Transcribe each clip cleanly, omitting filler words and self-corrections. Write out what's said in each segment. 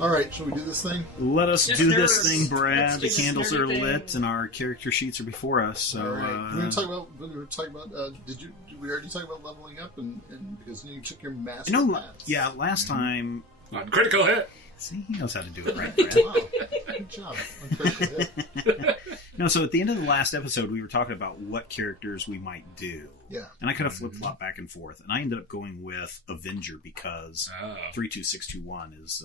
All right, shall we do this thing? Let us Yes, do sir. this thing, Brad. Let's The do this candles are nerdy lit, thing. and our character sheets are before us. So, All right. We were talking about. Did we already talk about leveling up? And because you took your master. yeah, last time. On critical hit. See, he knows how to do it right, Brad. Wow, good job. No, so at the end of the last episode, we were talking about what characters we might do. Yeah. And I kind of flip-flop back and forth. And I ended up going with Avenger because 32621 is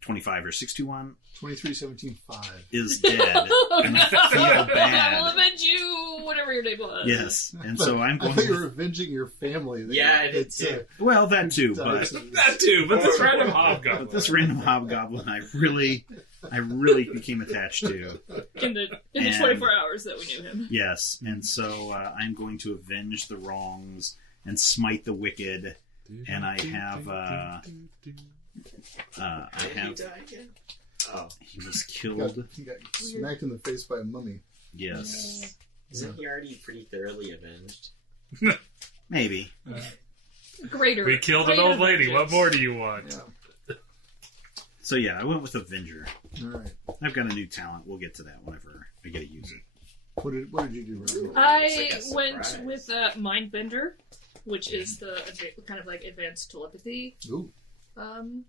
25 or 621 23-17-5 is dead. And I feel bad. I will avenge you, whatever your name was. Yes. And so I'm going I thought you were with... avenging your family. Yeah, I did too. Well, that too, but... That too, but this random hobgoblin. But this random hobgoblin, I really became attached to. In the 24 hours that we knew him. Yes, and so I'm going to avenge the wrongs and smite the wicked. And I have he was killed. He got smacked in the face by a mummy. Yes. Isn't he already pretty thoroughly avenged? Maybe. Greater. We killed an old lady. What more do you want? Yeah. So yeah, I went with Avenger. All right. I've got a new talent. We'll get to that whenever I get to use it. What did you do, Ryan? I It's like a went surprise. with Mindbender, which is the kind of like advanced telepathy. Ooh, One,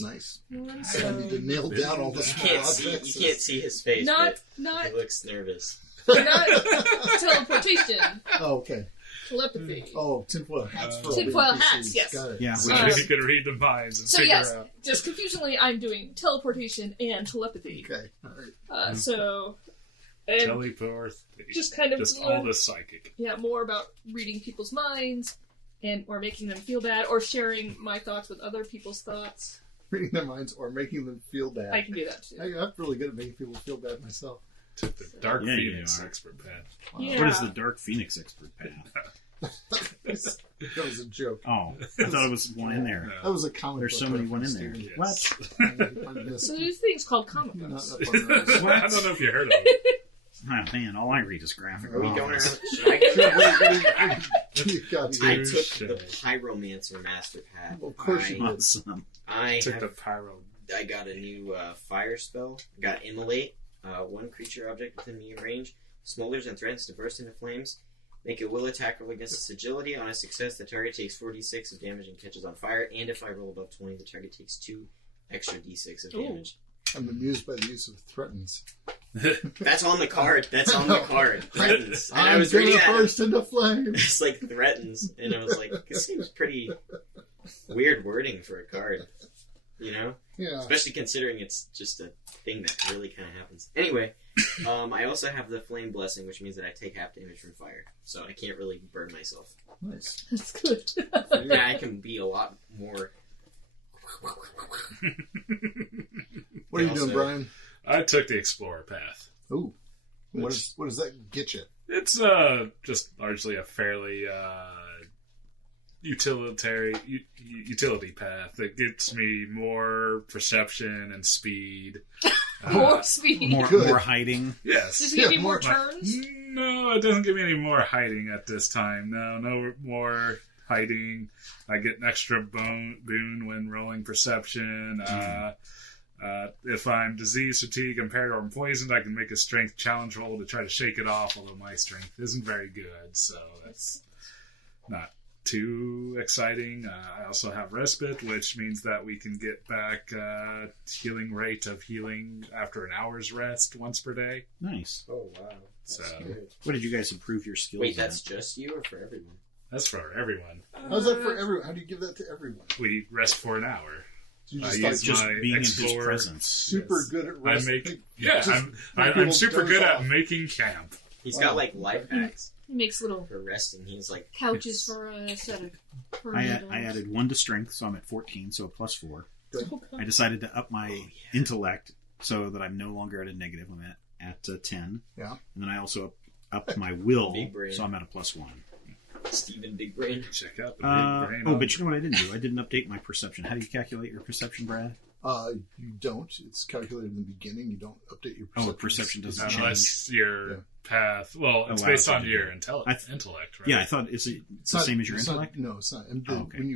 nice. I so need to nail down all the You small can't see. objects. You can't see his face, not but he looks nervous. teleportation, Oh, okay. telepathy. Oh, tinfoil hats for all the Tinfoil NPCs. hats, yes. Got it. Yeah. So you can read the minds and So figure yes, out. just confusingly, I'm doing teleportation and telepathy. Okay. All right. So, and Teleportation. just kind of Just learn- all the psychic. yeah, more about reading people's minds and or making them feel bad or sharing my thoughts with other people's thoughts. Reading their minds or making them feel bad. I can do that too. I'm really good at making people feel bad myself. Took the Dark Yeah, you Phoenix are. expert path. Yeah. What is the Dark Phoenix expert path? That was a joke. Oh, I thought it was one in there. That was a comic There's book so many one in reference, there. Steven. What? I missed So it. there's things called comic Not books. up on those. I don't know if you heard of it. Oh man, all I read is graphic Are we going novels. around? Should I go? You got I it. took the Pyromancer Master Path. Of course you did. Awesome. I Took the have, pyro. I got a new fire spell. Got Immolate. One creature object within medium range smolders and threatens to burst into flames. Make a will attack roll against its agility. On a success, the target takes 4d6 of damage and catches on fire. And if I roll above 20, the target takes 2 extra d6 of damage. I'm amused by the use of threatens. That's on the card. That's on the card. Threatens. And I I'm was gonna reading that. burst into flames. It's like threatens, and I was like, this seems pretty weird wording for a card, you know? Yeah. Especially considering it's just a thing that really kind of happens. Anyway, I also have the Flame Blessing, which means that I take half damage from fire, so I can't really burn myself. Nice. That's good. Yeah, I can be a lot more... What are you Also- doing, Brian? I took the Explorer path. Ooh. What does that get you? It's just largely a fairly utility path that gets me more perception and speed. More speed. More hiding. Yes. Does it give Yeah, you more more- turns? No, it doesn't give me any more hiding at this time. No more hiding. I get an extra boon when rolling perception. If I'm diseased, fatigued, impaired, or poisoned, I can make a strength challenge roll to try to shake it off, although my strength isn't very good, so that's not too exciting. I also have respite, which means that we can get back healing rate of healing after an hour's rest once per day. Nice. Oh, wow. So What did you guys improve your skills? Wait, at? that's just you or for everyone? that's for everyone. How's that for everyone? How do you give that to everyone? We rest for an hour. So you I just use like just my being in his Explorer. presence. super Yes. good at I rest. make Just I'm people super doze good off. at making camp. He's Wow. got, like, life hacks He makes little for resting. He's like... couches for a set of. For I needles. added 1 to strength, so I'm at 14, so a +4. Oh, I decided to up my intellect so that I'm no longer at a negative. I'm at 10. Yeah. And then I also upped my will, Big brain. so I'm at a +1. Stephen Big Brain. Check out the big brain. Oh, but you know what I didn't do? I didn't update my perception. How do you calculate your perception, Brad? You don't. It's calculated in the beginning. You don't update your perception. Oh, perception doesn't change. Unless your Yeah. path, well, it's Allows based you on to your do it. intellect, right? Yeah, I thought it's the same as your intellect. No, it's not. And Oh, okay. when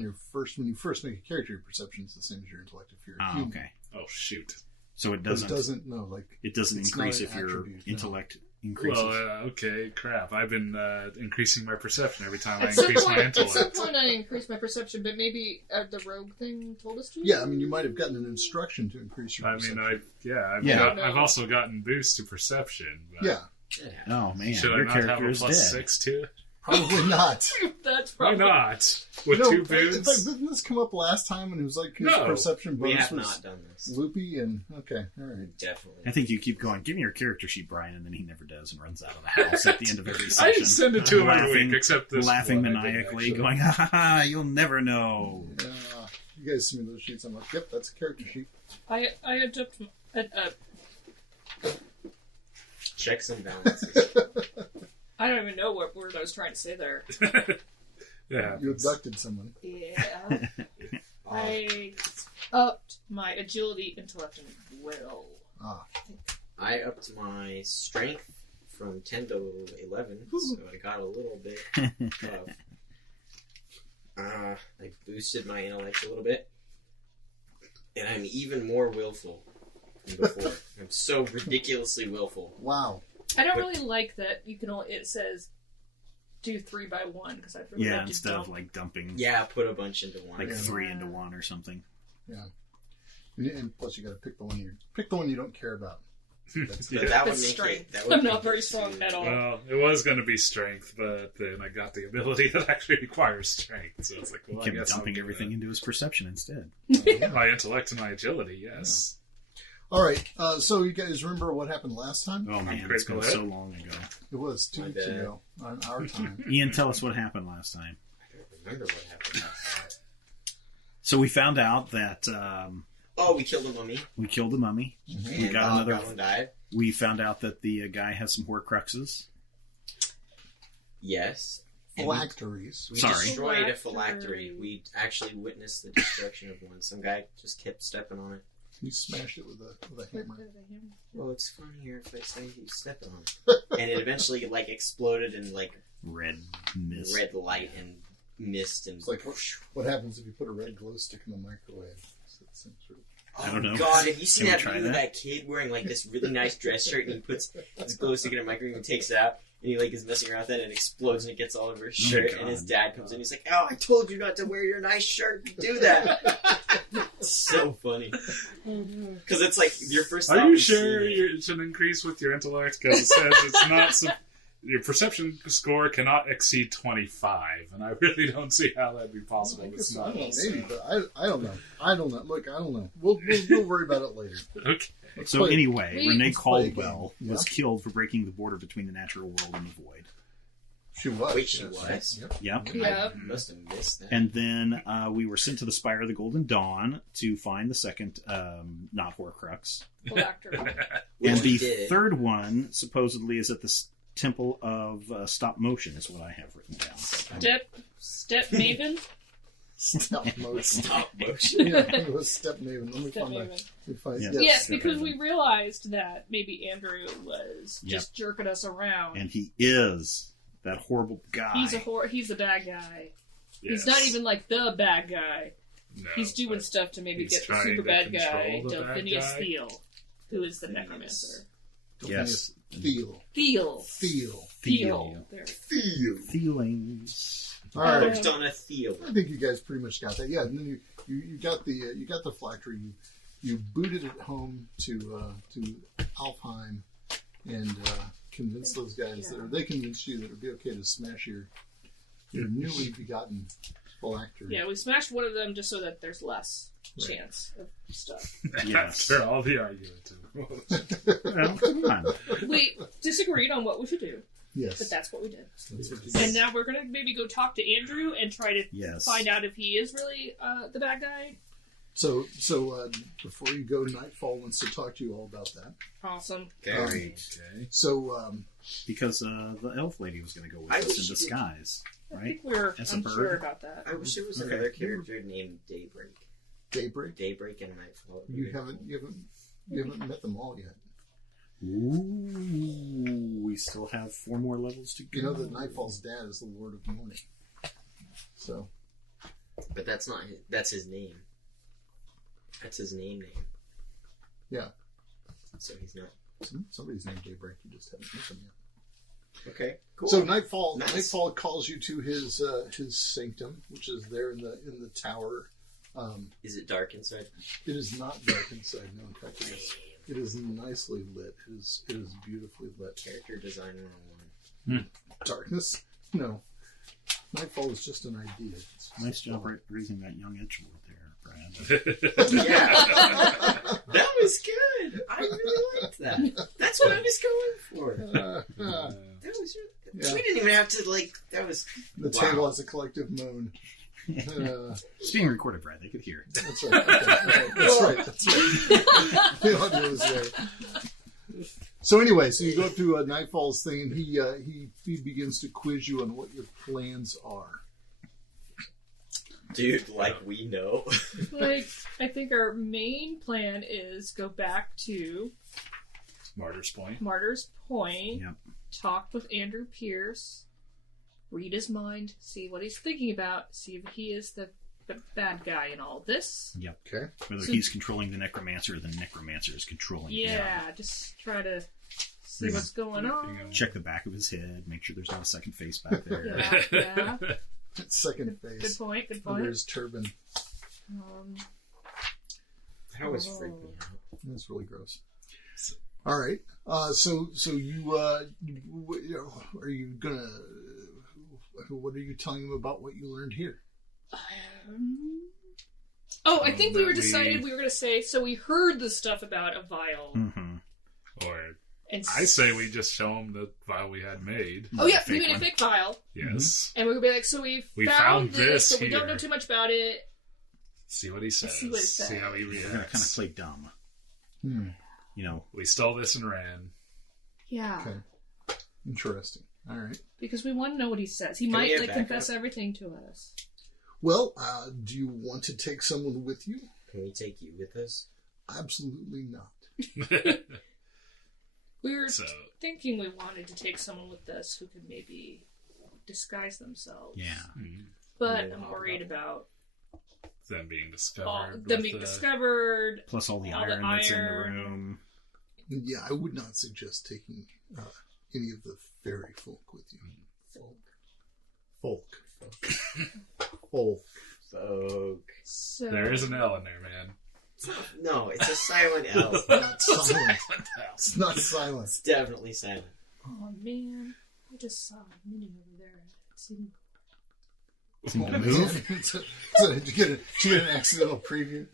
you first make a character, your perception is the same as your intellect. If you're a Oh, human. okay. Oh, shoot. So it But doesn't. it doesn't. No, like It doesn't it's increase not an if your attribute, no. intellect increases. Well, okay, crap. I've been increasing my perception every time I At some increase my point, intellect. I increased my perception, but maybe the rogue thing told us to. Yeah, I mean, you might have gotten an instruction to increase your I perception. mean, I've also gotten boost to perception. But Yeah, Oh man, Should I your not have character a is plus dead. 6 too? probably not. That's Why probably not? With You know, 2 in fact, boons? didn't this come up last time and it was like his No, perception We bonus have was not done this. loopy and okay, all right. Definitely. I think you keep going. Give me your character sheet, Brian, and then he never does and runs out of the house at the end of every I session. send it to him every laughing, week, except this laughing one I didn't maniacally, actually. going, "Ha ha ha! You'll never know." Yeah, you guys send me those sheets. I'm like, yep, that's a character sheet. I adopt Checks and balances. I don't even know what word I was trying to say there. Yeah. You abducted someone. Yeah. I upped my agility, intellect, and will. Ah, I upped my strength from 10 to 11, so I got a little bit of. I boosted my intellect a little bit, and I'm even more willful than before. I'm so ridiculously willful. wow. I don't really like that you can only. It says do 3 by 1 because I'd really Yeah, like to instead dump. of like dumping Yeah, put a bunch into one. like Yeah. 3 into 1 or something. And plus, you got to pick the one you don't care about. That's But Yeah. that would That's make strength. it. That would I'm make not it very strong to- at all. Well, it was going to be strength, but then I got the ability that actually requires strength. So it's like, He well, I kept guess dumping I'll do everything into his perception instead. that. My intellect and my agility, yes. All right. So you guys remember what happened last time? Oh man, it's critical been hit. so long ago. It was 2 My weeks bad. ago on our time. Ian, tell us what happened last time. I don't remember what happened last time. So we found out that Oh, we killed a mummy. we killed the mummy. Mm-hmm. We And got another. Goblin died. We found out that the guy has some Horcruxes. Yes. And Phylacteries. we Sorry. destroyed a Phylactery. phylactery. We actually witnessed the destruction of one. Some guy just kept stepping on it. You smashed it with a hammer. Well, it's funnier if I say he stepped on it. And it eventually like exploded in like Red mist. red light and mist and It's like what happens if you put a red glow stick in the microwave? So it's some sort of- I don't know. Oh God, have you seen Can we that try video of that? that kid wearing like this really nice dress shirt and he puts his glow stick in a microwave and takes it out and he like is messing around with it and it explodes and it gets all over his Oh my shirt and his God. dad comes in and he's like, "Oh, I told you not to wear your nice shirt. You do that." It's so funny because it's like your first. Are thought you was sure seeing it. it should increase with your intellect? Because it says it's not. Your perception score cannot exceed 25, and I really don't see how that'd be possible. I with guess I don't know, smiles. maybe, but I don't know. I don't know. Look, I don't know. We'll worry about it later. Okay. Let's So play- anyway, We- Renee Let's play a game. Caldwell Yeah. was killed for breaking the border between the natural world and the void. She was. Wait, she yes. was? Yep. Yep. Yeah. I must have missed that. And then we were sent to the Spire of the Golden Dawn to find the second not Horcrux. Phylactery. Which And we the did. third one supposedly is at the Temple of Stop Motion, is what I have written down. Step Maven. Stop motion. Stop motion. Yeah, it was Step Maven. Let me Step find that. Maven. Let me find- Yeah. yes. Yes, Step because Maven. we realized that maybe Andrew was Yep. just jerking us around. And he is that horrible guy. He's a bad guy. Yes. He's not even like the bad guy. No, He's doing but stuff to maybe he's get the trying super to bad guy, control the bad Delphinius guy. Thiel, who is the Yes. necromancer. Yes. Feel. Thiel. Feel. Thiel. There. Feel. Feelings. All right. Hooked on a Thiel. I think you guys pretty much got that. Yeah, and then you got the phylactery. You booted it home to Alfheim and convinced those guys that, or they convinced you that it would be okay to smash your newly begotten phylactery. Yeah, we smashed one of them just so that there's less Right. chance of stuff. Yes. After all the argument. Well, come on. We disagreed on what we should do, Yes. but that's what we did. That's what you And did. now we're gonna maybe go talk to Andrew and try to Yes. find out if he is really the bad guy. So before you go, Nightfall wants to talk to you all about that. Awesome. Very. Okay. So Because the elf lady was going to go with I us wish in she did. disguise, I right? think we're As a unsure bird? about that. I wish there was Okay. another character named Daybreak. Daybreak. Daybreak and Nightfall. You haven't met them all yet. Ooh, we still have 4 more levels to go. You know that Nightfall's dad is the Lord of Morning. So But that's not his, that's his name. That's his name. Yeah. So he's not. Somebody's named Daybreak. You just haven't met him yet. Okay, cool. So Nightfall, Nice. Nightfall calls you to his sanctum, which is there in the tower. Is it dark inside? It is not dark inside. No, in fact, it is nicely lit. It is beautifully lit. Character design 101. Darkness? No. Nightfall is just an idea. Nice job raising that young edgelord there, Brad. Yeah. That was good. I really liked that. That's what I was going for. That was really good. Yeah. We didn't even have to, that was... The table has a collective moan. It's being recorded, Brad. They could hear it. That's right. Okay. That's right. The audio is there. So anyway, so you go through Nightfall's thing, and he begins to quiz you on what your plans are. Dude, we know. I think our main plan is go back to Martyr's Point. Yep. Talk with Andrew Pierce, read his mind, see what he's thinking about, see if he is the bad guy in all this. Yep. Okay. Whether he's controlling the necromancer or the necromancer is controlling him. Yeah, just try to see what's going on. Check the back of his head, make sure there's not a second face back there. Yeah. Second face. Good point. Under his turban. That always freaked me out. That's really gross. All right. So you are you gonna? What are you telling him about what you learned here? I think we were decided we were going to say, so we heard the stuff about a vial. Mm-hmm. Or And I say we just show him the vial we had made. Oh yeah, Fake we made a one. fake vial. Yes. And we would be like, so we found this but we don't here. know too much about it. See what he says. See what it says. See how he We're going to kind of reacts. play dumb. You know. We stole this and ran. Yeah. Okay. Interesting. All right. Because we want to know what he says. He Can we might get like backup? confess everything to us. Well, do you want to take someone with you? Can we take you with us? Absolutely not. We were So- thinking we wanted to take someone with us who could maybe disguise themselves. Yeah. But Yeah. I'm worried about Them being discovered. them with being the- discovered. Plus all the All the iron that's in the iron. room. Yeah, I would not suggest taking any of the fairy folk with you. Folk. So There is an L in there, man. No, it's a silent L. Not silent. It's not silent. It's definitely silent. Oh man, I just saw a mini over there. It seemed Seem to move. Did you get an accidental preview?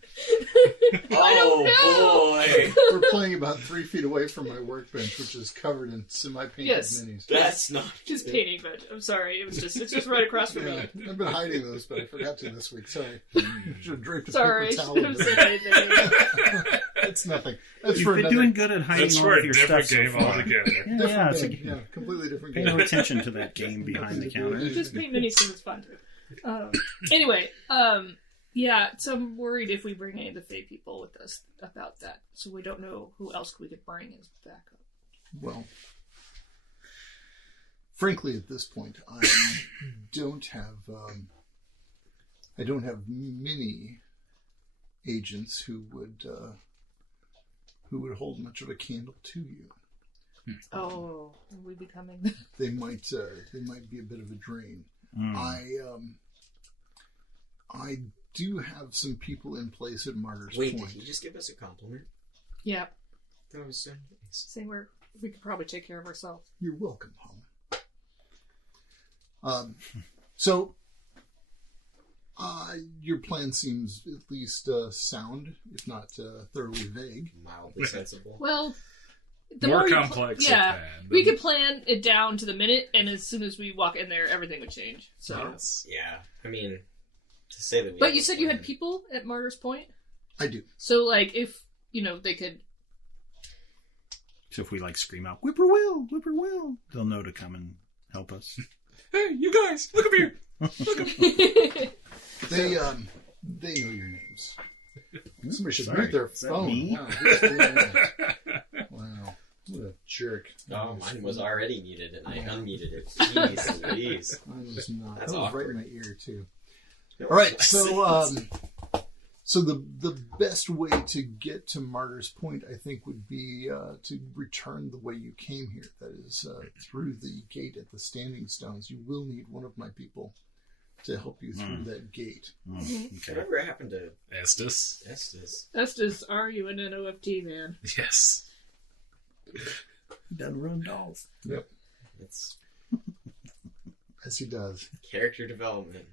Oh boy! We're playing about 3 feet away from my workbench, which is covered in semi-painted Yes. minis. That's not just good. painting, but I'm sorry. It's just right across from Yeah, me. I've been hiding those, but I forgot to this week. Sorry. Should have draped a Sorry, paper I towel. should have said anything. It's nothing. That's You've for been another, doing good at hiding That's all for of a your different stuff so game far. altogether. Yeah, it's a game. Yeah, completely different Pay game. no attention to that game behind the counter. Just paint minis because it's fun too. Anyway, yeah. So I'm worried if we bring any of the Fae people with us about that. So we don't know who else we could bring as backup. Well, frankly, at this point, I don't have many agents who would hold much of a candle to you. Oh, are we becoming? They might be a bit of a drain. I do have some people in place at Martyr's Wait, Point. did he just give us a compliment? Yeah, That was so nice. saying we could probably take care of ourselves. You're welcome, home. So, your plan seems at least sound, if not thoroughly vague. Mildly sensible. Well, the More more you complex a yeah, plan we than- could plan it down to the minute, and as soon as we walk in there, everything would change. So, Yes. Yeah, I mean, to say that. but you said you had people at Martyr's Point, I do. so like if they could. So if we scream out, "Whippoorwill, whippoorwill," they'll know to come and help us. Hey, you guys, look up here. They know your names. Somebody should Sorry, mute their is that phone. me? Wow, who's doing that? Wow, what a jerk. Oh, mine was already muted and I unmuted it. Jeez Louise. Mine was not. That's That was right awkward. in my ear too. No, All right, it so wasn't. So the best way to get to Martyr's Point, I think, would be to return the way you came here. That is through the gate at the Standing Stones. You will need one of my people to help you through that gate. Okay. Whatever happened to Estes? Estes, are you an NOFT man? Yes. Done run dolls. Yep. It's As he does. character development.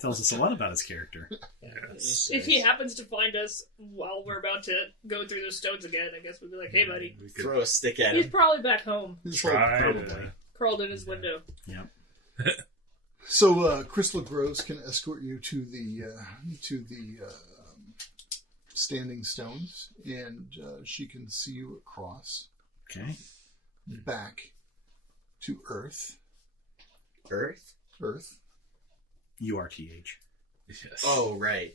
Tells us a lot about his character. Yes. If he happens to find us while we're about to go through those stones again, I guess we'd be like, hey, buddy. We could Throw a stick at He's him. probably back home, try Probably. to... curled in his window. Yep. So Crystal Groves can escort you to the Standing Stones, and she can see you across Okay. back to Earth. Earth? Earth. URTH. Yes. Oh, right.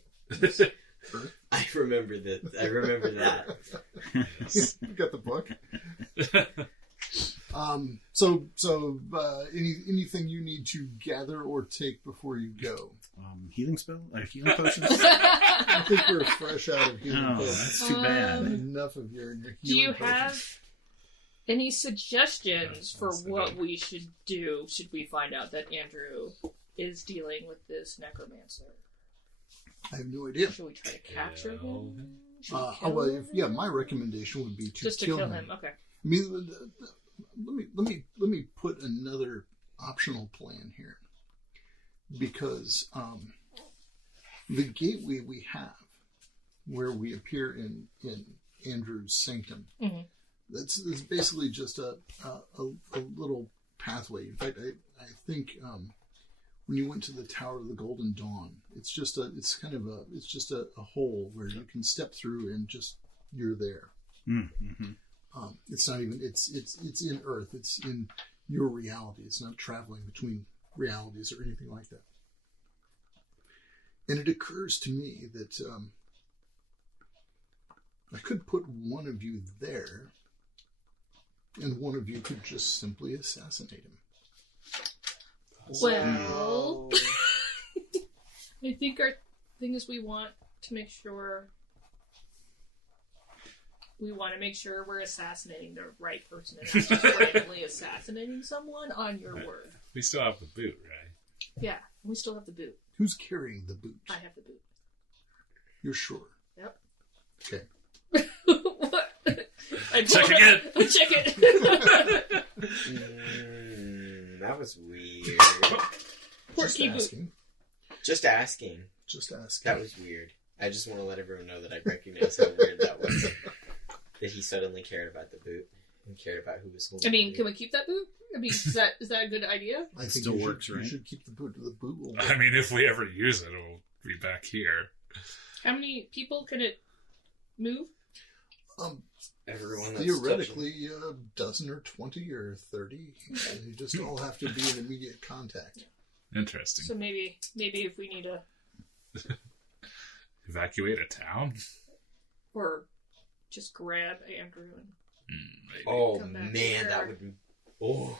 I remember that. I remember that. Yes. You got the book. Anything you need to gather or take before you go? Healing spell? Healing potions? I think we're fresh out of healing Oh, potions. that's too bad. Enough of your Do healing you potions. have any suggestions for That's the what good. we should do should we find out that Andrew is dealing with this necromancer? I have no idea. Should we try to capture Kill him? Should we kill Well, him? my recommendation would be to Just to kill kill him. him. Okay. I mean, let me put another optional plan here, because the gateway we have, where we appear in Andrew's sanctum, that's basically just a little pathway. In fact, I think when you went to the Tower of the Golden Dawn, it's just a hole where you can step through and just you're there. Mm-hmm. It's not even it's in Earth. It's in your reality. It's not traveling between realities or anything like that. And it occurs to me that I could put one of you there, and one of you could just simply assassinate him. Well, I think our thing is we want to make sure we're assassinating the right person and not just randomly assassinating someone on your word. We still have the boot, right? Yeah, we still have the boot. Who's carrying the boot? I have the boot. You're sure? Yep. Okay. What? Check again. Check it. That was weird. Porky boot. Just asking. Just asking. That was weird. I just want to let everyone know that I recognize how weird that was. That he suddenly cared about the boot and cared about who was holding I mean, the can boot. we keep that boot? I mean, is that a good idea? I think Still you works, should, right? You should keep the boot. The boot will work. I mean, if we ever use it, it'll be back here. How many people can it move? Everyone that's Theoretically, a dozen or 20 or 30. And you just all have to be in immediate contact. Interesting. So maybe if we need to, Evacuate a town? or just grab Andrew and Maybe. Oh Come back man, here. that would be. Oh,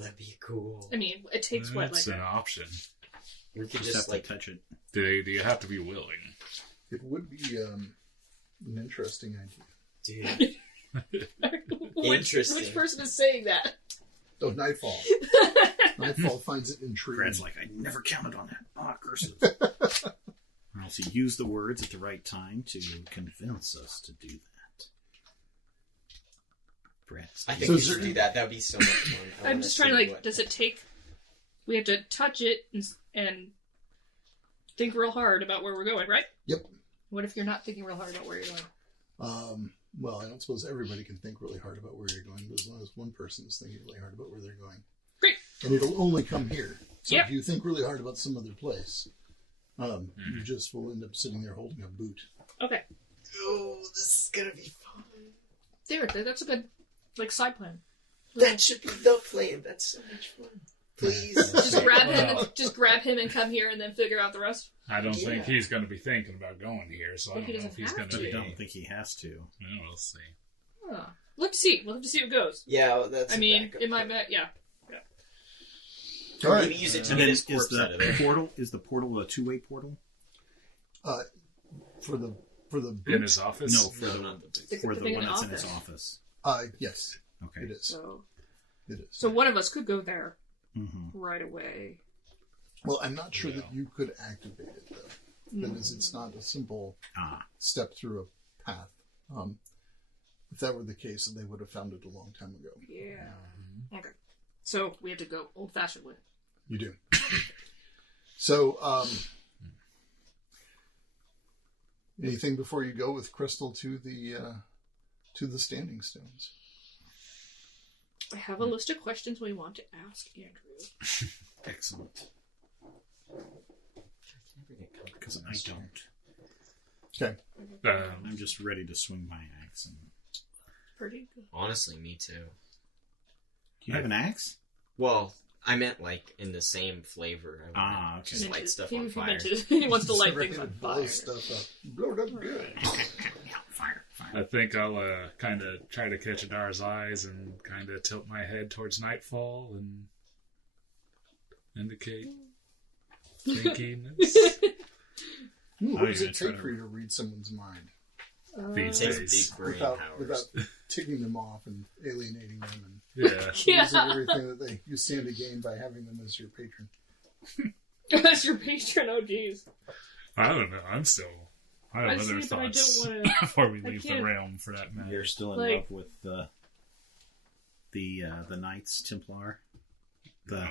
that'd be cool. I mean, it takes what, That's like an option. We could Just just have like to touch it. Do you have to be willing? It would be an interesting idea. dude. Interesting. Which person is saying that? Oh, Nightfall. Nightfall finds it intriguing. Brad's like, I never counted on that. Ah, curses. Or else he used the words at the right time to convince us to do that. Brad's I think So we is should there- do that. That'd be so much fun. I I'm wanna just trying to see like, what- does it take? We have to touch it and think real hard about where we're going, right? Yep. What if you're not thinking real hard about where you're going? Well, I don't suppose everybody can think really hard about where you're going, but as long as one person is thinking really hard about where they're going. Great. And it'll only come here. So Yep. if you think really hard about some other place, you just will end up sitting there holding a boot. Okay. Oh, this is gonna be fun. There, that's a good side plan. That should be the plan. That's so much fun. Please. Just grab him. Well- Just grab him and come here, and then figure out the rest. I don't Yeah. think he's going to be thinking about going here, so I But don't he know if doesn't he's have going to. to I be. don't think he has to. Yeah, we'll see. Huh. We'll have to see. We'll have to see what goes. Yeah, well, that's. I a mean, backup in my plan. yeah. All right. Maybe use it to And get then his corpse out of there. is the portal a two-way portal? For the In his office? No, for the not the big. for the thing one in the that's in his office. office. Yes, Okay. it is. So, It is. so one of us could go there Mm-hmm. right away. Well, I'm not sure that Yeah. you could activate it though. That is, it's not a simple step through a path. If that were the case, then they would have found it a long time ago. Yeah. Okay. So we have to go old-fashioned way. You do. So, anything before you go with Crystal to the standing stones? I have a list of questions we want to ask Andrew. Excellent. Because I don't. Okay. I'm just ready to swing my axe. And... Pretty good. Honestly, me too. Do you have an axe? Well, I meant like in the same flavor. I wanna Okay. just light stuff He on fire. He wants to light Ready things to on blow fire. stuff up. Blow it up good. Fire. I think I'll kind of try to catch Adar's eyes and kind of tilt my head towards nightfall and indicate thinkiness. What does it take for you to read someone's mind These Takes days. big brain without powers. ticking them off and alienating them and Yeah. Yeah. losing everything that you stand to gain by having them as your patron? That's your patron. Oh, jeez. I don't know. I have I other see, but I thoughts don't wanna- before we I leave the can't- realm, for that matter. You're still in Like- love with the Knights Templar. No.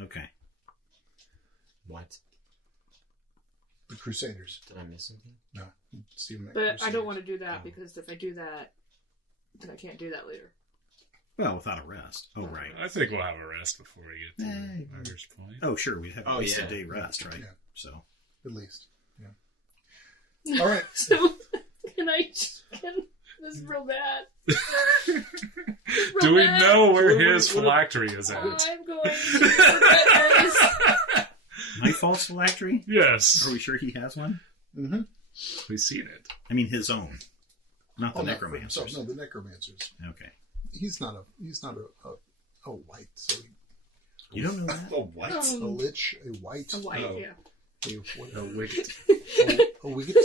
Okay. What? The Crusaders. Did I miss something? No. Stephen But I don't want to do that because if I do that, then I can't do that later. Well, without a rest. Oh, right. I think we'll have a rest before we get to Ryder's Point. Oh, sure. We have at least yeah. a day rest, right? Yeah. So. At least. Yeah. All right. So, this is real bad. Do we bad. know where What- his what- phylactery is at? I'm going to regret this. My false phylactery? Yes. Are we sure he has one? Mm-hmm. We've seen it. I mean, his own. Not the Oh, necromancers. No, the necromancers. Okay. He's not a white. So You don't know that? Oh, what? a lich, a white, A white, Oh. yeah. a wicked. wicket,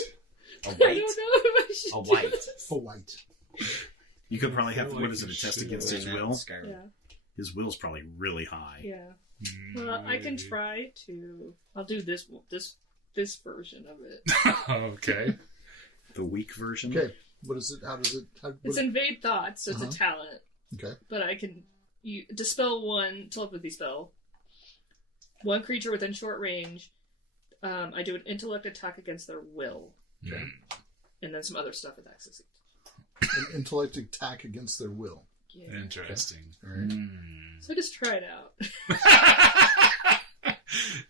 A I white? don't know if I should. A white. a white. You could probably have, I feel what like is it, you a test should against Doing his that in will? Skyrim. Yeah, His will's probably really high. yeah. Well, I can try to. I'll do this version of it. Okay. The weak version? Okay. What is it? How does it? It's invade thoughts, so it's Uh-huh. a talent. Okay. But I can dispel one telepathy spell. One creature within short range. I do an intellect attack against their will, Okay. and then some other stuff with access. An intellect attack against their will. Yeah. Interesting. All right. So just try it out.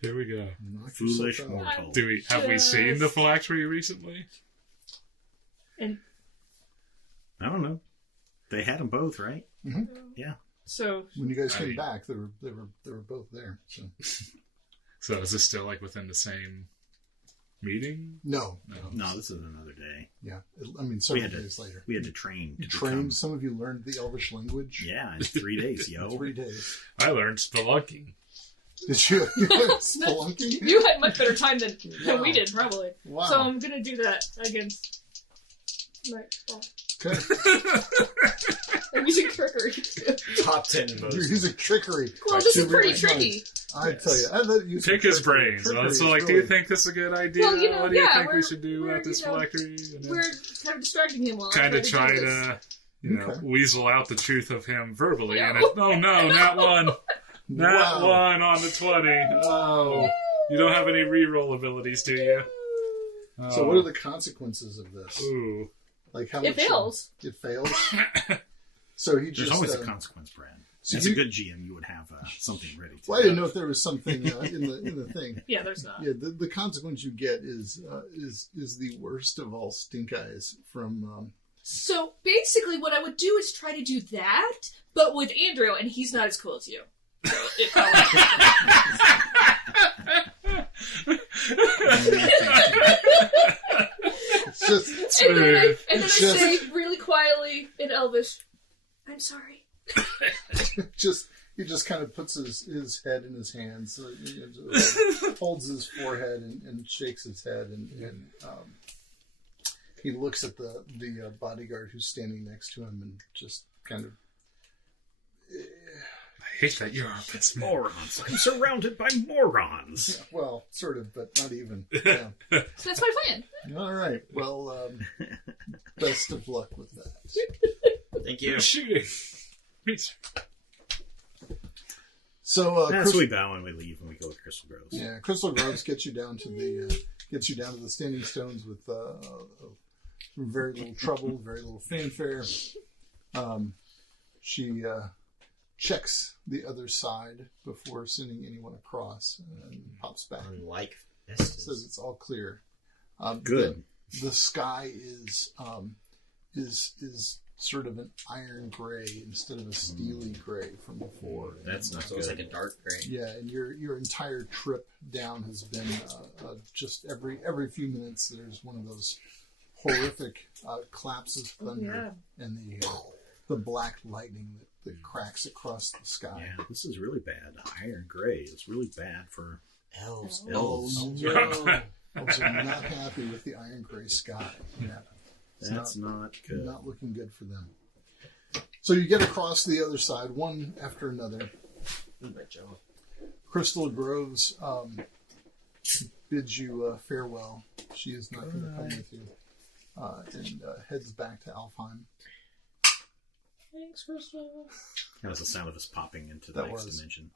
Here we go. Knock Foolish yourself out. mortal. Have we seen the Just- phylactery recently? And I don't know. They had them both, right? so When you guys I came mean- back, they were both there. So So is this still like within the same meeting? no. No, this is another day. Yeah. I mean, several had to- days later. We had to train. You To trained. become- Some of you learned the Elvish language. Yeah, in 3 days, yo. 3 days. I learned spelunking. Did you? Spelunking? you had much better time than Wow. we did, probably. Wow. So I'm gonna do that against. Okay. I'm using trickery too. Top 10 You're most. using trickery. Well, this to is pretty read tricky. I tell you, I let you Pick his brains. Trickery So, is like, do really- you think this is a good idea? Well, you know, what do you yeah, think we we're- should do we're, at this you know, phylactery? You know? We're kind of distracting him while Kind I of try do this. to, you know, Okay. weasel out the truth of him verbally. Yeah. And oh no, not one. Not Wow. one on the 20. Oh. You don't have any reroll abilities, do you? So, what are the consequences of this? Ooh. Like how It much? fails. It fails. So he There's just. always a consequence, Brad. so As you- a good GM, you would have something ready. To Well, I didn't know if there was something in the thing. Yeah, there's not. Yeah, the consequence you get is the worst of all stink eyes from. So basically, what I would do is try to do that, but with Andrew, and he's not as cool as you. So it It's just and then I It's just- say really quietly in Elvish, "I'm sorry." just he just kind of puts his head in his hands, holds his forehead and shakes his head, and he looks at the bodyguard who's standing next to him and just kind of. I hate that you're our best man. Morons. I'm surrounded by morons. Yeah, well, sort of, but not even. Yeah. So that's my plan. All right. Well, best of luck with that. Thank you. Shooting. So, we bow and we leave and we go to Crystal Groves. Yeah, Crystal Groves gets you down to the Standing Stones with very little trouble, very little fanfare. She checks the other side before sending anyone across and pops back. Unlike Says it's all clear. Good. The sky is sort of an iron gray instead of a steely gray from before. That's not so good. it's like a dark gray. Yeah, and your entire trip down has been just every few minutes there's one of those horrific claps of thunder and the black lightning that cracks across the sky. Yeah, this is really bad. Iron gray is really bad for Elves. Elves are not happy with the iron gray sky. Yeah. That's not good. Not looking good for them. So you get across the other side, one after another. Crystal Groves bids you farewell. She is not going to come with you. And heads back to Alfheim. Thanks, Crystal. That was the sound of us popping into the next dimension.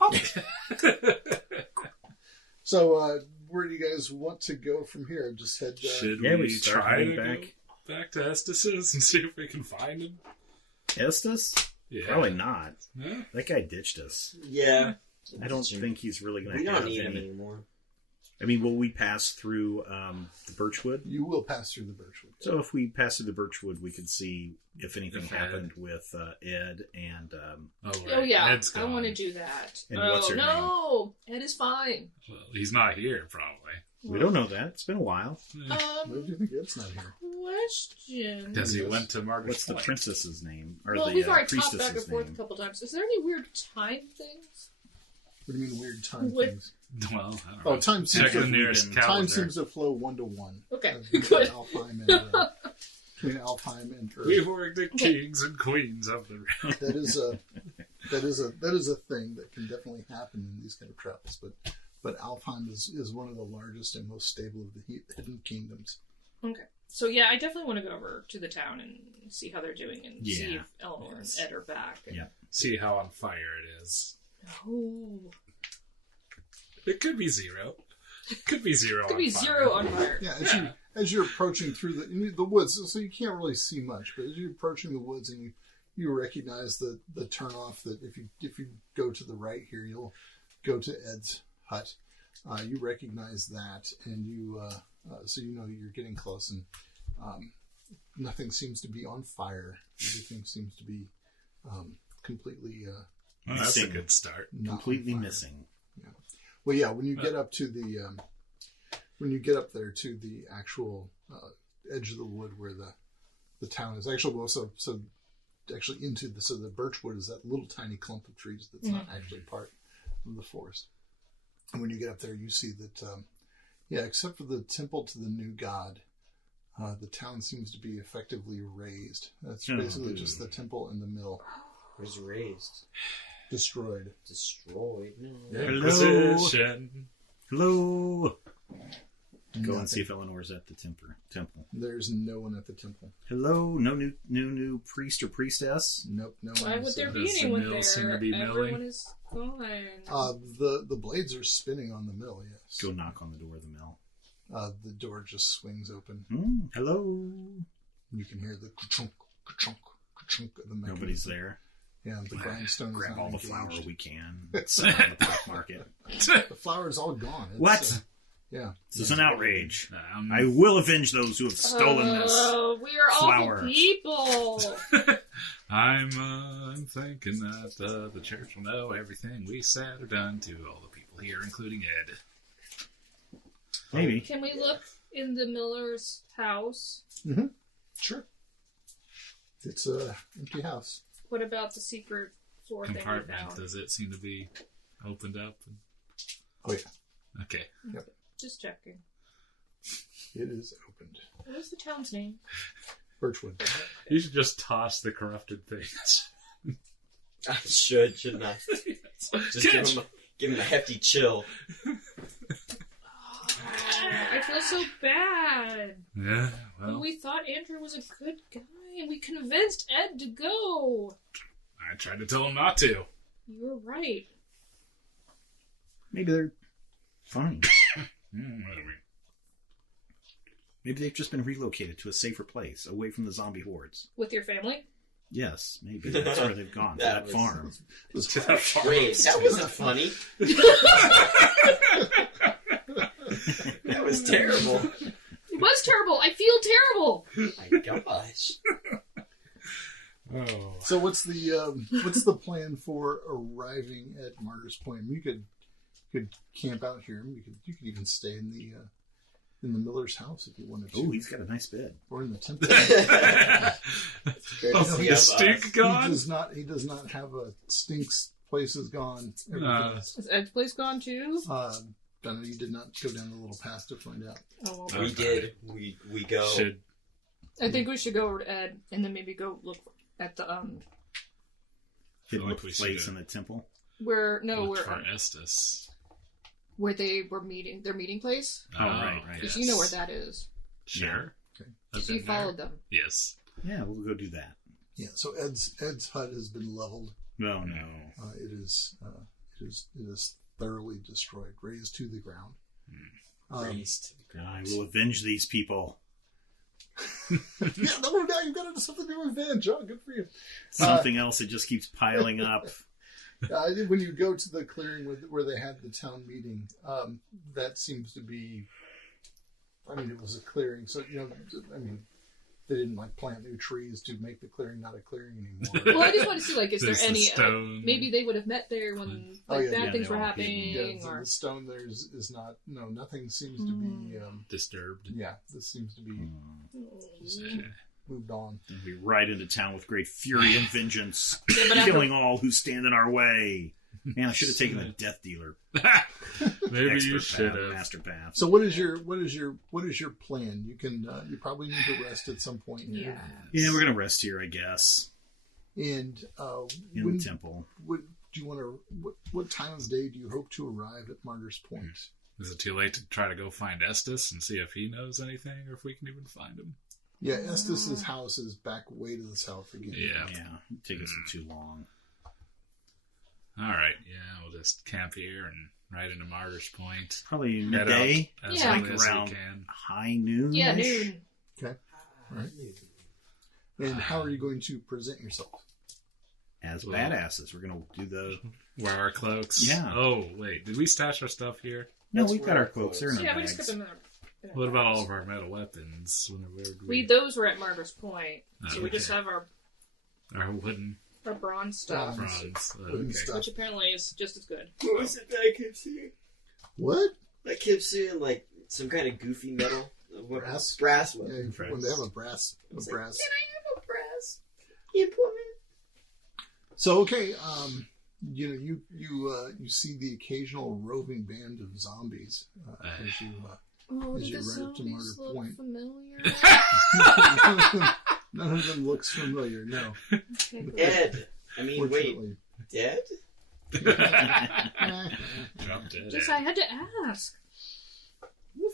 So, where do you guys want to go from here? Just head. Should we we start try heading to back? go back to Estes and see if we can find him? Estes? Yeah. Probably not. Yeah. That guy ditched us. Yeah. I don't think he's really going We to don't have need him any. anymore. I mean, will we pass through the Birchwood? You will pass through the Birchwood. So if we pass through the Birchwood, we could see if anything If Ed. happened with Ed and Oh yeah, Ed's I gone. want to do that. And oh what's her no, Ed is fine. Well, he's not here, probably. we don't know that. It's been a while. Why do you think Ed's not here? Question. Because he went to Margaret's What's the Point. princess's name? Or Well, the we've already talked priestess's back and forth a name? couple times. Is there any weird time things? What do you mean weird time What- things? Well, I don't know. Oh, time seems Check the to nearest time calendar. seems to flow 1-to-1. Okay, Between good. Alfheim and Earth. We've worked the kings and queens of the realm. That is a thing that can definitely happen in these kind of travels. But Alfheim is one of the largest and most stable of the hidden kingdoms. Okay. So yeah, I definitely want to go over to the town and see how they're doing and see if Eleanor and Ed are back. And... Yeah. See how on fire it is. Oh. It could be zero. It could be zero. Could be zero on fire. Yeah, as you're approaching through the woods, so you can't really see much. But as you're approaching the woods and you recognize the turnoff that if you go to the right here, you'll go to Ed's hut. You recognize that, and you so you know you're getting close, and nothing seems to be on fire. Everything seems to be completely Well, that's a Missing. good start. not on Completely fire. missing. Well, yeah, when you get up to the when you get up there to the actual edge of the wood where the town is actually actually into the birchwood is that little tiny clump of trees that's not actually part of the forest. And when you get up there, you see that except for the temple to the new god, the town seems to be effectively razed. That's basically just the temple and the mill Was raised. destroyed. Destroyed. No. Inquisition. Hello. Go Nothing. and see if Eleanor's at the temple. There's no one at the temple. Hello. No new priest or priestess. Nope, no one. Why would there be Does the anyone mill there? seem to be Everyone milling? is gone. The blades are spinning on the mill. Yes. Go knock on the door of the mill. The door just swings open. Hello. You can hear the ka-chunk, ka-chunk, ka-chunk of the mechanism. Nobody's there. Yeah, the grindstone Grab is all not the flour engaged. we can. Sell on the black market. The flour is all gone. It's, What? Yeah. This is an outrage. Um, I will avenge those who have stolen this. Oh, we are flour. awful people. I'm thinking that the church will know everything we said or done to all the people here, including Ed. Maybe. Can we look in the miller's house? Sure. It's a empty house. What about the secret fourth thing we compartment, found. does it seem to be opened up? Oh, yeah. Okay. Just checking. It is opened. What was the town's name? Birchwood. You should just toss the corrupted things. I should not. Just give him a hefty chill. I feel so bad. Yeah, well, We thought Andrew was a good guy, and we convinced Ed to go. I tried to tell him not to. You were right. Maybe they're fine. Whatever. Maybe they've just been relocated to a safer place, away from the zombie hordes. With your family? Yes, maybe that's where they've gone, to that farm. Wait, that wasn't funny. That was terrible. It was terrible. I feel terrible. Oh my gosh. Oh. So what's the plan for arriving at Martyr's Point? You could camp out here. You could even stay in the miller's house if you wanted to. Oh, he's got a nice bed. Or in the temple. The stink god? He does not have a stinks. Place is gone. Is Ed's place gone too? Donna, you did not go down the little path to find out. Oh, We did. We go. I think we should go over to Ed and then maybe go look at the Hidden like we place should, in the temple. where for Estes. where they were meeting, their meeting place. Oh, right. Because you know where that is. Sure. Okay. I've So you been there. followed them. Yes. Yeah, we'll go do that. Yeah. So Ed's hut has been leveled. No. It is thoroughly destroyed, razed to the ground. Raised to the I ground. will avenge these people. Yeah, no, now you've got something to revenge. Oh, good for you. Something else that just keeps piling up. When you go to the clearing where they had the town meeting, that seems to be. I mean, it was a clearing, so they didn't plant new trees to make the clearing not a clearing anymore. Well, I just want to see is there There's the any stone. maybe they would have met there when bad things they were all happening, Yeah, or the stone there is not. No, nothing seems to be. Disturbed. Yeah, this seems to be moved on. And we ride into town with great fury and vengeance, Yeah, but after- killing all who stand in our way. Man, I should have taken the death dealer. Maybe Expert you should path, have. master path. So what is your plan? You can you probably need to rest at some point here. Yeah, we're gonna rest here, I guess, And in when the temple. do you want to? What time of day do you hope to arrive at Martyr's Point? Is it too late to try to go find Estes and see if he knows anything or if we can even find him? Yeah, Estes' house is back way to the south again. Yeah. It'd take us too long. All right. Yeah, we'll just camp here and ride into Martyr's Point. Probably Head midday, out as Yeah. early as we around can. high noon. yeah, noon. Okay. All right. And how are you going to present yourself? As Well- badasses, we're gonna do the. Wear our cloaks. Yeah. Oh, wait. Did we stash our stuff here? No, That's we've got where our our cloaks. clothes- They're in our Yeah, we just bags. put them in our What about all of our metal weapons? Where do We those were at Martyr's Point, so we Okay. just have our wooden bronze stuff, bronze? Wooden Okay. stuff. which apparently is just as good. What was it that I kept seeing? What? I kept seeing some kind of goofy metal. Brass? Brass Yeah, weapon. when they have a brass. I was A like, brass. Can I have a brass implement? So okay, you see the occasional roving band of zombies as you. Oh, As do you the ride up to zombies Martyr look Point. familiar? None of them looks familiar. No, Okay, good. Ed. I mean, wait. fortunately. Dead? Drop dead. Just I had to ask.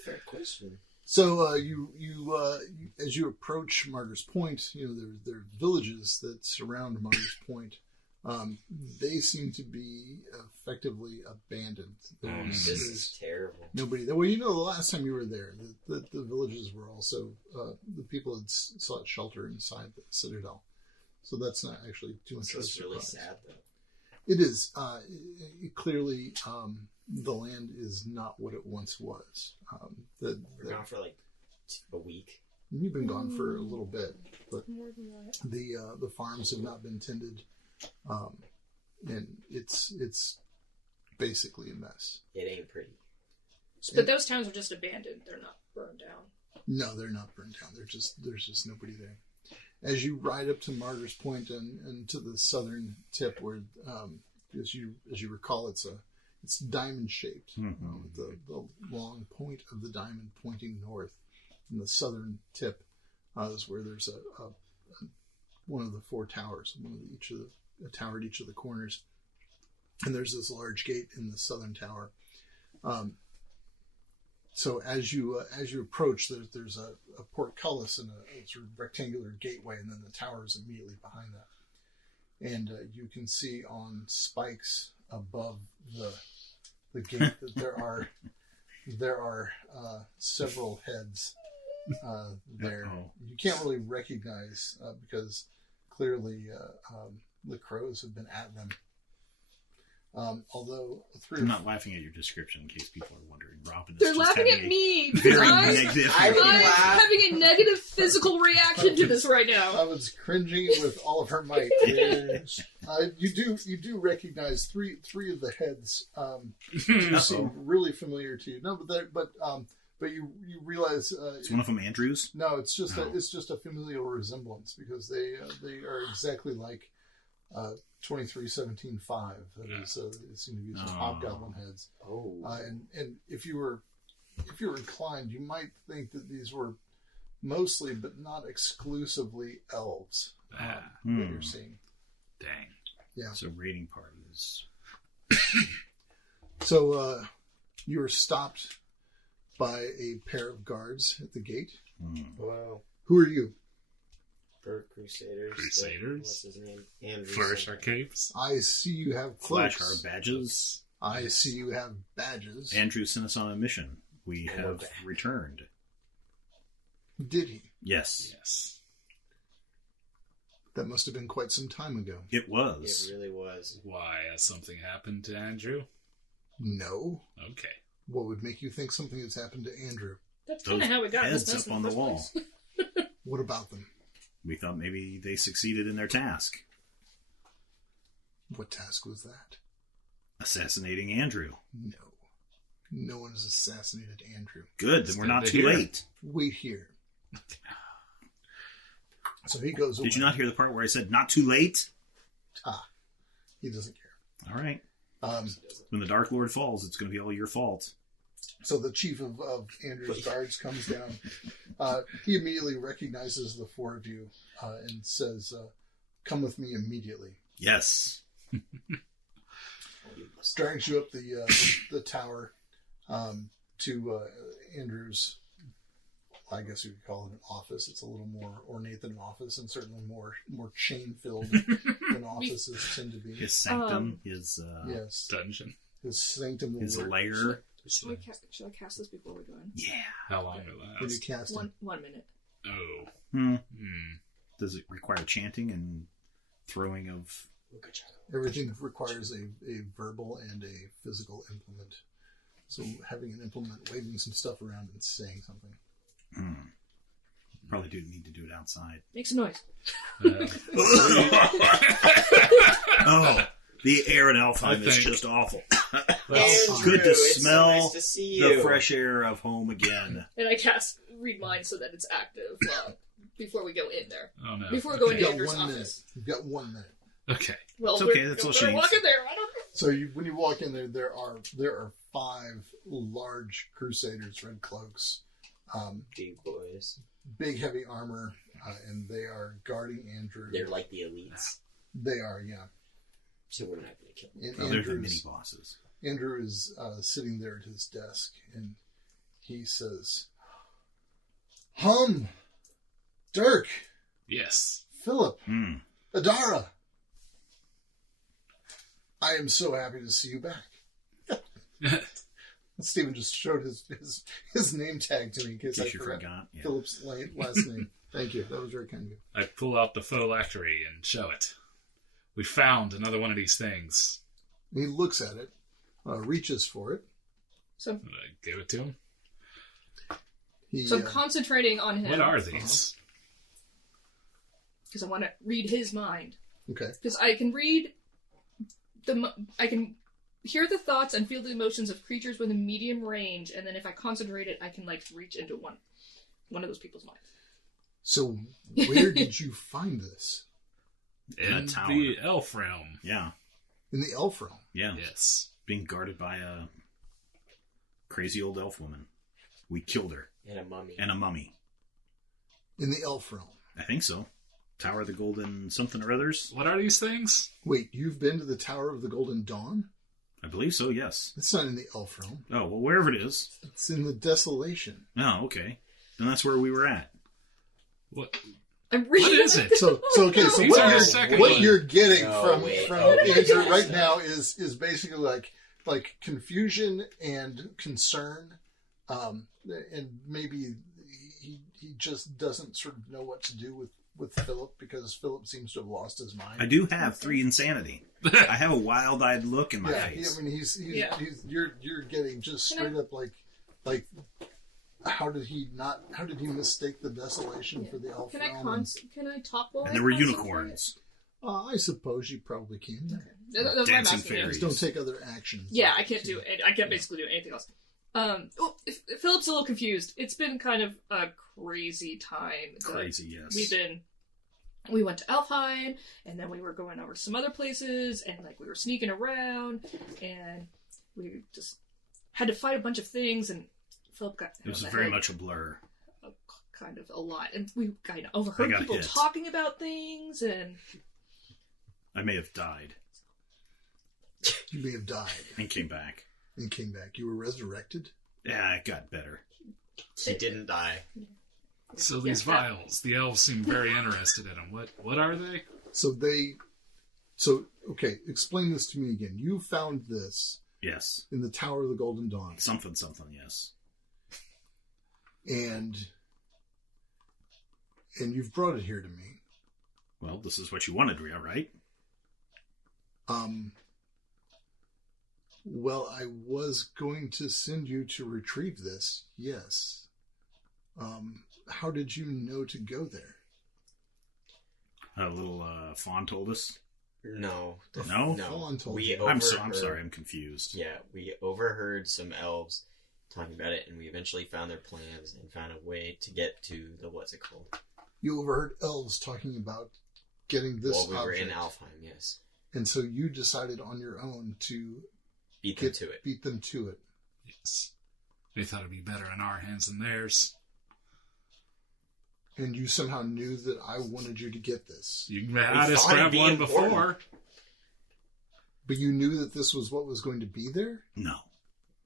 Fair question. So you as you approach Martyr's Point, there are villages that surround Martyr's Point. They seem to be effectively abandoned. This is terrible. Nobody there. Well, the last time you were there, the villages were also the people had sought shelter inside the citadel. So that's not actually too much of a This is really surprise. sad, though. It is. Clearly, the land is not what it once was. We're gone for a week. You've been gone for a little bit, but More than that. the farms have not been tended, and it's basically a mess. It ain't pretty. But those towns are just abandoned. They're not burned down. No, they're not burned down. There's just nobody there. as you ride up to Martyr's Point and to the southern tip, where as you recall, it's diamond shaped. The long point of the diamond pointing north, and the southern tip is where there's a one of the four towers, a tower at each of the corners, and there's this large gate in the southern tower. So as you approach, there's a portcullis and a sort of rectangular gateway, and then the tower is immediately behind that. And you can see on spikes above the gate that there are several heads there. Uh-oh. You can't really recognize because clearly the crows have been at them. Although I'm not laughing at your description in case people are wondering. Robin is They're just laughing having at a me because very I'm negative. I would laugh. having a negative physical reaction to this right now. I was cringing with all of her might. You do recognize three of the heads. Do seem really familiar to you. No, but you realize Is one of them Andrews? no, it's just a familial resemblance because they are exactly like 2317-5. That is, they seem to be some hobgoblin heads. Oh. And if you were inclined, you might think that these were mostly, but not exclusively, elves that you're seeing. Dang. Yeah. So raiding parties. So you were stopped by a pair of guards at the gate. Wow. Who are you? For Crusaders. Crusaders? What's his name? Andrew. Flourish our capes. I see you have Flash cloaks. our badges. I see you have badges. Andrew sent us on a mission. We have returned. Did he? Yes. Yes. That must have been quite some time ago. It was. It really was. Why? Has something happened to Andrew? No. Okay. What would make you think something has happened to Andrew? That's kind of how we got this heads mess up in on the the first wall. place. What about them? We thought maybe they succeeded in their task. What task was that? Assassinating Andrew. No. No one has assassinated Andrew. Good, then we're not good to too hear. late. Wait here. So he goes away. Did you not hear the part where I said not too late? He doesn't care. All right. When the Dark Lord falls, it's going to be all your fault. So the chief of Andrew's guards comes down. He immediately recognizes the four of you and says, "Come with me immediately." Yes. Drags you up the tower to Andrew's, I guess you could call it an office. It's a little more ornate than an office, and certainly more chain filled than offices tend to be. His sanctum, his Yes, Dungeon. his sanctum. Will his work. lair. Should I cast this before we go in? Yeah. How long will When you last? cast it. 1 minute. Oh. Does it require chanting and throwing of... Everything requires a verbal and a physical implement. So having an implement, waving some stuff around and saying something. Probably do need to do it outside. Make some noise. Oh, the air in Elfheim is just awful. It's good to it's smell so nice to see the you. fresh air of home again. And I cast Read Mind so that it's active before we go in there. Oh no. Before we go into You've got Andrew's 1 minute. office. You've got 1 minute. Okay. Well, It's okay, that's all she we're needs. walking there. I don't know. So when you walk in there are 5 large crusaders, red cloaks, Big boys. big heavy armor, and they are guarding Andrew. They're like the elites. They are, yeah. So we're not going to kill them. And Oh, they're the mini bosses. Andrew is sitting there at his desk, and he says, "Hum, Dirk, Yes. Philip, Hmm. Adara, I am so happy to see you back." Stephen just showed his name tag to me in case I you forgot forgot. Yeah. Philip's last name. Thank you. That was very kind of you. I pull out the phylactery and show it. We found another one of these things. He looks at it, reaches for it. So I give it to him. I'm concentrating on him. What are these? Because I want to read his mind. Okay. Because I can read I can hear the thoughts and feel the emotions of creatures within medium range, and then if I concentrate it, I can reach into one of those people's minds. So, where did you find this? In a tower. the elf realm. Yeah. In the elf realm? Yeah. Yes. Being guarded by a crazy old elf woman. We killed her. And a mummy. And a mummy. In the elf realm? I think so. Tower of the Golden something or others. What are these things? Wait, you've been to the Tower of the Golden Dawn? I believe so, yes. It's not in the elf realm. Oh, well, wherever it is. It's in the Desolation. Oh, okay. Then that's where we were at. What? I'm really What is it? So okay. So These are the second what one. you're getting from Okay. Andrew right now is basically like confusion and concern, and maybe he just doesn't sort of know what to do with Philip because Philip seems to have lost his mind. I do have 3 insanity. I have a wild-eyed look in my Yeah, face. I mean he's you're getting just straight up like how did he mistake the Desolation for the elf Can realm? can I talk while And I there were concentrate? unicorns. I suppose you probably can. Yeah. That's what I'm Dancing asking you. fairies. Just don't take other actions. Yeah, I can't do it. I can't basically do anything else. Philip's a little confused. It's been kind of a crazy time. Crazy, yes. We went to Alfheim, and then we were going over to some other places, and like we were sneaking around, and we just had to fight a bunch of things, and Philip got It was very much a blur. kind of a lot, and we kind of overheard got people hit. talking about things, and I may have died You may have died and came back. and came back. You were resurrected? Yeah, it got better. He didn't die. So these vials, the elves seem very interested in them. What are they? Okay, explain this to me again. You found this Yes. in the Tower of the Golden Dawn. Something, yes. And you've brought it here to me. Well, this is what you wanted, right? Well, I was going to send you to retrieve this, yes. How did you know to go there? A little fawn told us. No. No? Fawn told We you. I'm sorry, I'm confused. Yeah, we overheard some elves talking about it, and we eventually found their plans and found a way to get to the what's it called? You overheard elves talking about getting this While we were object. in Alfheim, yes. And so you decided on your own to Beat them to it. beat them to it. Yes. They thought it'd be better in our hands than theirs. And you somehow knew that I wanted you to get this. You had us thought it'd grab be one important. before. But you knew that this was what was going to be there? No.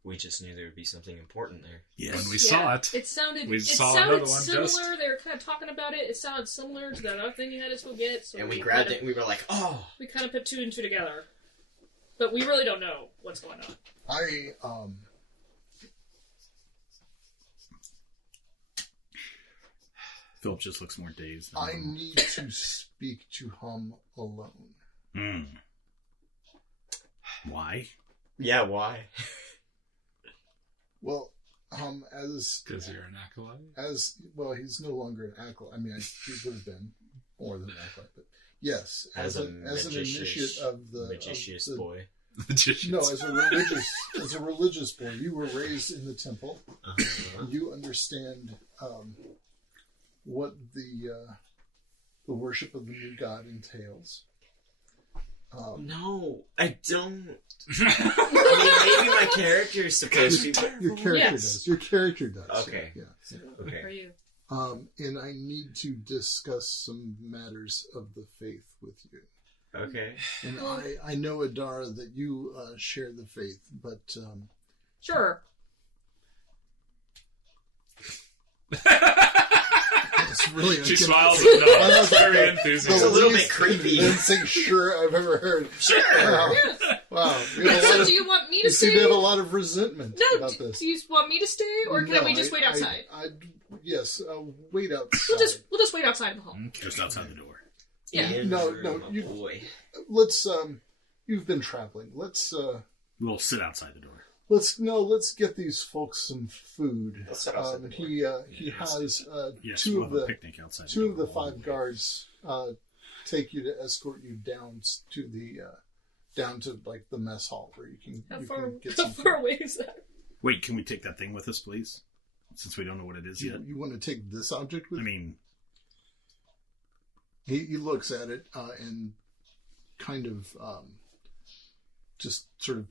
We just knew there would be something important there. Yes. When we saw it, It sounded. We It saw sounded another one similar. just- They were kind of talking about it. It sounded similar to that other thing you had us go get. So And we kind grabbed of- it and we were like, oh! We kind of put 2 and 2 together, but we really don't know what's going on. Philip just looks more dazed. I need to speak to Hum alone. Why? Yeah, why? Well, as because you're an acolyte. he's no longer an acolyte. I mean, he would have been more than an acolyte, but yes, As an initiate of the magicious of the, boy. No, as a religious boy, you were raised in the temple. Uh-huh. You understand what the worship of the new god entails. No, I don't. I mean, maybe my character is supposed to be. Your character Yes. does. Your character does. Okay. Yeah. For Okay. you, And I need to discuss some matters of the faith with you. Okay. And I know, Adara, that you share the faith, but sure. it's really She unconvincing. smiles. No, Well, it's very the enthusiastic. It's a little bit least creepy. convincing sure I've ever heard. Sure. Wow. Yeah. Wow. You have a lot So, of- do you want me you to seem stay? to have a lot of resentment No. about this. Do you want me to stay, or can No, we just wait outside? Yes, wait outside. We'll just wait outside in the hall. Just outside the door. Yeah. No, my you- boy. Let's you've been traveling. Let's We'll sit outside the door. let's get these folks some food. Let's sit outside the door. He has Yes, two we'll of have a the picnic outside. two of the door. 5 guards take you to escort you down to the down to like the mess hall where you can How you far? can get How some far food. away is that? Wait, can we take that thing with us, please? Since we don't know what it is yet. You want to take this object with I mean, He looks at it and kind of just sort of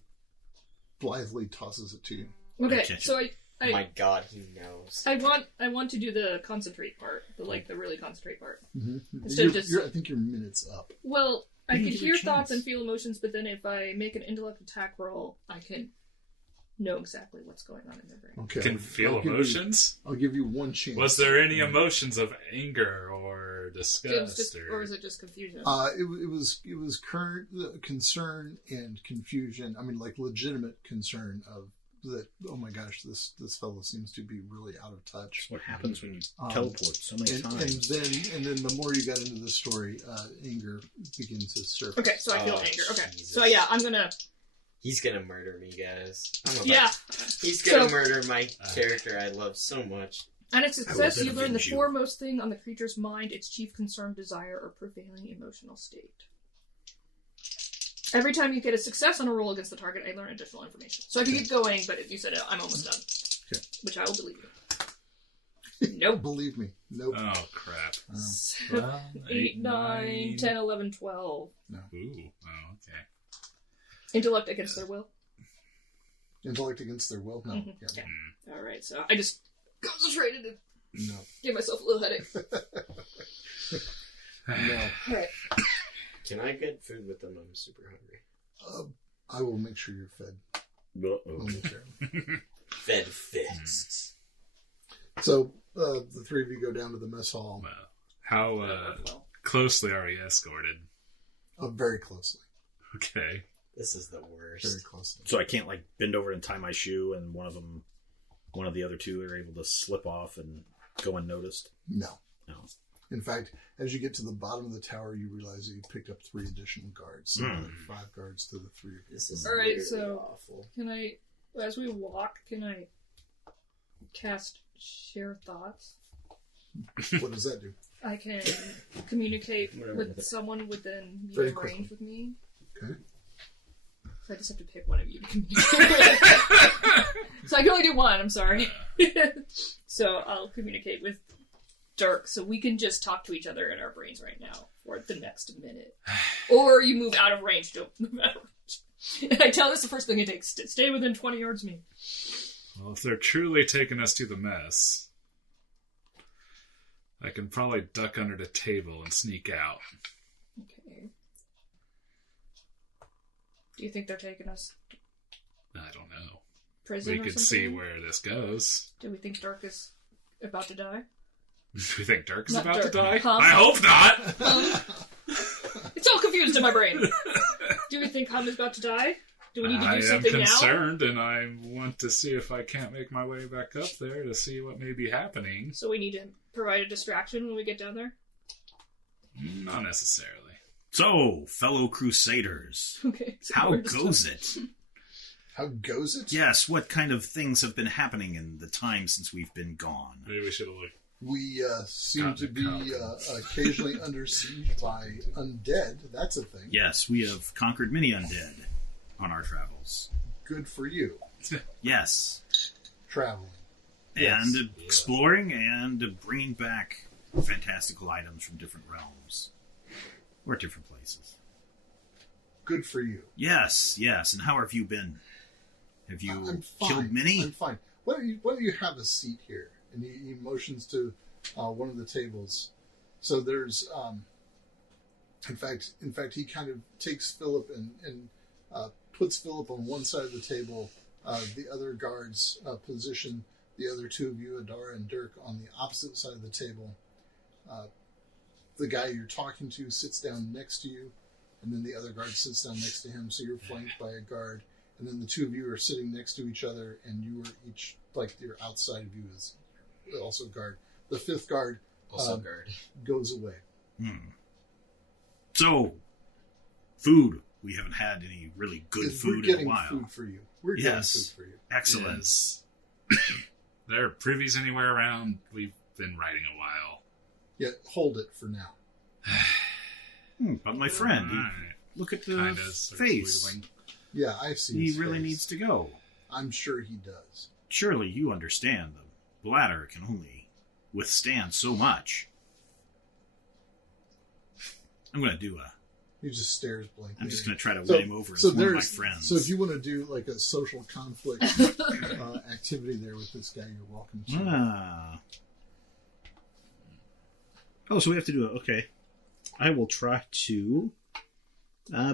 blithely tosses it to you. Okay, Catch so Oh my god, he knows. I want to do the concentrate part, the really concentrate part. Mm-hmm. Instead of just I think your minute's up. well, I You can give it a hear chance. thoughts and feel emotions, but then if I make an intellect attack roll, I can know exactly what's going on in their brain. Okay. Can feel emotions? I'll give you one chance. Was there any emotions of anger or disgust? Or is it just confusion? It was current concern and confusion. I mean, like legitimate concern of that. Oh my gosh, this fellow seems to be really out of touch. What happens when you teleport so many And times? then the more you got into the story, anger begins to surface. Okay, so I feel Oh, anger. Okay, Jesus. so yeah, I'm gonna. He's gonna murder me, guys. Yeah, He's gonna So- murder my character I love so much. and its success, then you learn the avenge you. foremost thing on the creature's mind, its chief concern, desire, or prevailing emotional state. Every time you get a success on a roll against the target, I learn additional information. So I can keep going, but if you said I'm almost done, Okay. which I will believe you. Nope. Believe me. Nope. Oh, crap. 8, 9, 10, 11, 12. Ooh. Oh, okay. Intellect against their will. Intellect against their will? No. Mhm. Yeah. Yeah. Alright, so I just concentrated and No. gave myself a little headache. No. Alright. Can I get food with them? I'm super hungry. I will make sure you're fed. Momentarily. Fed fists. So the three of you go down to the mess hall Well, how closely are we escorted? very closely. Okay. This is the Very worst. closely. So I can't like bend over and tie my shoe, and one of the other two are able to slip off and go unnoticed. No. No. In fact, as you get to the bottom of the tower, you realize that you picked up 3 additional guards. So there are 5 guards to the 3 of you. This is Alright, really so- awful. Can I, as we walk, can I cast Share Thoughts? What does that do? I can communicate Whatever. with someone within Very medium quickly. range with me. Okay. So I just have to pick one of you to communicate with. So I can only do one, I'm sorry. So I'll communicate with Dirk so we can just talk to each other in our brains right now for the next minute. Or you move out of range. Don't move out of range. And I tell this the first thing it takes. Stay within 20 yards of me. Well, if they're truly taking us to the mess, I can probably duck under the table and sneak out. Okay. Do you think they're taking us I don't know. prison We or could something? see where this goes. Do we think Dirk is about to die? Do we think Dirk's Not about Dirk. to die? Huh? I hope not! It's all confused in my brain. Do we think Hum is about to die? Do we need to do I am something now? concerned, and I want to see if I can't make my way back up there to see what may be happening. So we need to provide a distraction when we get down there? Not necessarily. So, fellow crusaders, Okay. So how we're just- goes it? How goes it? Yes, what kind of things have been happening in the time since we've been gone? Maybe we should have looked. We seem to be occasionally under siege by undead. That's a thing. Yes, we have conquered many undead on our travels. Good for you. Yes, Traveling. and Yes. exploring and bringing back fantastical items from different realms or different places. Good for you. Yes, yes. And how have you been? Have you I'm fine. killed many? I'm fine. Why don't you have a seat here? And he motions to one of the tables. So there's, in fact, he kind of takes Philip and puts Philip on one side of the table. The other guards position the other 2 of you, Adara and Dirk, on the opposite side of the table. The guy you're talking to sits down next to you, and then the other guard sits down next to him, so you're flanked by a guard. And then the 2 of you are sitting next to each other, and you are each, like, your outside of you is also guard. The 5th guard Also guard. goes away. So, food. We haven't had any really good We're food in a getting while. food for you. We're Yes. getting food for you. Excellent. Yes. There are privies anywhere around. We've been riding a while. Yeah, hold it for now. But my friend, Alright. look at the Kinda starts face. wiggling. Yeah, I've seen He his really face. needs to go. I'm sure he does. Surely you understand the bladder can only withstand so much. I'm going to do a... He just stares blankly. I'm just going to try to win him over as one of my friends. So if you want to do like a social conflict activity there with this guy, you're welcome to. Oh, so we have to do it. Okay. I will try to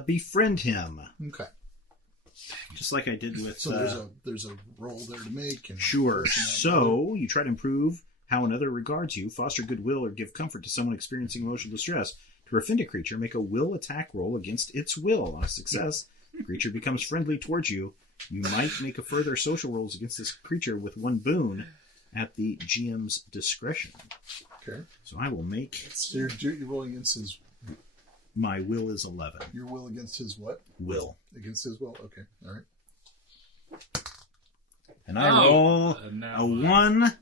befriend him. Okay. Just like I did with... So there's a roll there to make. And sure. So you try to improve how another regards you, foster goodwill, or give comfort to someone experiencing emotional distress. To offend a creature, make a will attack roll against its will. On a success, the creature becomes friendly towards you. You might make a further social rolls against this creature with one boon at the GM's discretion. Okay. So I will make... So you're rolling against his... My will is 11. Your will against his what? Will. Against his will? Okay. All right. And I roll a 1,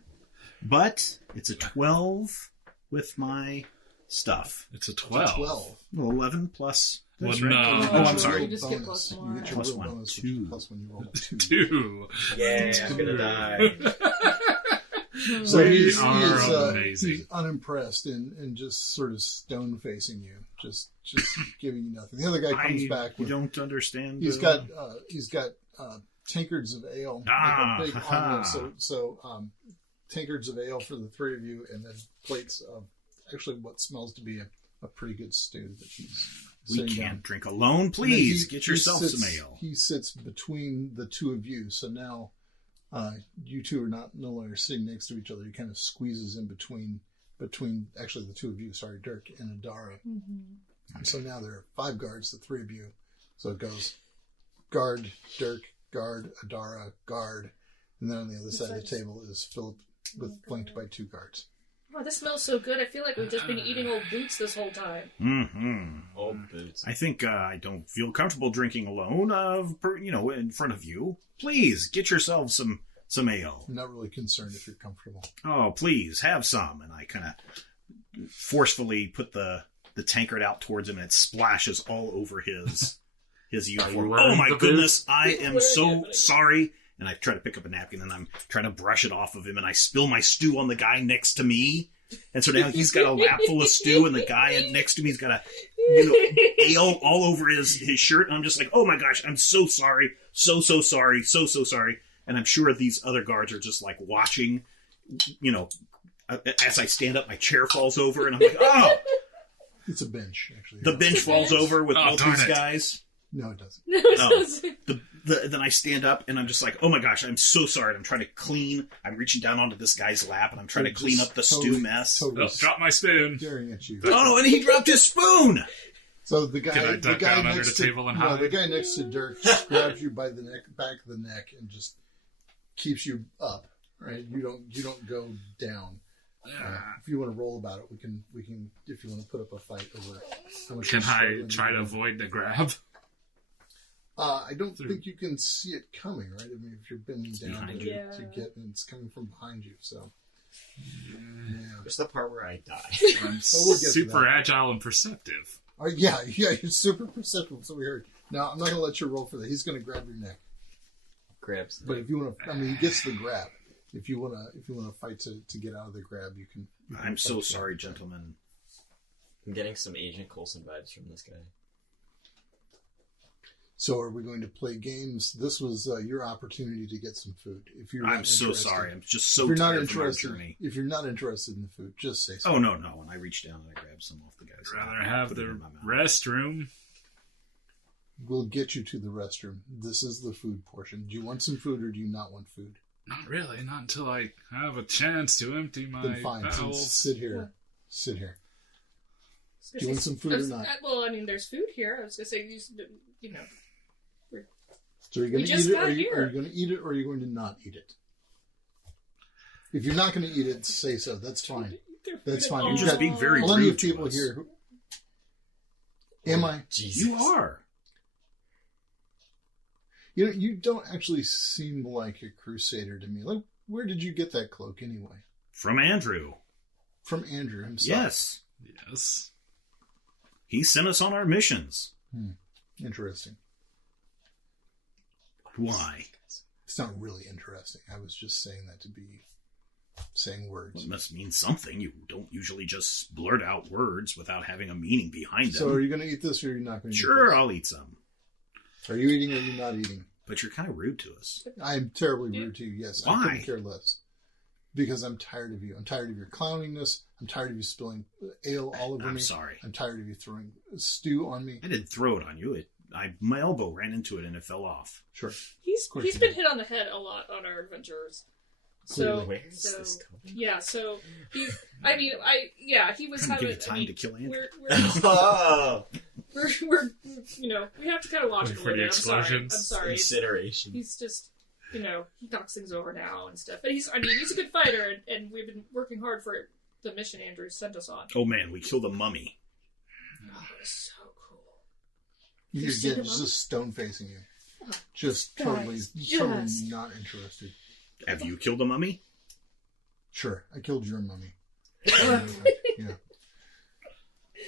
but it's a 12 with my stuff. It's a 12. 12. Well, 11 plus... Well, right. no. Oh, I'm sorry. You just get plus You one. get your Plus will one. bonus, which 2. is plus 1. You roll a 2. 2. Yeah, I'm gonna die. So We he's amazing. unimpressed and just sort of stone facing you, just giving you nothing. The other guy comes back. You With, don't understand. he's got tankards of ale, Ah, like a big ha-ha. armor. So tankards of ale for the three of you, and then plates of actually what smells to be a pretty good stew that he's We sitting can't down. drink alone. And then Please he- get he yourself sits- some ale. He sits between the two of you, so now you two are no longer sitting next to each other. He kind of squeezes in between actually the two of you. Sorry, Dirk and Adara. Mm-hmm. And so now there are 5 guards, the 3 of you. So it goes guard, Dirk, guard, Adara, guard, and then on the other side of the table is Philip, flanked by 2 guards. Oh, this smells so good. I feel like we've just been eating old boots this whole time. Mm-hmm. Old boots. I think I don't feel comfortable drinking alone. In front of you. Please get yourself some ale. I'm not really concerned if you're comfortable. Oh, please have some. And I kind of forcefully put the tankard out towards him, and it splashes all over his uniform. wearing Oh my the goodness! I He's am wearing so it, but- sorry. And I try to pick up a napkin, and I'm trying to brush it off of him, and I spill my stew on the guy next to me. And so now he's got a lap full of stew, and the guy next to me's got a ale all over his shirt. And I'm just like, oh my gosh, I'm so sorry, so sorry, so sorry. And I'm sure these other guards are just like watching. As I stand up, my chair falls over, and I'm like, oh, It's a bench, actually. the bench falls over with Oh, both darn these it. guys. No, it doesn't. Oh. Then I stand up and I'm just like, oh my gosh, I'm so sorry. I'm trying to clean. I'm reaching down onto this guy's lap and I'm trying to They're clean just up the totally- stew mess. Totally Oh, drop my spoon. staring at you. Oh, and he dropped his spoon. So the Can I guy, duck the guy down under next the to table and no, hide? the guy next to Dirk just grabs you by the back of the neck, and just keeps you up. Right? You don't go down. If you want to roll about it, we can. If you want to put up a fight over how much. Can you're I struggling try to do. avoid the grab? I don't think you can see it coming. Right? I mean, if you're bending down Behind to, you. to get, and it's coming from behind you. So. Yeah. Where's the part where I die? I'm we'll get to super that. agile and perceptive. Yeah, you're super perceptive. So we heard. Now I'm not going to let you roll for that. He's going to grab your neck. Grabs. But if you want to, I mean, he gets the grab. If you want to fight to get out of the grab, you can. I'm so fight to sorry, get out. gentlemen. I'm getting some Agent Coulson vibes from this guy. So, are we going to play games? This was your opportunity to get some food. If you're, I'm not so interested- sorry. I'm just If so you're not tired from our interested, journey. if you're not interested in the food, just say so. Oh no! And I reached down and I grabbed some off the guy's I'd lap rather and have put it the in my mouth. restroom. We'll get you to the restroom. This is the food portion. Do you want some food or do you not want food? Not really. Not until I have a chance to empty my Then fine. So bowels. sit here. Sit here. Do you want some food or not? Well, I mean, there's food here. I was gonna say, you know. So are you going We to just eat it? got Are you here. going to eat it or are you going to not eat it? If you're not going to eat it, say so. That's fine. That's fine. You're We've just got being very plenty rude of to people us. here. Am I? Jesus. You are. You don't actually seem like a crusader to me. Like, where did you get that cloak anyway? From Andrew. From Andrew himself. Yes. Yes. He sent us on our missions. Interesting. Why? It's not really interesting. I was just saying that to be saying words. Well, it must mean something. You don't usually just blurt out words without having a meaning behind them. So are you going to eat this or are you not going to eat Sure, this? I'll eat some. Are you eating or are you not eating? But you're kind of rude to us. I'm terribly rude to you, yes. Why? I couldn't care less. Because I'm tired of you. I'm tired of your clowniness. I'm tired of you spilling ale all over me. I'm sorry. I'm tired of you throwing stew on me. I didn't throw it on you. My elbow ran into it and it fell off. Sure. He's course been you did. hit on the head a lot on our adventures. Clearly. Where is this coming? Yeah, so he was Couldn't having give you time to kill Andrew. Oh! we're we have to kind of watch Wait him for a the little bit. explosions. I'm sorry. Incineration. He's just he knocks things over now and stuff. But he's a good fighter, and we've been working hard for the mission Andrew sent us on. Oh man, we killed a mummy. Oh, it was so cool. You seen get him up? just stone facing you. Oh, Just guys, totally just- not interested. Have you killed a mummy? Sure, I killed your mummy. Yeah.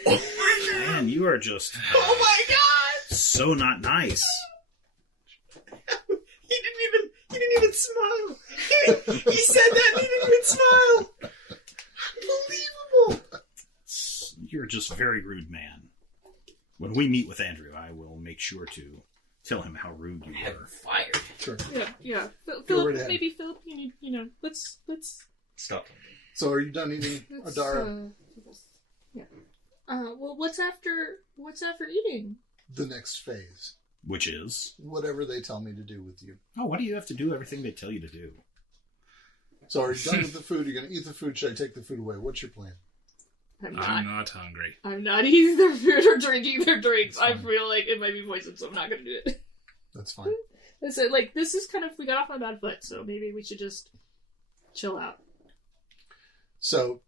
Man, you are just Oh my god! so not nice. He didn't even smile. He said that and he didn't even smile. Unbelievable. You're just a very rude man. When we meet with Andrew, I will make sure to tell him how rude you Heaven were. fired. Sure. Yeah. Go right Philip, ahead. maybe Philip, you need, let's. Stop. So are you done eating, Adara? Yeah. Well, what's after eating? The next phase. Which is? Whatever they tell me to do with you. Oh, why do you have to do everything they tell you to do? So are you done with the food? You're going to eat the food? Should I take the food away? What's your plan? I'm not hungry. I'm not eating their food or drinking their drinks. I That's fine. feel like it might be poisoned, so I'm not going to do it. That's fine. So, this is kind of, we got off on a bad foot, so maybe we should just chill out. So,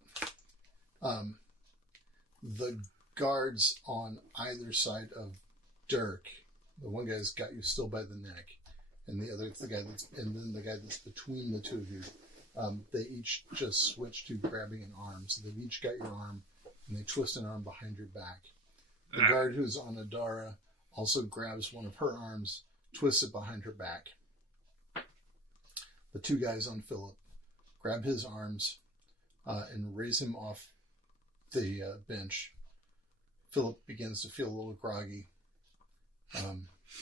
the guards on either side of Dirk, the one guy's got you still by the neck, and then the guy that's between the two of you, they each just switch to grabbing an arm. So they've each got your arm, and they twist an arm behind your back. The guard who's on Adara also grabs one of her arms, twists it behind her back. The two guys on Philip grab his arms and raise him off the bench. Philip begins to feel a little groggy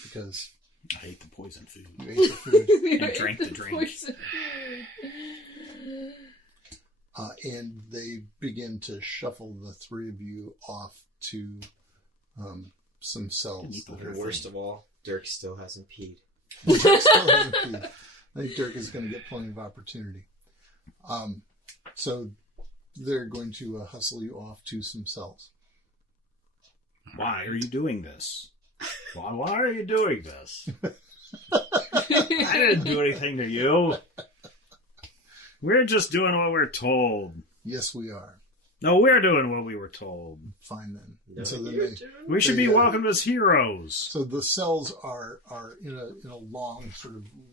because I hate the poison food. you ate the food. And drank the drink. And they begin to shuffle the three of you off to some cells. That are Worst of all, Dirk still hasn't peed. Dirk still hasn't peed. I think Dirk is going to get plenty of opportunity. So they're going to hustle you off to some cells. Why are you doing this? Why are you doing this? I didn't do anything to you. We're just doing what we're told. Yes, we are. No, we're doing what we were told. Fine then. No, And so then you're they, We should be welcomed as heroes. so the cells are in a long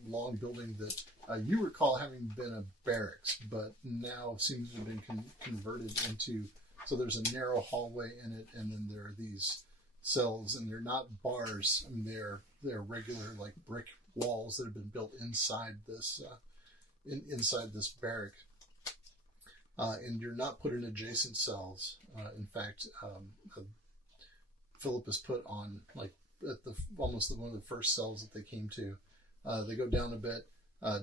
long building that you recall having been a barracks, but now seems to have been converted into. So there's a narrow hallway in it, and then there are these cells, and they're not bars. I mean, they're regular like brick walls that have been built inside this inside this barrack. And you're not put in adjacent cells. In fact, Philip is put on like at almost one of the first cells that they came to. They go down a bit.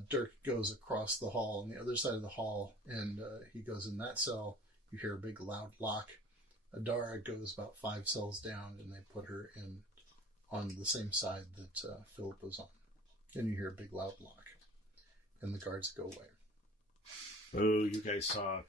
Dirk goes across the hall on the other side of the hall, and he goes in that cell. You hear a big loud lock. Adara goes about 5 cells down, and they put her in on the same side that Philip was on. And you hear a big loud lock, and the guards go away. Oh, you guys suck.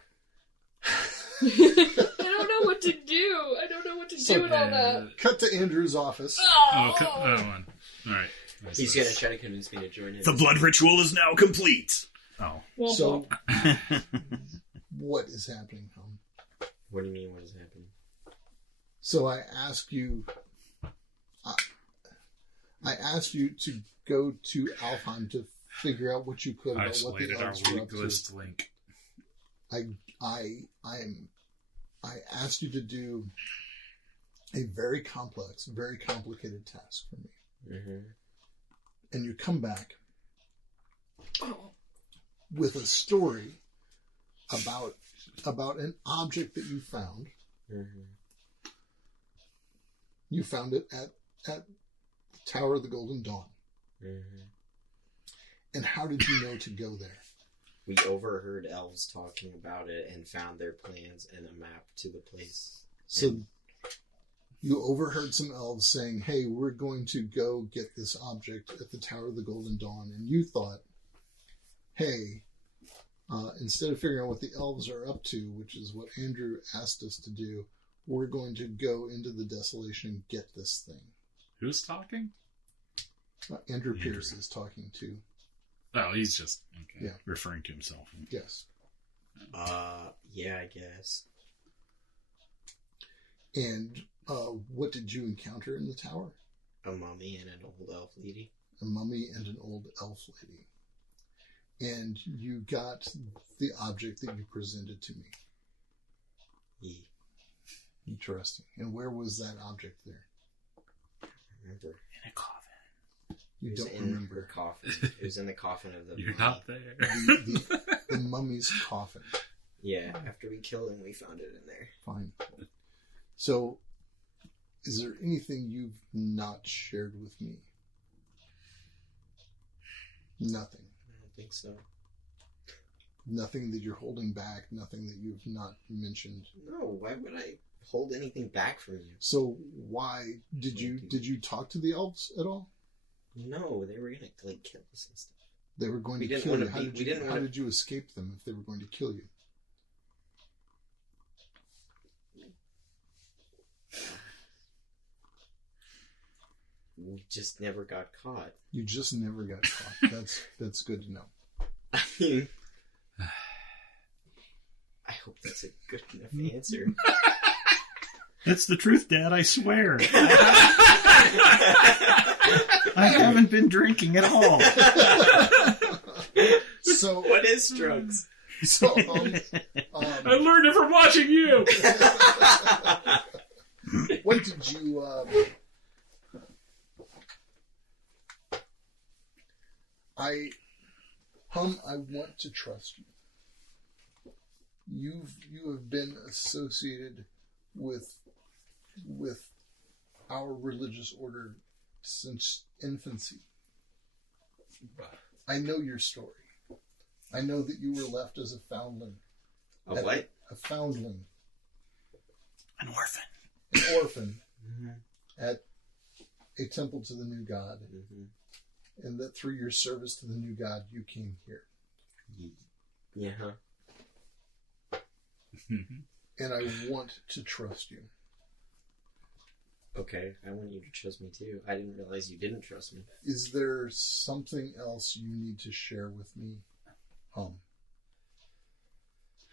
I don't know what to do. I don't know what to do with all that. Cut to Andrew's office. Oh, that one. All right. He's gonna try to convince me to join him. The blood ritual is now complete. Oh. Womp So, womp. what is happening, home? What do you mean? What is happening? So I asked you to go to Alfheim to figure out what you could about what the Isolated our elves were weak up to. list link. I asked you to do a very complex, very complicated task for me. Mm-hmm. And you come back Oh. with a story about an object that you found. Mm-hmm. You found it at the Tower of the Golden Dawn. Mm-hmm. And how did you know to go there? We overheard elves talking about it and found their plans and a map to the place. So you overheard some elves saying, hey, we're going to go get this object at the Tower of the Golden Dawn. And you thought, hey, instead of figuring out what the elves are up to, which is what Andrew asked us to do, we're going to go into the desolation and get this thing. Who's talking? Andrew Pierce is talking to. Oh, he's just referring to himself. Yes. Yeah, I guess. And what did you encounter in the tower? A mummy and an old elf lady. A mummy and an old elf lady. And you got the object that you presented to me. Yeah. Interesting. And where was that object there? I remember. In a coffin. You It was don't in remember. her coffin. It was in the coffin of the You're mummy. not there. The mummy's coffin. Yeah, after we killed him, we found it in there. Fine. So, is there anything you've not shared with me? Nothing. I don't think so. Nothing that you're holding back, nothing that you've not mentioned. No, why would I hold anything back from you? So why did you talk to the elves at all? No, they were gonna like kill us and stuff. They were going We to didn't kill wanna you. How be- did we didn't how wanna- did you escape them if they were going to kill you? We just never got caught. You just never got caught. That's good to know. I mean, I hope that's a good enough answer. That's the truth, Dad, I swear. I haven't been drinking at all. So What is drugs? so I learned it from watching you. when did you I want to trust you. You have been associated with our religious order since infancy. I know your story. I know that you were left as a foundling. A what? A foundling. An orphan. An orphan Mm-hmm. at a temple to the new god. Mm-hmm. And that through your service to the new god, you came here. Yeah. And I want to trust you. Okay, I want you to trust me too. I didn't realize you didn't trust me. Is there something else you need to share with me?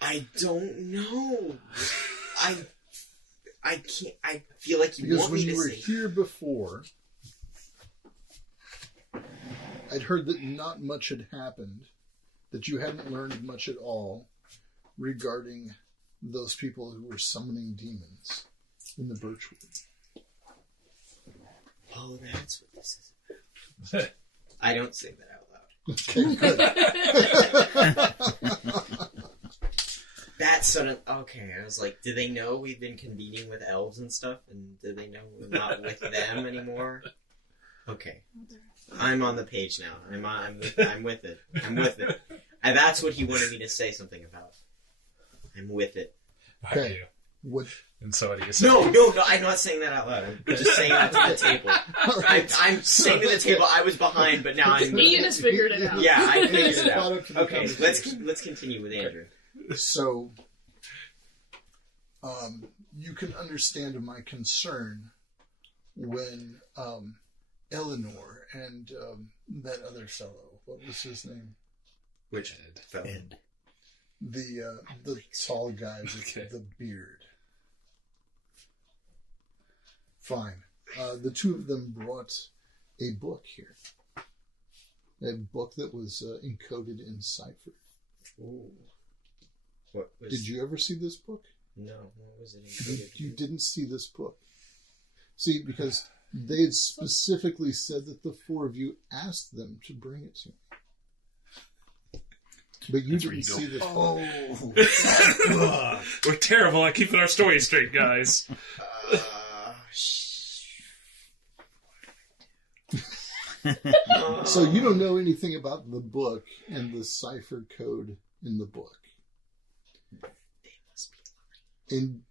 I don't know. I can't. I feel like you Because want when me you to were say. here before, I'd heard that not much had happened, that you hadn't learned much at all regarding those people who were summoning demons in the Birchwood. Oh, that's what this is about. I don't say that out loud. Okay, good. That sudden. Okay, I was like, do they know we've been convening with elves and stuff, and do they know we're not with them anymore? Okay, I'm on the page now. I'm with it. And that's what he wanted me to say something about. I'm with it. I Okay. do. What? And so what do you say? No, I'm not saying that out loud. I'm just saying that to the table. All right. I'm saying to the table, I was behind, but now I'm. Ian has figured it out. Yeah, I figured It's it caught out. up to the Okay, conversation. let's continue with Andrew. So, you can understand my concern when Eleanor and that other fellow, what was his name? Which fell? Ed. The tall guy with Okay. the beard. Fine. The two of them brought a book here. A book that was encoded in cipher. Ooh. What was? Did you ever see this book? No. What was it? You didn't see this book. See, because they had specifically said that the four of you asked them to bring it to me. But you That's where didn't you see go. this. Oh. We're terrible at keeping our story straight, guys. So you don't know anything about the book and the cipher code in the book. They must be lying. And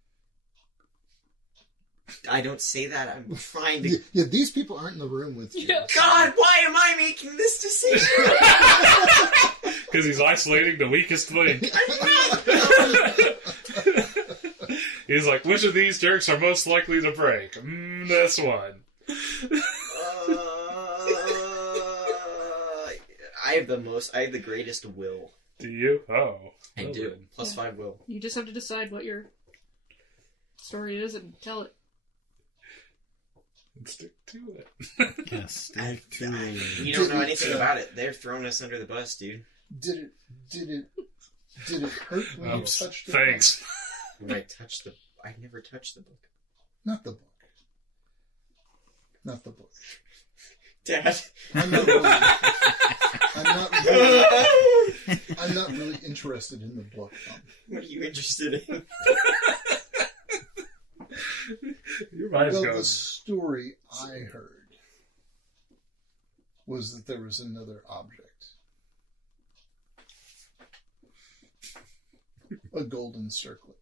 I don't say that. I'm trying to. yeah, these people aren't in the room with you. Yeah. God, why am I making this decision? Because he's isolating the weakest link. He's like, which of these jerks are most likely to break? This one. I have the greatest will. Do you? Oh. I well do. then. Plus 5 will. You just have to decide what your story is and tell it. And stick to it. Yes. You don't know anything about it. They're throwing us under the bus, dude. Did it hurt when you Oops. touched it? Thanks. When I touched the... I never touched the book. Not the book. Not the book. Dad. I'm not really interested in the book. What are you interested in? Your mind's Well, going. the story I heard was that there was another object. A golden circlet.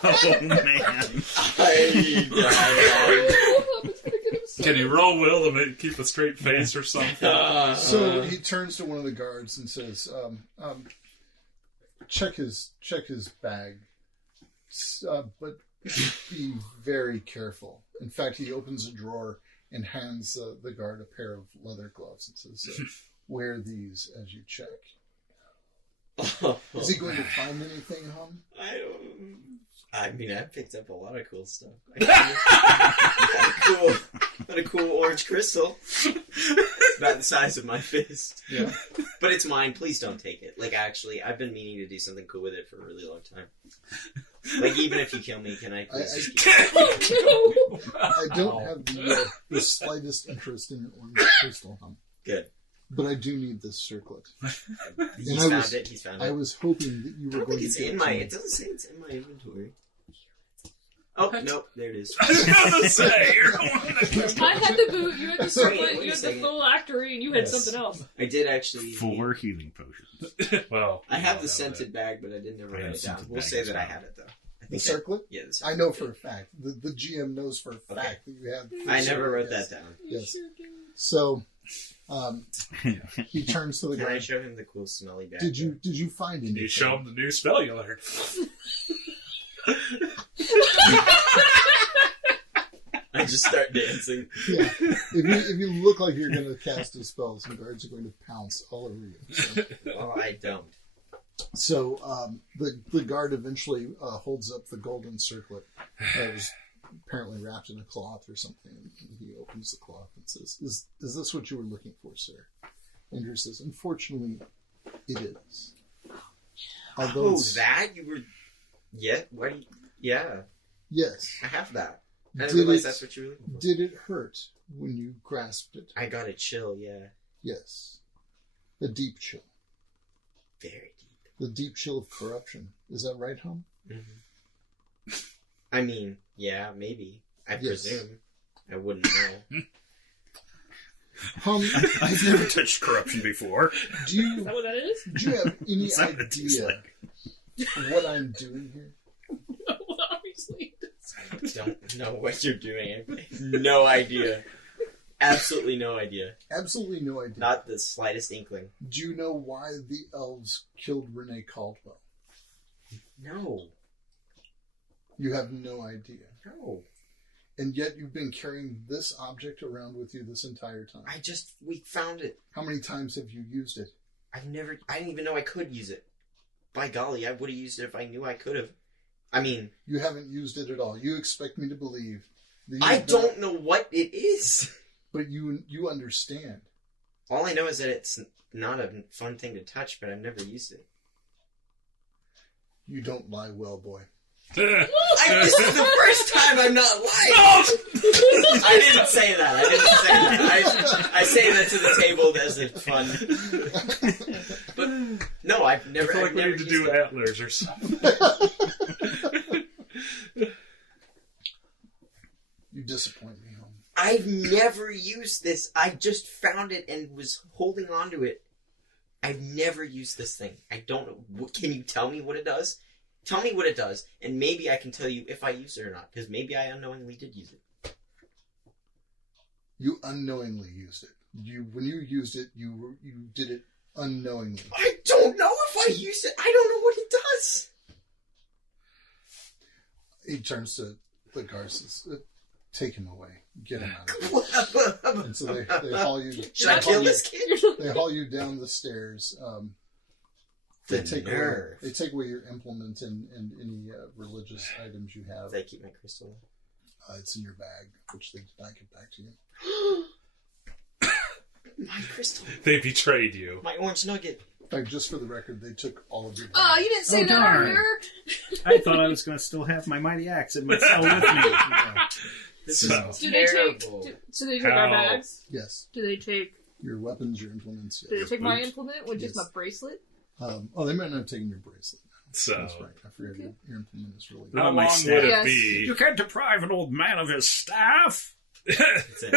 Oh, man. Can you roll will to keep a straight face or something? So he turns to one of the guards and says, check his bag, but be very careful. In fact, he opens a drawer and hands the guard a pair of leather gloves and says, wear these as you check. Is he going to find anything, Hum? I mean, I picked up a lot of cool stuff. Got a cool orange crystal. It's about the size of my fist. Yeah. But it's mine. Please don't take it. Like, actually, I've been meaning to do something cool with it for a really long time. Like, even if you kill me, can I please just keep it? I don't have the slightest interest in an orange crystal, Hum. Good. But I do need this circlet. He's I found was- it. He's found it. I was hoping that you I were don't going think it's to get in to my... me. It doesn't say it's in my inventory. Oh, nope. There it is. I was gonna say, you're the one that I had the boot, you had the Wait circlet, a you had the second. phylactery, and you had Yes. something else. I did actually... 4 healing potions. Well, I have no, the no, scented bag, but I didn't ever I write have it down. scented We'll bag say as that I well. had it, though. I The think circlet? Yeah, the I circlet. know for a fact. The GM knows for a fact that you had. I never wrote Yes. that down. Yes. So, he turns to the Can I guy. show him the cool smelly bag? Did you find anything? You show him the new spell you learned. I just start dancing. Yeah. If you look like you're going to cast a spell, some guards are going to pounce all over you. So, Well, I don't. the guard eventually holds up the golden circlet that was apparently wrapped in a cloth or something. And he opens the cloth and says, "Is this what you were looking for, sir?" Andrew says, "Unfortunately, it is." Although Oh, it's- that? You were... Yeah? Why do you... Yeah, yes. I have that. I Did didn't realize it- that's what you were looking for. Did it hurt when you grasped it? I got a chill, yeah. Yes. A deep chill. Very deep. The deep chill of corruption. Is that right, Hum? Mm-hmm. I mean, yeah, maybe. I Yes. presume. I wouldn't know. Hum, I've never touched corruption before. do you Is that what that is? do you have any Is that what it tastes idea like? what I'm doing here? Well, obviously. I don't know what you're doing. No idea. Absolutely no idea. Absolutely no idea. Not the slightest inkling. Do you know why the elves killed Renee Caldwell? No. You have no idea. No. And yet you've been carrying this object around with you this entire time. We found it. How many times have you used it? I didn't even know I could use it. By golly, I would have used it if I knew I could have. I mean, You haven't used it at all. You expect me to believe that you I don't know what it is. But you understand. All I know is that it's not a fun thing to touch, but I've never used it. You don't lie well, boy. This is the first time I'm not lying. I didn't say that. I say that to the table as a fun. But no, I've never. I feel like I've we never need to used do it. antlers or something. You disappoint me, home. I've never used this. I just found it and was holding on to it. I've never used this thing. I don't know. Can you tell me what it does? Tell me what it does, and maybe I can tell you if I used it or not, because maybe I unknowingly did use it. You unknowingly used it. When you used it, you did it unknowingly. I don't know if I used it. I don't know what it does. He turns to the guards and says, take him away. Get him out of here. What? And so they haul you. Should I kill this kid? They haul you down the stairs. They take away your implements and any religious items you have. Did I keep my crystal? It's in your bag, which they did not get back to you. My crystal. They betrayed you. My orange nugget. In fact, just for the record, they took all of your. Oh, you didn't say that darn. earlier. I thought I was going to still have my mighty axe in my cell with me. This So- is Do they take? terrible. So they take our How- bags? Yes, Do they take? your weapons, your implements. Do they Yes. take my boots? implement, which is Yes. my bracelet? They might not have taken your bracelet. So, That's right. I forgot your implement is really. how my long staff. would it Yes. be? You can't deprive an old man of his staff. It's a-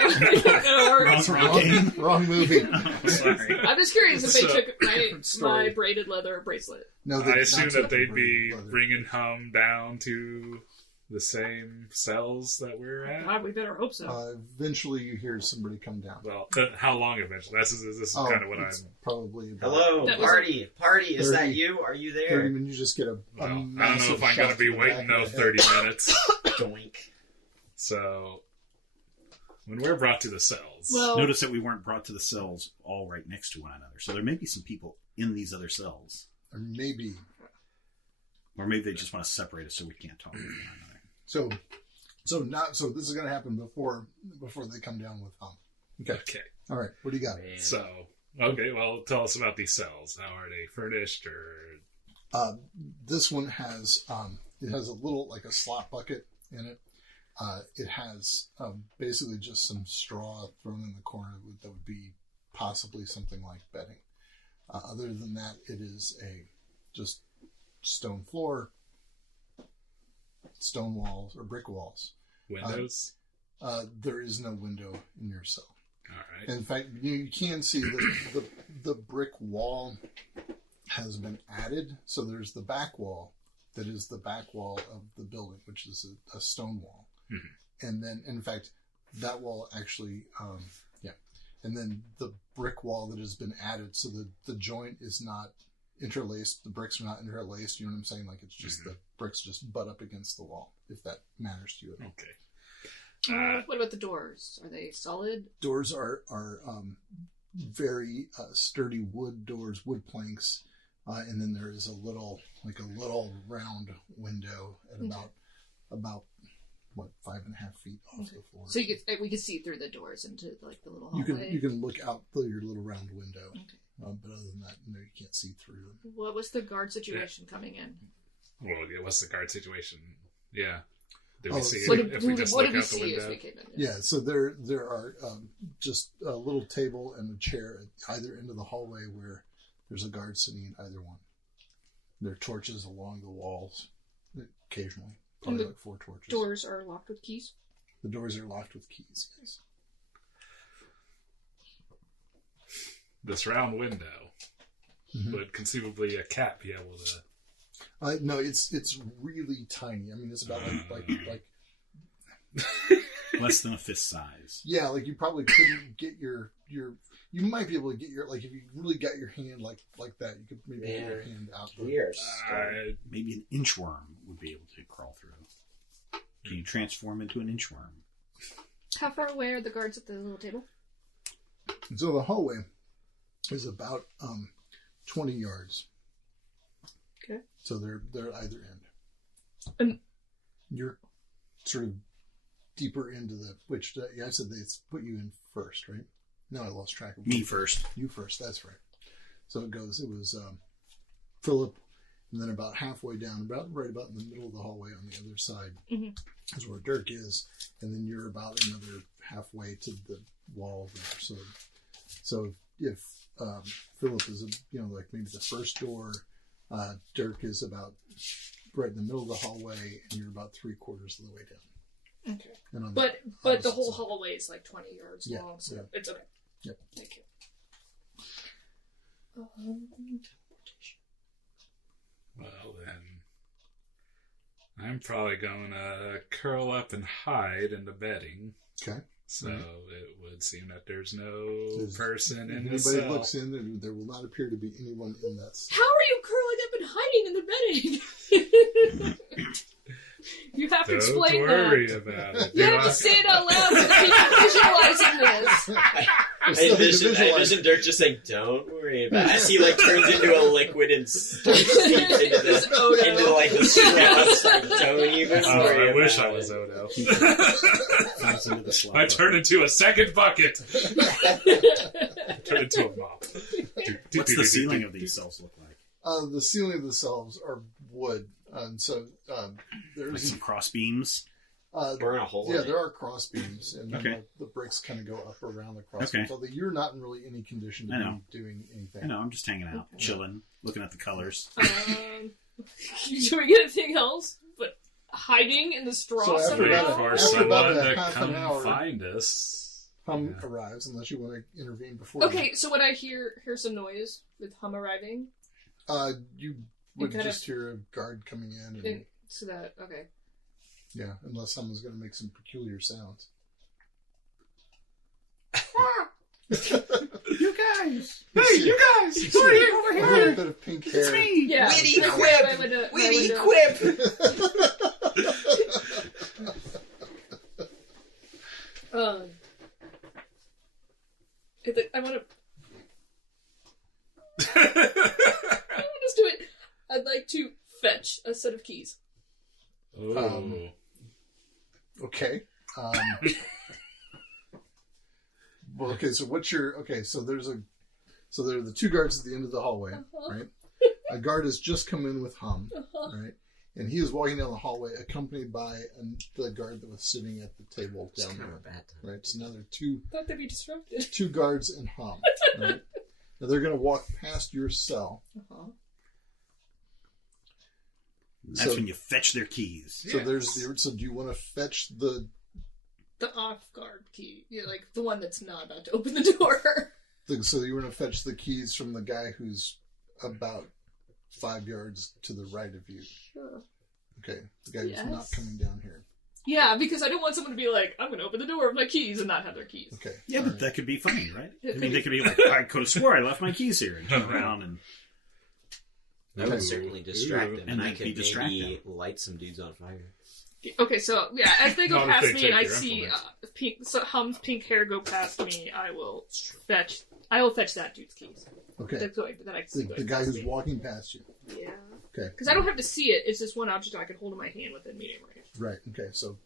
That'll work. Wrong movie. Sorry. I'm just curious if they So- took my story. braided leather bracelet. No, I they did assume not that take they'd the be leather. bringing home down to the same cells that we're at. God, we better hope so. Eventually, you hear somebody come down. Well, how long eventually? This is kind of what it's I'm. probably about Hello, That was party. Is that 30. you? Are you 30 there? minutes. You just get a Well, I don't know massive if I'm going shot to be to the waiting back those of the head. 30 minutes. Doink. So, when we're brought to the cells, Well, Notice that we weren't brought to the cells all right next to one another. So there may be some people in these other cells. Or maybe. Or maybe they just want to separate us so we can't talk with one another. So this is going to happen before they come down with Hum. okay. All right. What do you got? Man. So, okay, well, tell us about these cells. How are they furnished, or This one has it has a little like a slop bucket in it. It has basically just some straw thrown in the corner that would be possibly something like bedding. Other than that, it is a just stone floor, stone walls or brick walls. windows? There is no window in your cell. All right. In fact, you can see that the brick wall has been added. So there's the back wall that is the back wall of the building, which is a stone wall. Mhm. And then, in fact, that wall actually, and then the brick wall that has been added, so the joint is not interlaced. The bricks are not interlaced. You know what I'm saying? Like it's just the bricks just butt up against the wall, if that matters to you at all. Okay. what about the doors? Are they solid? Doors are very sturdy wood doors, wood planks, and then there is a little round window at about what 5.5 feet off the floor. So we could see through the doors into like the little you hallway. can look out through your little round window, Okay. but other than that, no, you can't see through them. What was the guard situation coming in? Well, yeah, what's the guard situation? Yeah. Did Oh, we see so it if we just what look did we out the see as window? we came in? Yeah, so there are just a little table and a chair at either end of the hallway where there's a guard sitting in either one. There are torches along the walls, occasionally, probably like 4 torches. Doors are locked with keys. The doors are locked with keys. Yes. This round window, Mhm. would conceivably a cat be able to? No, it's really tiny. I mean, it's about like Less than a fist size. yeah, like you probably couldn't get your you might be able to get your like if you really got your hand like that, you could maybe get your hand out. We are scarred. Maybe an inchworm would be able to crawl through. Can you transform into an inchworm? How far away are the guards at the little table? And so the hallway is about 20 yards. Okay. So they're either end. You're sort of deeper into the which I said they put you in first, right? No, I lost track of Me first. You first. That's right. So it was Philip, And then about halfway down, right about in the middle of the hallway on the other side Mhm. is where Dirk is. And then you're about another halfway to the wall there. So if Philip is, like maybe the first door, Dirk is about right in the middle of the hallway, and you're about 3/4 of the way down. Okay. And on But the opposite whole side. hallway is like 20 yards Yeah, long, so yeah. it's okay. Yep. Thank you. Well, then, I'm probably going to curl up and hide in the bedding. Okay. So it would seem that there's no There's- person If in the anybody cell. looks in, there will not appear to be anyone in that cell. How are you curling up and hiding in the bedding? You have to Don't explain worry that. about it. You have to say it out loud for the people visualizing this. I envision Dirk just saying, "Don't worry about it." As he turns into a liquid and starts seeps into the straws. Don't even worry I wish about I was it. Odo. Falls into the slot I turn into a second bucket. Turn into a mop. What's the ceiling of these cells look like? The ceiling of the cells are wood, and so Like there's some cross beams? Burn a hole. yeah, in there it. are cross beams, and then Okay. the bricks kind of go up around the cross Okay. beams. Although you're not in really any condition to I know. be doing anything. I know, I'm just hanging out, chilling, looking at the colors. Do we get anything else? But hiding in the straw So after somehow? Wait about- for after someone about a to half an come hour- find us. Hum Yeah. arrives, unless you want to intervene before. Okay, so when I hear some noise with Hum arriving, You would kind just hear a guard coming in, and so that okay. yeah, unless someone's going to make some peculiar sounds. You guys! Hey, you guys! You see a little bit of pink hair. Yeah, Witty my quip! window- my Witty window. quip! I want to. Let's do it. I'd like to fetch a set of keys. Oh. Okay. Well, okay. So what's your okay? So there are the two guards at the end of the hallway, right? A guard has just come in with Hum, right? And he is walking down the hallway accompanied by the guard that was sitting at the table It's down kind there, of a bad time. right? So now there are Thought they'd be disrupted. two guards and Hum, right? Now they're going to walk past your cell. That's So- when you fetch their keys. So so do you want to fetch the The off guard key, like the one that's not about to open the door. so you want to fetch the keys from the guy who's about 5 yards to the right of you? Sure. Okay, the guy who's not Yes. coming down here. Yeah, because I don't want someone to be like, I'm going to open the door with my keys and not have their keys. Okay. Yeah, all but right. that could be funny, right? It I mean, could they could be like, I could have swore I left my keys here, and turn around and... That would certainly distract them, and I And could be distracted. maybe light some dudes on fire. Okay, so yeah, as they go Not if past they me take and I your see implements. Hum's pink hair go past me, I will fetch that dude's keys. Okay. That's going, that I can see The going guy past who's me. walking past you. Yeah. Okay. Because I don't have to see it. It's just one object I can hold in my hand within medium range. Right. Okay. So,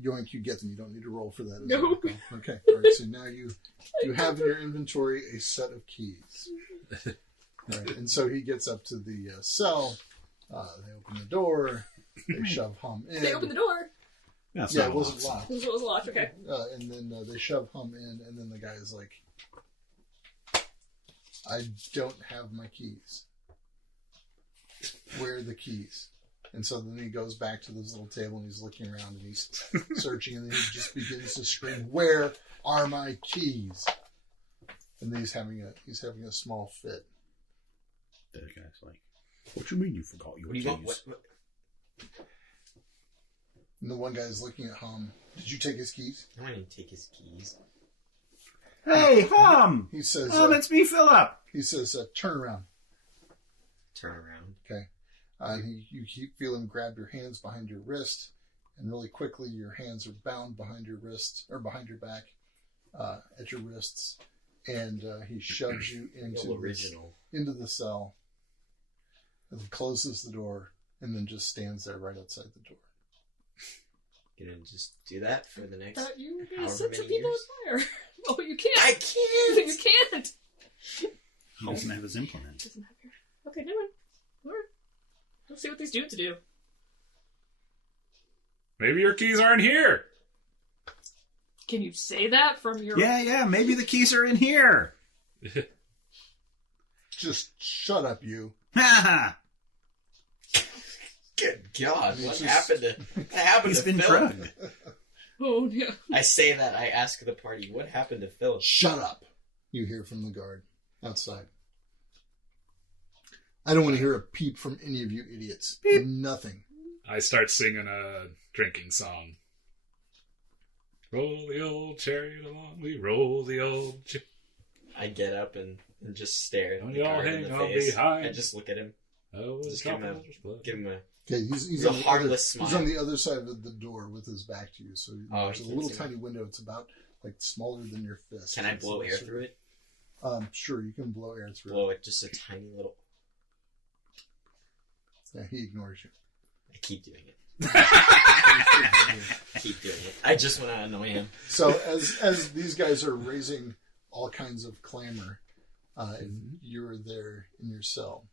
yoink, you get them. You don't need to roll for that. as No. I recall. Okay. All right. So now you have in your inventory a set of keys. Right. And so he gets up to the cell. They open the door. They shove Hum in. They open the door. That's Yeah, not it wasn't locked. locked. It was locked. Okay. And then they shove Hum in, and then the guy is like, I don't have my keys. Where are the keys? And so then he goes back to this little table and he's looking around and he's searching, and then he just begins to scream, "Where are my keys?" And then he's having a small fit. The guy's like, what you mean you forgot your What do you want? keys? What? And the one guy is looking at Hum. Did you take his keys? I want to take his keys. Hey, Hum! He says, It's me, Philip! turn around. Turn around. Okay. You feel him grab your hands behind your wrist, and really quickly your hands are bound behind your wrist, or behind your back, at your wrists, and he shoves you into the cell, and then closes the door, and then just stands there right outside the door. Gonna just do that for the next. Thought you were going to However set some many people years. on fire. Oh, you can't. I can't. You can't. He doesn't have his implement. Doesn't have your... Okay, never mind. All right. Let's see what these dudes do. Maybe your keys aren't here. Can you say that from your... Yeah, maybe the keys are in here. Just shut up, you. Ha Good God, It's what just- happened to He's been Phil? drugged. Oh, no. I say that, I ask the party, what happened to Phil? Shut up, you hear from the guard outside. I don't want to hear a peep from any of you idiots. Beep. Nothing. I start singing a drinking song. Roll the old chariot along, we roll the old chip. I get up and just stare at Don't the you all guard in hang the on face. behind. I just look at him, Oh, Just give him give him a... Okay, he's It's a on the harmless other, smile. He's on the other side of the door with his back to you. So Oh, there's he a can't little see tiny window. It's about like smaller than your fist. Can I blow air through it? Sure, you can blow air through Blow it just a tiny little... it. Yeah, he ignores you. I keep doing it. I keep doing it. I just want to annoy him. So as these guys are raising all kinds of clamor, and you're there in your cell,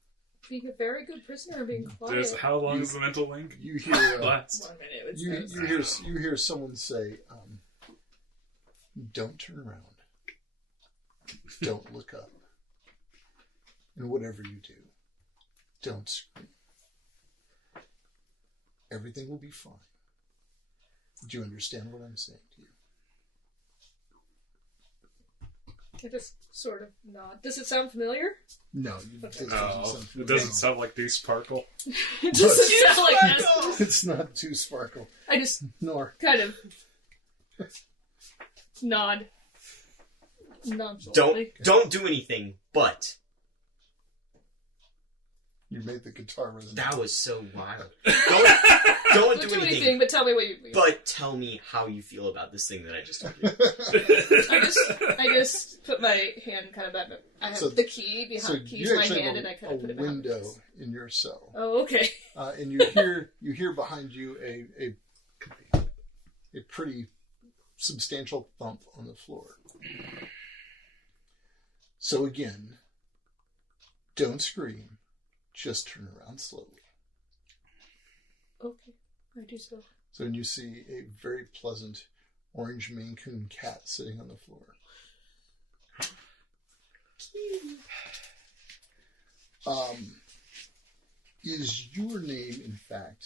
Being a very good prisoner and being quiet. How long is the mental link? you hear Last. 1 minute. It's you hear someone say, "Don't turn around. Don't look up. And whatever you do, don't scream. Everything will be fine." Do you understand what I'm saying to you? I just sort of nod. Does it sound familiar? No, No, it doesn't sound like these sparkle. It doesn't sound like this. It's not too sparkle. I just Nor kind of nod. Don't do anything, but... you made the guitar resonate. That was so wild. Don't do anything, but tell me what you mean. But tell me how you feel about this thing that I just told you. I just put my hand kind of back. I have So- the key So behind keys you in my actually hand, have and I kind of put a it behind my window chest. in your cell, Oh, okay. and you hear behind you a pretty substantial thump on the floor. So again, don't scream. Just turn around slowly. Okay, I do so. So when you see a very pleasant orange Maine Coon cat sitting on the floor. Is your name, in fact,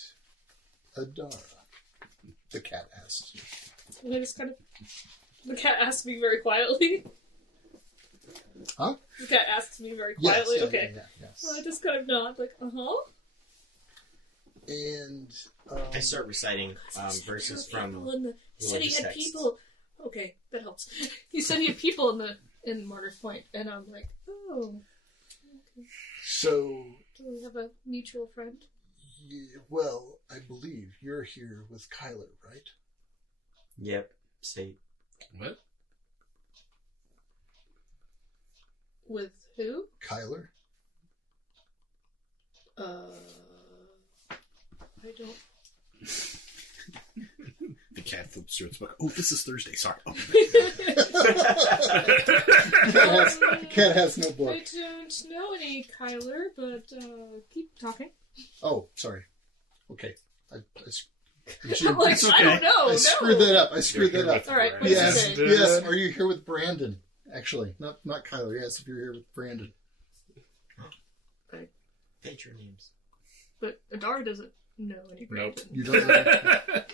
Adara? The cat asks you. And I just kind of... The cat asks me very quietly. Huh? The cat asks me very Yes, quietly. yeah, Okay. yes. Well, I just kind of nod, like, uh-huh. And I start reciting verses from... He said he religious had texts. people. Okay, that helps. He said he had people in Martyr's Point, and I'm like, oh. Okay. so, Do we have a mutual friend? well, I believe you're here with Kyler, right? Yep, say... What? With who? Kyler? I don't. The cat flips through its book. Oh, this is Thursday. Sorry. Oh. Cat has no book. I don't know any Kyler, but keep talking. Oh, sorry. Okay. I I'm like, It's I okay. don't know. I screwed that up. I screwed You're that here up. with All right, what Brandon. does it Yes, say? yes. Are you here with Brandon? Actually, not Kyler. Yes, if you're here with Brandon. State your names. But Adara doesn't know any Nope. Brandon. You don't know.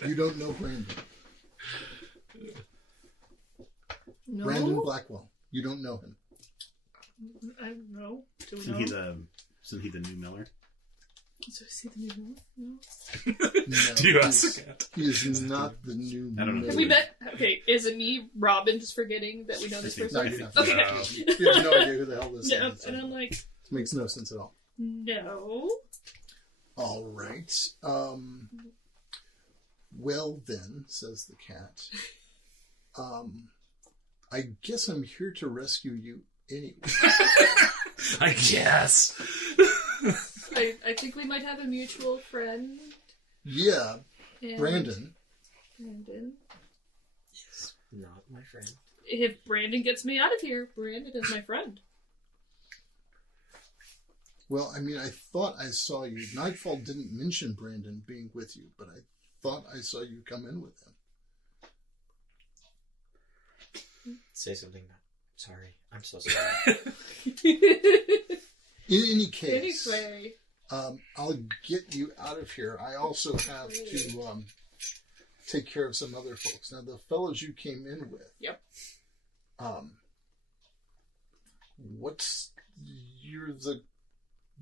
You don't know Brandon. No? Brandon Blackwell. You don't know him. I don't know. Do we Isn't know? he the new Miller? So is he the new one? No. No, Do you ask he's- the cat? He is not the new. I don't know. Have we met? Okay, is it me, Robin, just forgetting that we know this I think No, person? you're not. Okay. No. You have no idea who the hell this No, is. and I'm like, Makes no sense at all. no. All right. Well then, says the cat. I guess I'm here to rescue you anyway. I guess. I think we might have a mutual friend. Yeah, And Brandon. Brandon. Yes, not my friend. If Brandon gets me out of here, Brandon is my friend. Well, I mean, I thought I saw you. Nightfall didn't mention Brandon being with you, but I thought I saw you come in with him. Say something. Sorry. I'm so sorry. In any case, Anyway. I'll get you out of here. I also have to take care of some other folks. Now, the fellows you came in with. Yep.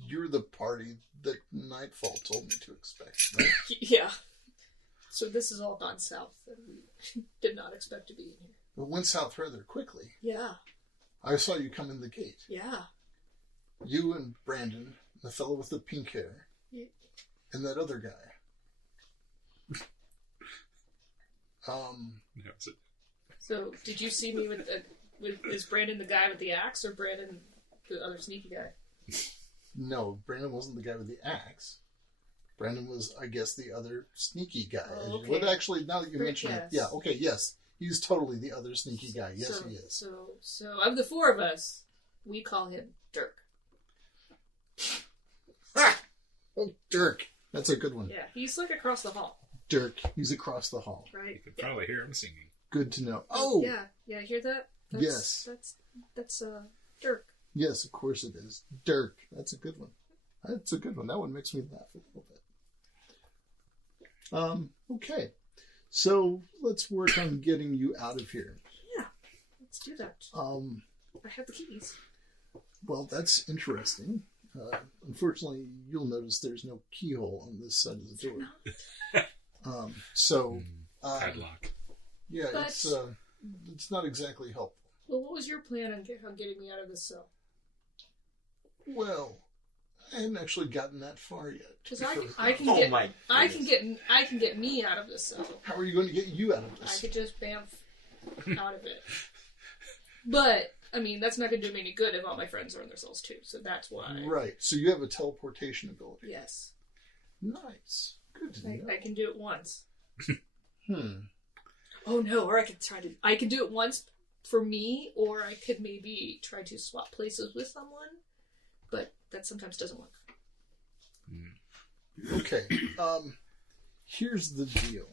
You're the party that Nightfall told me to expect, right? Yeah. So this has all gone south, and we did not expect to be in here. It went south rather quickly. Yeah. I saw you come in the gate. Yeah. You and Brandon, the fellow with the pink hair, Yeah. and that other guy. So did you see me with is Brandon the guy with the axe, or Brandon the other sneaky guy? No, Brandon wasn't the guy with the axe. Brandon was, I guess, the other sneaky guy. Oh, okay. But actually, now that you mention it, Yes. yeah, okay, yes. He's totally the other sneaky guy. Yes, So- he is. So of the four of us, we call him Dirk. Oh, Dirk. That's a good one. Yeah, he's like across the hall, Dirk. He's across the hall. You right? could probably hear him singing. Good to know. Oh, Yeah, hear that? Yes. That's Dirk. yes, of course it is. Dirk. That's a good one. That's a good one. That one makes me laugh a little bit. Okay. So let's work on getting you out of here. Yeah, let's do that. I have the keys. Well, that's interesting. Unfortunately, you'll notice there's no keyhole on this side of the door. Padlock. Yeah, But- it's not exactly helpful. Well, what was your plan on getting me out of this cell? Well, I hadn't actually gotten that far yet. Because I can Oh get my I can goodness. get me out of this cell. How are you going to get you out of I this? could just bamf out of it. But I mean, that's not going to do me any good if all my friends are in their cells too. So that's why. Right. So you have a teleportation ability. Yes, Nice. Good to know. I can do it once. Hmm. Oh no! Or I can do it once for me, or I could maybe try to swap places with someone. But that sometimes doesn't work. Okay. Here's the deal.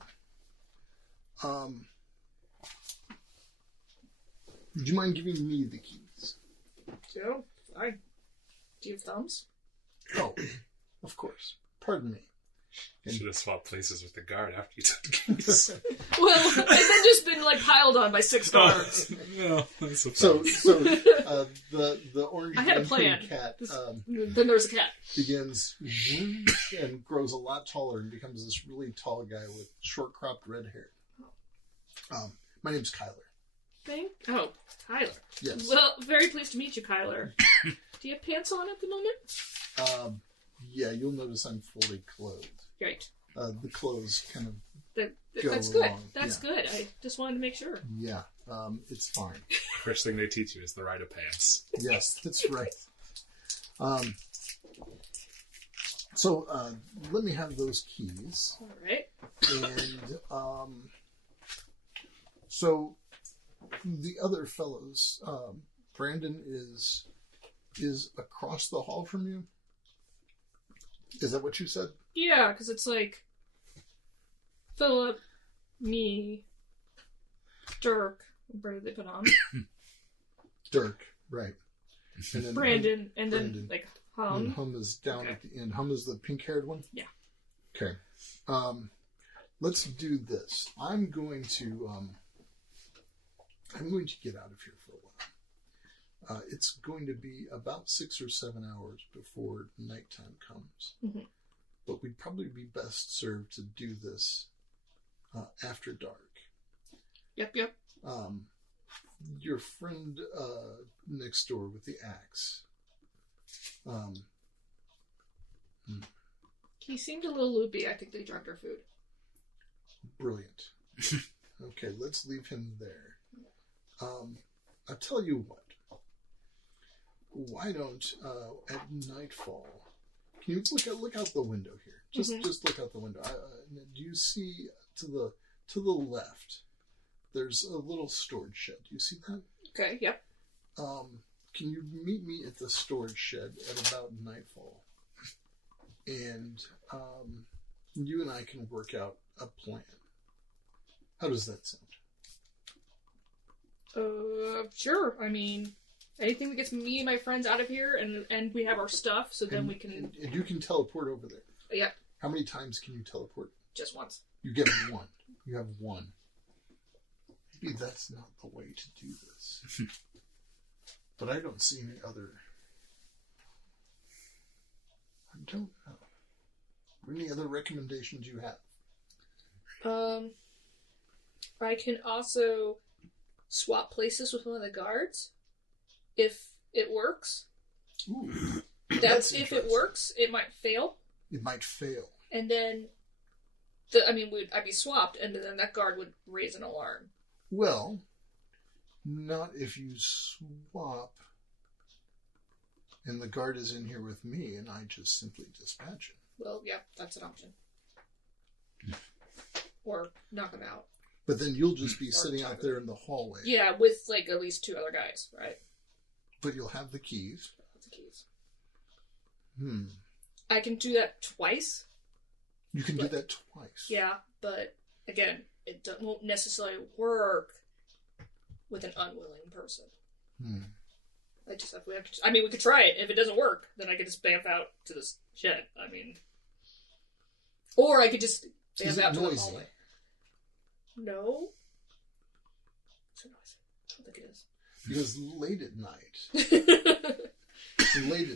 Would you mind giving me the keys? So, fine. Do you have thumbs? Oh, of course. Pardon me. Should have swapped places with the guard after you took the keys. Well, and then just been like piled on by 6 guards. No, that's a So problem. the orange I had a and plan. green cat Then there's a cat. begins and grows a lot taller and becomes this really tall guy with short cropped red hair. My name's Kyler. Oh, Kyler. Yes. Well, very pleased to meet you, Kyler. Do you have pants on at the moment? Yeah, you'll notice I'm fully clothed. Great. The clothes kind of Go That's good. along, That's yeah. good. I just wanted to make sure. yeah. It's fine. First thing they teach you is the rite of pants. Yes, that's right. So let me have those keys. All right. And so the other fellows, Brandon is across the hall from you. Is that what you said? Yeah, because it's like Philip, me, Dirk. What did they put on? Dirk, right? And then Brandon, and then Brandon. like And Hum. Hum is down Okay. at the end. Hum is the pink-haired one. Yeah. Okay. Let's do this. I'm going to get out of here for a while. It's going to be about 6 or 7 hours before nighttime comes. Mhm. But we'd probably be best served to do this after dark. Yep. Your friend next door with the axe. He seemed a little loopy. I think they drugged our food. Brilliant. Okay, let's leave him there. I'll tell you what. Why don't at nightfall? Can you look out the window here? Just look out the window. Do you see to the left? There's a little storage shed. Do you see that? Okay. Yep. can you meet me at the storage shed at about nightfall? And you and I can work out a plan. How does that sound? Sure. I mean, anything that gets me and my friends out of here, and we have our stuff, so then we can... And you can teleport over there. Yeah. How many times can you teleport? Just once. You get one. You have one. Maybe that's not the way to do this. But I don't see any other... I don't know. Any other recommendations you have? I can also swap places with one of the guards if it works. Ooh, That's if it works. It might fail. It might fail. And then, I'd be swapped, and then that guard would raise an alarm. Well, not if you swap and the guard is in here with me and I just simply dispatch him. Well, yeah, that's an option. Or knock him out. But then you'll just be sitting out there in the hallway. Yeah, with like at least 2 other guys, right? But you'll have the keys. That's the keys. I can do that twice. You can do that twice. Yeah, but again, it won't necessarily work with an unwilling person. We could try it. If it doesn't work, then I could just bamf out to this shed. Or I could just bamf out to the hallway. No. It's a noise. I don't think it is. Because late at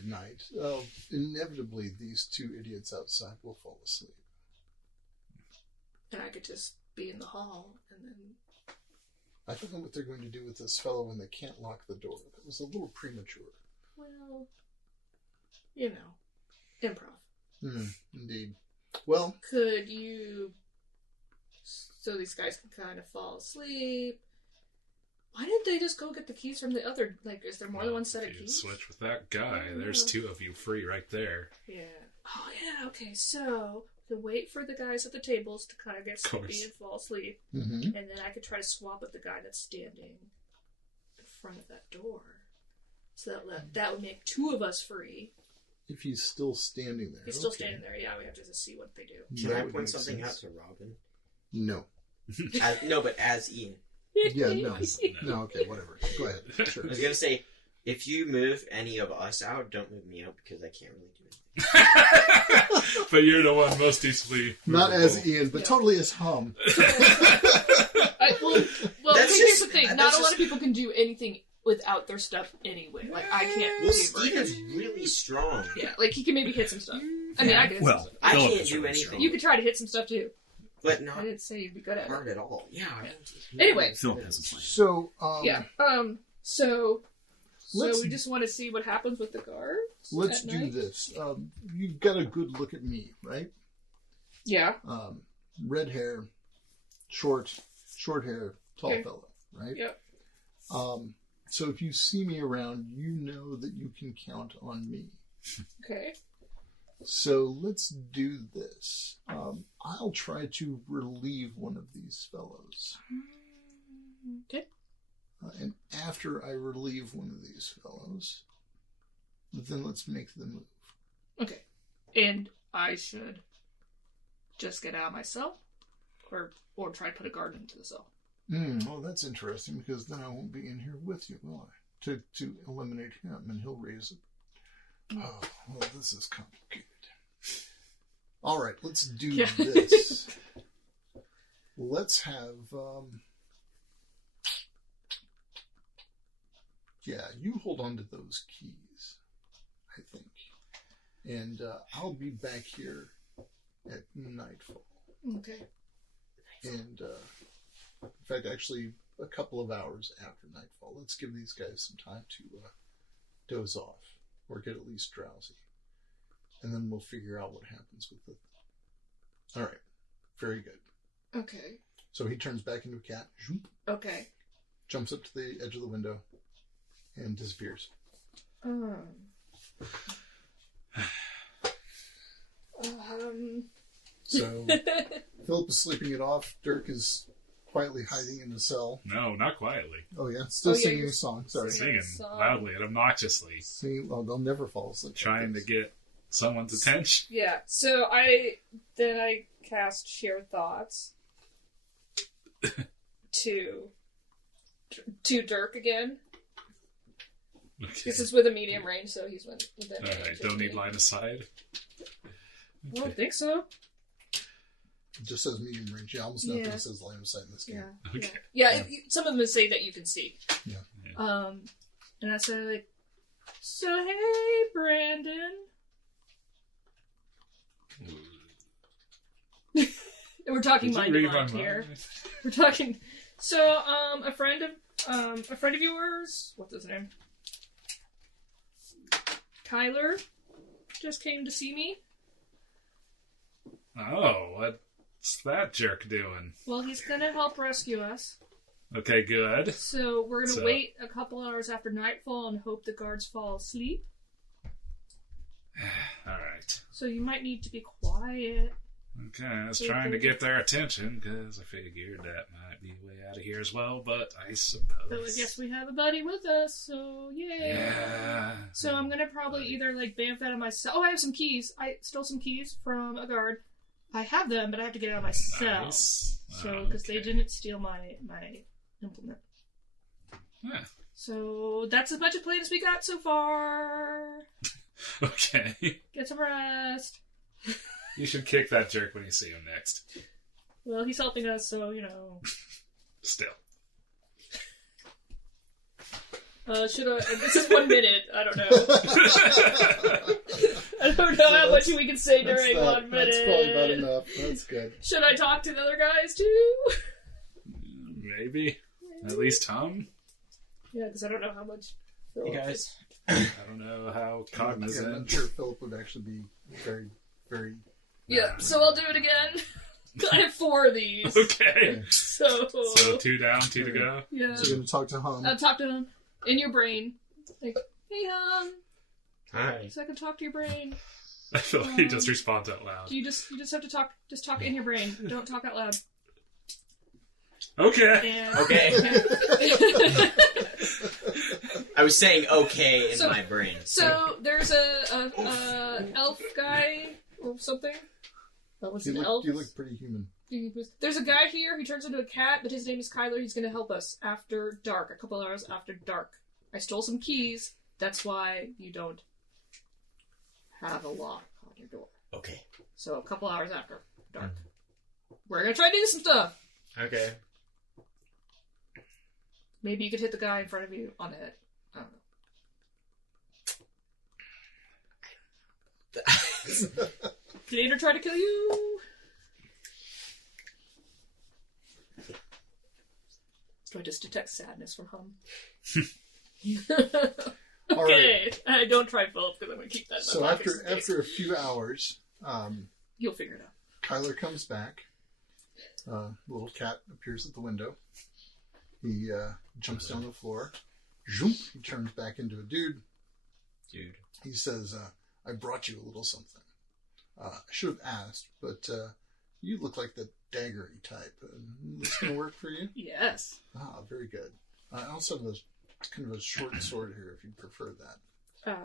night, inevitably these 2 idiots outside will fall asleep. And I could just be in the hall and then... I don't know what they're going to do with this fellow when they can't lock the door. That was a little premature. Well, improv. Indeed. Well... Could you... So these guys can kind of fall asleep. Why didn't they just go get the keys from the other... is there more than one set of keys? Switch with that guy. There's 2 of you free right there. Yeah. Oh, yeah, okay, so... to wait for the guys at the tables to kind of get sleepy and fall asleep. And then I could try to swap with the guy that's standing in front of that door. So that would make 2 of us free. If he's still standing there. He's still standing there, yeah. We have to just see what they do. Can I point something out to Robin? No. No, but as Ian. Yeah, no. No, okay, whatever. Go ahead. Sure. I was going to say, if you move any of us out, don't move me out because I can't really do anything. But you're the one most easily not as Ian, but totally as Hum. Here's the thing. Not a lot of people can do anything without their stuff anyway. I can't. Well, Steven's really strong. Yeah, he can maybe hit some stuff. I mean, I can hit some stuff. I can't do anything. You could try to hit some stuff too. But not I didn't say you'd be good at hard it. at all. Yeah. Anyway. Philip has a plan. So, So we just want to see what happens with the guards. Let's do this. You've got a good look at me, right? Yeah. Red hair, short hair, tall fellow, right? Yep. So if you see me around, you know that you can count on me. Okay. So let's do this. I'll try to relieve one of these fellows. Okay. And after I relieve one of these fellows, then let's make the move. Okay. And I should just get out myself? Or try to put a guard into the cell? Well, that's interesting, because then I won't be in here with you, will I? To eliminate him, and he'll raise it. Oh, well, this is complicated. All right, let's do this. Let's have... you hold on to those keys, I think. And I'll be back here at nightfall. Okay. And, in fact, actually, a couple of hours after nightfall. Let's give these guys some time to doze off, or get at least drowsy. And then we'll figure out what happens with it. All right. Very good. Okay. So he turns back into a cat. Okay. Jumps up to the edge of the window. And disappears. So Philip is sleeping it off. Dirk is quietly hiding in the cell. No, not quietly. Oh yeah, still singing you're a song. Sorry, Singing song. loudly and obnoxiously. singing. Well, they'll never fall asleep. Trying to get someone's attention. Yeah, so I cast Share Thoughts to Dirk again. Okay. This is with a medium range, so he's within range. Alright, of don't me. need line of sight. I don't think so. It just says medium range. Yeah, almost nothing says line of sight in this game. Yeah. Okay. Yeah, some of them say that you can see. Yeah. And I said, like, so hey, Brandon. And we're talking Did you mind to read mind my here. mind? We're talking. So, a friend of yours, what's his name? Kyler just came to see me. Oh, what's that jerk doing? Well, he's gonna help rescue us. Okay, good. So we're gonna So- wait a couple hours after nightfall and hope the guards fall asleep. Alright. So you might need to be quiet. Okay, I was trying to get their attention because I figured that might be way out of here as well, but I suppose. So I guess we have a buddy with us, so yay. Yeah. So I'm gonna probably either like bamf out of my cell. Oh, I have some keys. I stole some keys from a guard. I have them, but I have to get out of my cell. Nice. So because they didn't steal my implement. Yeah. So that's as much a plan as we got so far. Okay. Get some rest. You should kick that jerk when you see him next. Well, he's helping us, so you know. Still. Should I? This is 1 minute. I don't know. I don't know how much we can say during 1 minute. That's probably about enough. That's good. Should I talk to the other guys too? Maybe. At least Tom. Yeah, because I don't know how much. Hey guys. I don't know how Yeah, I'm cognizant. not sure Philip would actually be very, very. Yeah, so I'll do it again. I have 4 of these. Okay. So 2 down, 2 to go. yeah. So you're going to talk to Hum. I'll talk to him in your brain. Like, hey, Hi. so I can talk to your brain. I feel like he just responds out loud. You just have to talk. Just talk in your brain. Don't talk out loud. Okay. And, Okay. I was saying okay in So- my brain. So there's a elf guy or something. That was You an elf. look pretty human. There's a guy here. He turns into a cat, but his name is Kyler. He's going to help us after dark. A couple hours after dark. I stole some keys. That's why you don't have a lock on your door. Okay. So a couple hours after dark. We're going to try to do some stuff. Okay. Maybe you could hit the guy in front of you on the head. I don't know. Later try to kill you. Do I just detect sadness from Hum? All Okay, don't try both because I'm going to keep that in my So pocket just in case. after a few hours, You'll figure it out. Kyler comes back. Little cat appears at the window. He jumps down the floor. Zoom, he turns back into a dude. Dude. He says, I brought you a little something. I should have asked, but you look like the daggery type. This going to work for you? Yes. Ah, very good. I also have kind of a short sword here if you prefer that. I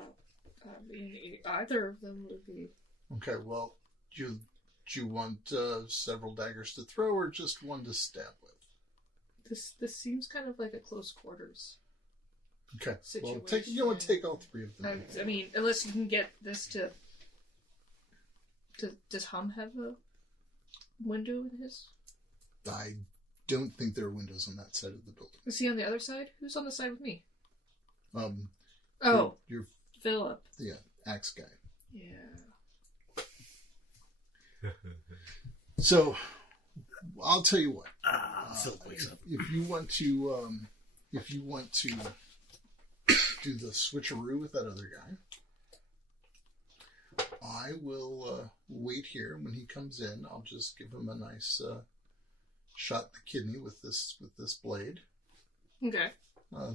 mean, either of them would be... Okay, well, do you want several daggers to throw or just one to stab with? This seems kind of like a close quarters. Okay, well, Situation. you want to take all 3 of them. I mean, unless you can get this to... Does Hum have a window in his? I don't think there are windows on that side of the building. Is he on the other side? Who's on the side with me? You're Philip. the axe guy. Yeah. So, I'll tell you what. Philip wakes up. If you want to do the switcheroo with that other guy, I will wait here. When he comes in, I'll just give him a nice shot in the kidney with this blade. Okay.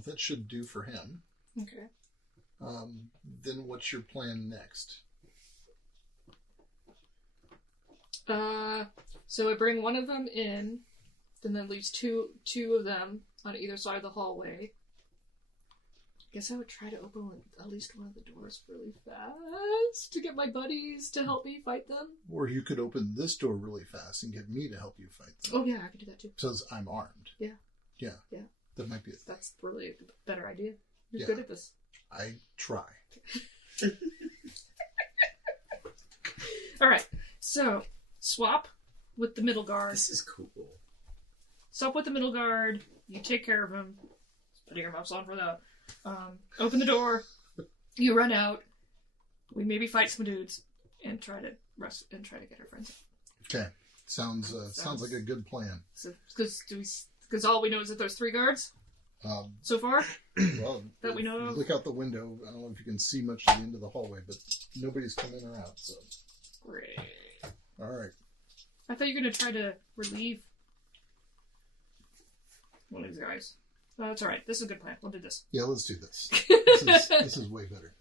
That should do for him. Okay. Then what's your plan next? So I bring one of them in, Then that leaves two of them on either side of the hallway. Guess I would try to open at least one of the doors really fast to get my buddies to help me fight them. Or you could open this door really fast and get me to help you fight them. Oh yeah, I could do that too. Because I'm armed. Yeah. Yeah. Yeah. That might be it. That's really a better idea. You're Yeah. good at this. I try. Alright, so swap with the middle guard. This is cool. Swap with the middle guard. You take care of him. Putting your mouse on for that. Open the door. You run out. We maybe fight some dudes and try to get our friends. Okay. Sounds like a good plan. So, because all we know is that there's 3 guards so far Well, that we know of. look out the window. I don't know if you can see much at the end of the hallway, but nobody's come in or out. So, Great. all right. I thought you were gonna try to relieve one of these guys. That's all right. This is a good plan. We'll do this. Yeah, let's do this. This is way better.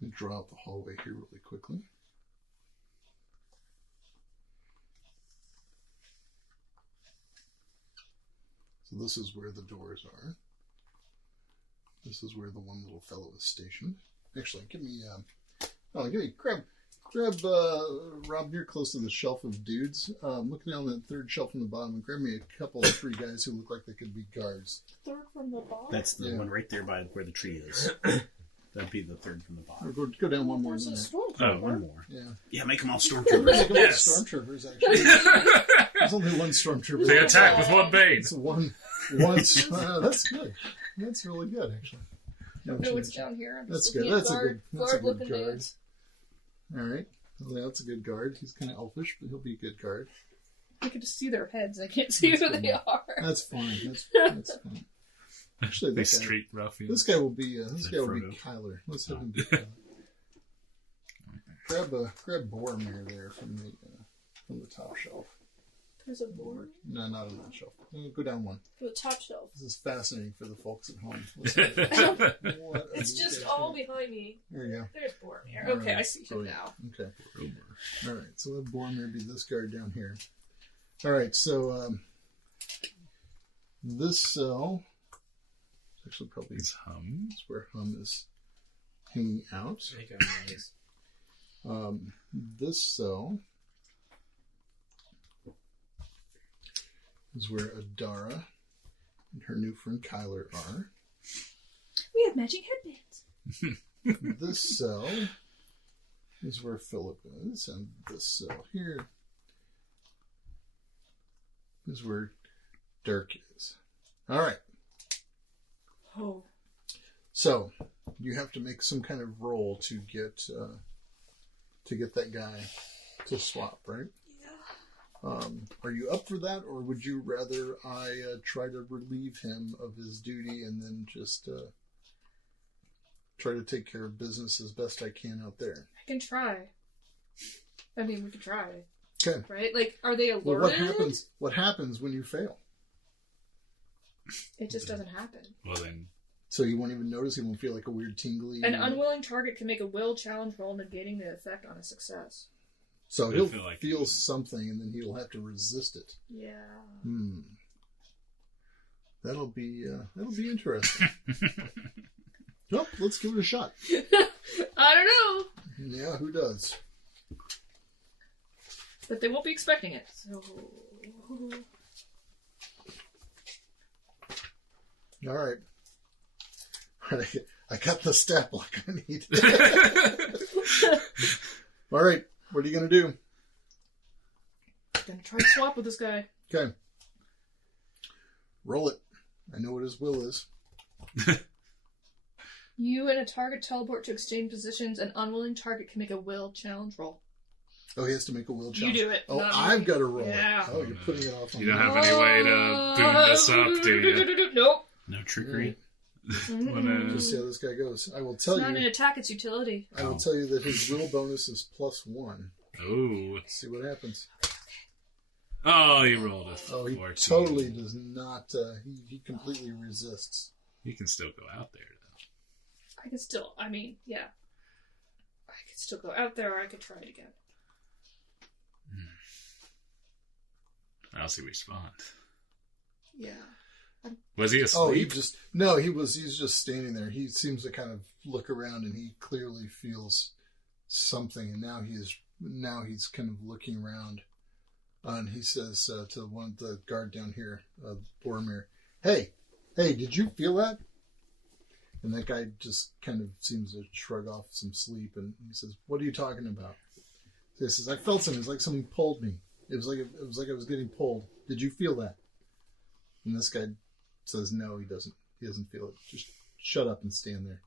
Let me draw out the hallway here really quickly. So this is where the doors are. This is where the one little fellow is stationed. Actually, grab Rob, you're close to the shelf of dudes. Look down that third shelf from the bottom and grab me a couple of 3 guys who look like they could be guards. Third from the bottom. That's the Yeah. one right there by where the tree is. That'd be the third from the Or bottom. go down one more There's a than that. stormtrooper. Oh, one more. Yeah. Yeah, make them all Make stormtroopers. them all Yes. stormtroopers, actually. There's only one stormtrooper. They attack with one bane. It's one. That's good. That's really good, actually. No, it's down here. I'm That's just good. looking at That's a good guard-looking guard. dudes. All right. Well, that's a good guard. He's kind of elfish, but he'll be a good guard. I can just see their heads. I can't see who they are. That's fine. That's fine. Actually, They this guy, street ruffians. this guy will be Frodo? Kyler. Let's have him be Kyler. Grab Boromir there from the top shelf. There's a board. No, not on that shelf. Go down one. For the top shelf. This is fascinating for the folks at home. What are It's these just guys all doing? behind me. There you go. There's Boromir. All Okay, right. I see him Oh, yeah. now. Okay. All right. So let Boromir be this guard down here. All right. So this cell is actually probably It's hum. is where Hum is hanging out. Make a noise. This cell is where Adara and her new friend Kyler are. We have matching headbands. This cell is where Philip is, and this cell here is where Dirk is. All right. Oh. So you have to make some kind of roll to get that guy to swap, right? Yeah. Are you up for that, or would you rather I try to relieve him of his duty and then just try to take care of business as best I can out there? I can try. I mean, we could try. Okay. Right? Like, are they alerted? Well, what happens when you fail? It just doesn't happen. Well then, So you won't even notice. He won't feel like a weird tingly. An unwilling target can make a will challenge roll negating the effect on a success. So I he'll feel like- feel something, and then he'll have to resist it. Yeah. That'll be interesting. Well, let's give it a shot. I don't know. Yeah, who does? But they won't be expecting it. So. All right. I got the stat block I need. All right. What are you going to do? Gonna try to swap with this guy. Okay. Roll it. I know what his will is. You and a target teleport to exchange positions. An unwilling target can make a will challenge roll. Oh, he has to make a will You challenge. do it. Oh, not I've me. got to roll Yeah. it. Oh, you're putting it off on you don't me. have any way to boom this up, do you? Nope. No trickery. Mm-mm. Just see how this guy goes. I will It's tell not an you. attack, it's utility. I will tell you that his will bonus is +1. Oh. Let's see what happens. Oh, you rolled a Oh, he 14. totally does not. He completely resists. You can still go out there, though. I could still, I mean, yeah. I could still go out there or I could try it again. does he respond? Yeah. Was he Oh, asleep? he's just standing there. He seems to kind of look around, and he clearly feels something. And now he's kind of looking around, and he says to the guard down here, Boromir, "Hey, did you feel that?" And that guy just kind of seems to shrug off some sleep, and he says, "What are you talking about?" He says, "I felt something. It was like something pulled me. It was like I was getting pulled. Did you feel that?" And this guy says, "No, he doesn't. He doesn't feel it. Just shut up and stand there."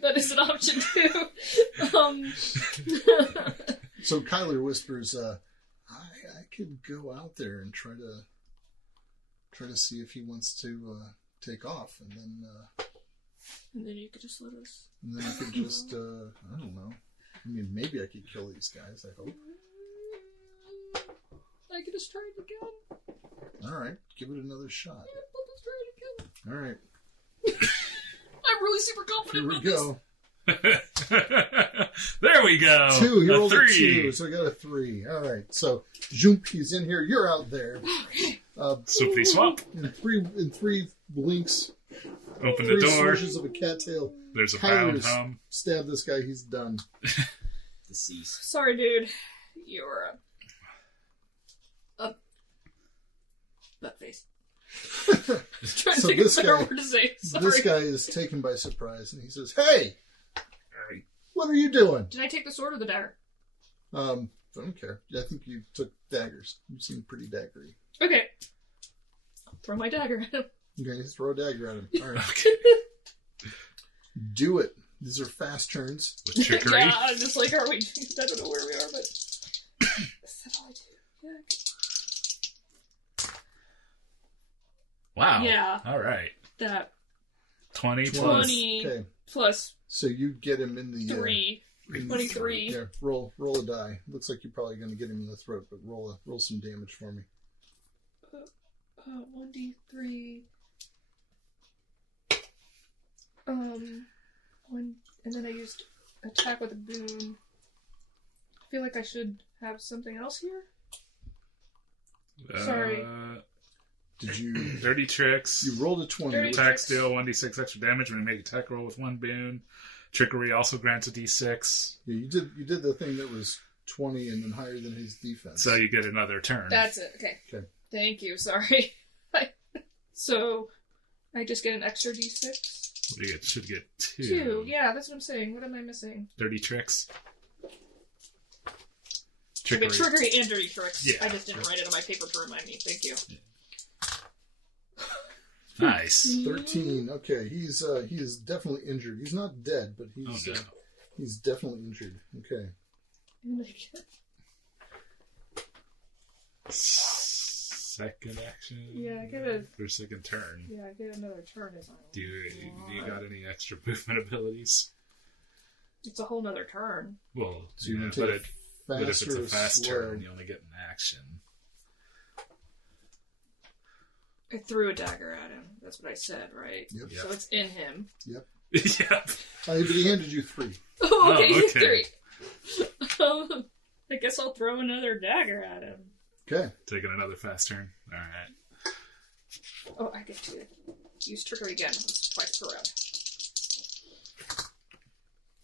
That is an option too. So Kyler whispers, I could go out there and try to see if he wants to take off, and then you could just let us. I could just I don't know. I mean, maybe I could kill these guys. I hope. I could just try it again. All right, give it another shot. Yeah, I'll just try it again. All right, I'm really super confident. here we about go. There we go. 2. He rolled a 3. 2, so I got a 3. All right, so Zoomp, he's in here. You're out there. Swoopity swap. In three blinks, Open the 3 door. swishes of a cattail. There's a bound Kyler's hum. stab this guy. He's done. Deceased. Sorry, dude. You're a buttface. Trying to So think of this a better guy- word to say. Sorry. This guy is taken by surprise, and he says, "Hey, what are you doing?" Did I take the sword or the dagger? I don't care. I think you took daggers. You seem pretty daggery. Okay. Throw my dagger at him. Okay, just throw a dagger at him. All right, Okay. do it. These are fast turns. With trickery. Yeah, I'm just like, are we? I don't know where we are, but is that all I do? Yeah. Wow. Yeah. All right. That 20 plus. 20 Okay, plus so you get him in the 3. in the 23. Yeah, roll a die. Looks like you're probably going to get him in the throat, but roll some damage for me. 1d3. 1, and then I used attack with a boon. I feel like I should have something else here. Sorry. Did you? Dirty tricks. You rolled a 20. Dirty Attack tricks. deal 1d6 extra damage when you make a attack roll with 1 boon. Trickery also grants a d6. Yeah, you did the thing that was 20 and then higher than his defense. So you get another turn. That's it. Okay. Okay. Thank you. Sorry. So I just get an extra d6. You should get 2. 2. Yeah, that's what I'm saying. What am I missing? Dirty tricks. I Trickery. get trickery and dirty tricks. Yeah. I just didn't write it on my paper to remind me. Thank you. Nice. 13. Okay, he is definitely injured. He's not dead, but he's Oh, no. he's definitely injured. Okay. And I get- Second action. Yeah, I get a. Or second turn. Yeah, I get another turn as I. Do you got any extra movement abilities? It's a whole nother turn. Well, So you yeah, want to but, take but if it's faster a or fast slow? turn, you only get an action. I threw a dagger at him. That's what I said, right? Yep. Yeah. So it's in him. Yep. Yeah. But he handed you 3. Oh, okay, Oh, he's okay. 3. I guess I'll throw another dagger at him. Okay. Taking another fast turn. All right. Oh, I get to use trickery again. It's twice per round.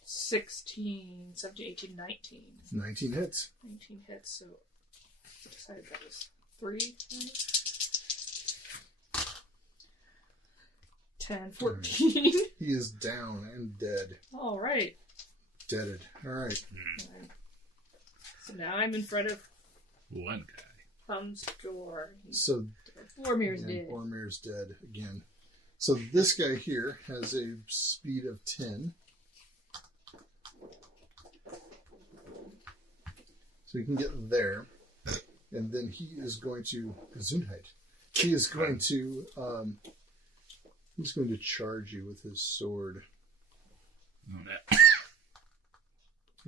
16, 17, 18, 19. 19 hits. 19 hits, so I decided that was 3, right? 10, 14. He is down and dead. All right. Deaded. All right. So now I'm in front of One guy. Hum's door. So Boromir's and dead. Boromir's dead again. So this guy here has a speed of 10. So he can get there. And then he is going to Gesundheit. He is going to he's going to charge you with his sword. Oh, no.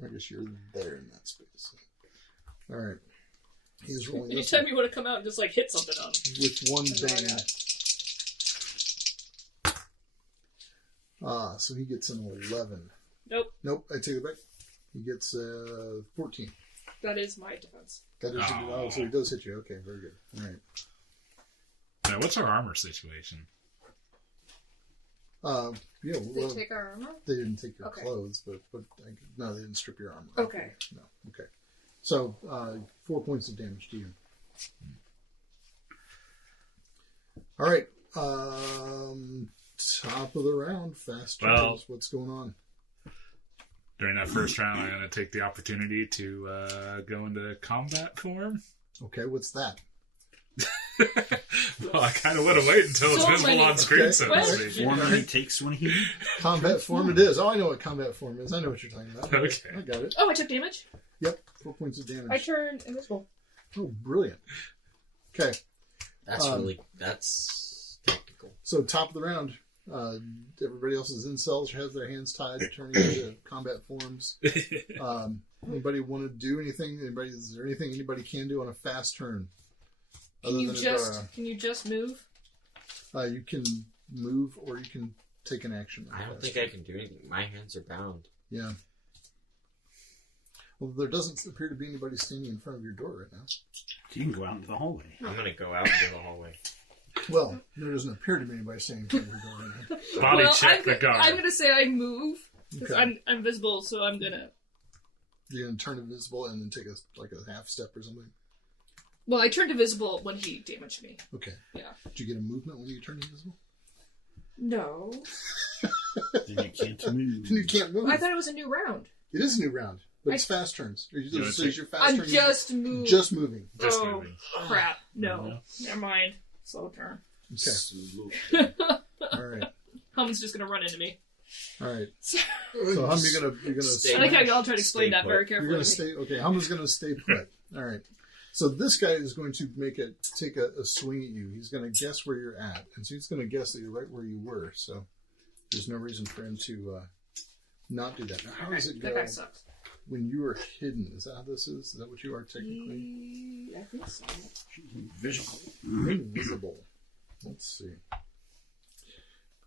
I guess you're there in that space. All right. He's rolling this Anytime you want to come out and just like hit something on him. with one That's all I bang. got. So he gets an 11. Nope. I take it back. He gets 14. That is my defense. That is so he does hit you. Okay, very good. All right. Now, what's our armor situation? Yeah. Did they take our armor? They didn't take your Okay. clothes, but no, they didn't strip your armor. Okay. No. Okay. So 4 points of damage to you. All right. Top of the round. Fast turns. Well, what's going on? During that first round, I'm going to take the opportunity to go into combat form. Okay, what's that? Well, I kind of want to wait until it's So visible many. on screen, Okay. so to What? speak. Form he takes when he... Combat form it is. Oh, I know what combat form is. I know what you're talking about. Okay. I got it. Oh, I took damage. Yep. 4 points of damage. I turned invisible. Oh, brilliant. Okay. That's technical. So top of the round. Everybody else is in cells, has their hands tied, turning into combat forms. Anybody want to do anything? Is there anything anybody can do on a fast turn? Can you just move? You can move, or you can take an action. I don't think I can do anything. My hands are bound. Yeah. Well, there doesn't appear to be anybody standing in front of your door right now. You can go out into the hallway. I'm going to go out into the hallway. Well, there doesn't appear to be anybody standing in front of your door right now. Body check the guard. I'm gonna say I move because Okay. I'm visible, so I'm gonna. You're going to turn invisible and then take a half step or something? Well, I turned invisible when he damaged me. Okay. Yeah. Did you get a movement when you turned invisible? No. Then you can't move. You can't move. I thought it was a new round. It is a new round, but it's fast turns. So is your fast I'm turn just moving. just moving. Just oh, moving. crap. No. Never mind. Slow turn. Okay. All right. Hum's just gonna run into me. All right. So Hum, you're gonna Stay I like how put. y'all try to explain Stay that put. very you're carefully. gonna stay. Okay, Hum is gonna stay put. All right. So this guy is going to take a swing at you. He's going to guess where you're at, and so he's going to guess that you're right where you were. So there's no reason for him to not do that. Now, how does it go That guy sucks. when you are hidden? Is that how this is? Is that what you are technically? I think so. Visual. Invisible. Let's see.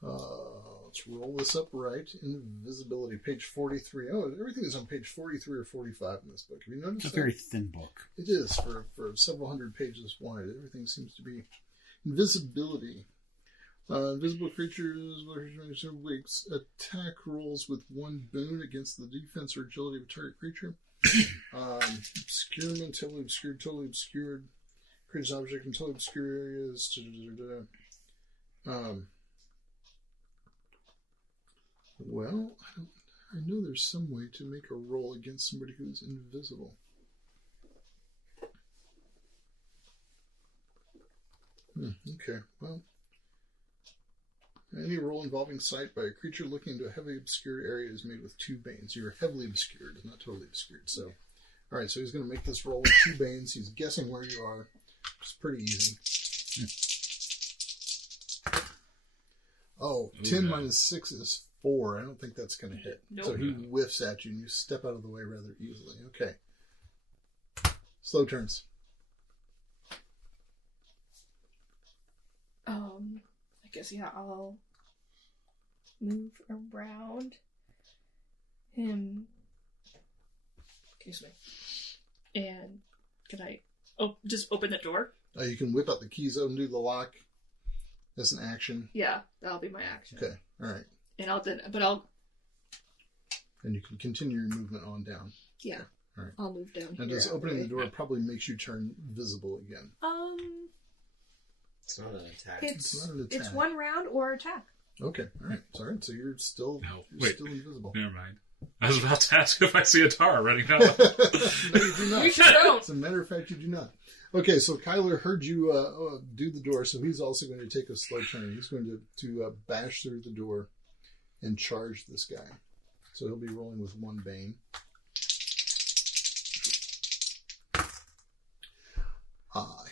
Let's roll this up right. Invisibility, page 43. Oh, everything is on page 43 or 45 in this book. Have you noticed It's a that? very thin book. It is for several hundred pages wide. Everything seems to be invisibility. Invisible creatures makes attack rolls with one boon against the defense or agility of a target creature. Obscurement, totally obscured. Creatures object in totally obscure areas. Well, I know there's some way to make a roll against somebody who's invisible. Okay, well, any roll involving sight by a creature looking into a heavily obscured area is made with 2 banes. You're heavily obscured, not totally obscured. So, all right, so he's going to make this roll with 2 banes. He's guessing where you are. It's pretty easy. Oh, 10 minus 6 is 4. I don't think that's going to hit. Nope. So he whiffs at you, and you step out of the way rather easily. Okay. Slow turns. I guess, yeah, I'll move around him. Excuse me. And can I just open the door? You can whip out the keys, undo the lock. That's an action. Yeah, that'll be my action. Okay, all right. And I'll And you can continue your movement on down. yeah. All right. I'll move down Now, here. does opening the door probably makes you turn visible again? It's not an attack. It's not an attack. It's one round or attack. Okay, all right. Sorry, so you're still still invisible. Never mind. I was about to ask if I see a Tara running down. No, you do not. You sure don't. As a matter of fact, you do not. Okay, so Kyler heard you do the door, so he's also going to take a slow turn. He's going to bash through the door and charge this guy. So he'll be rolling with 1 bane.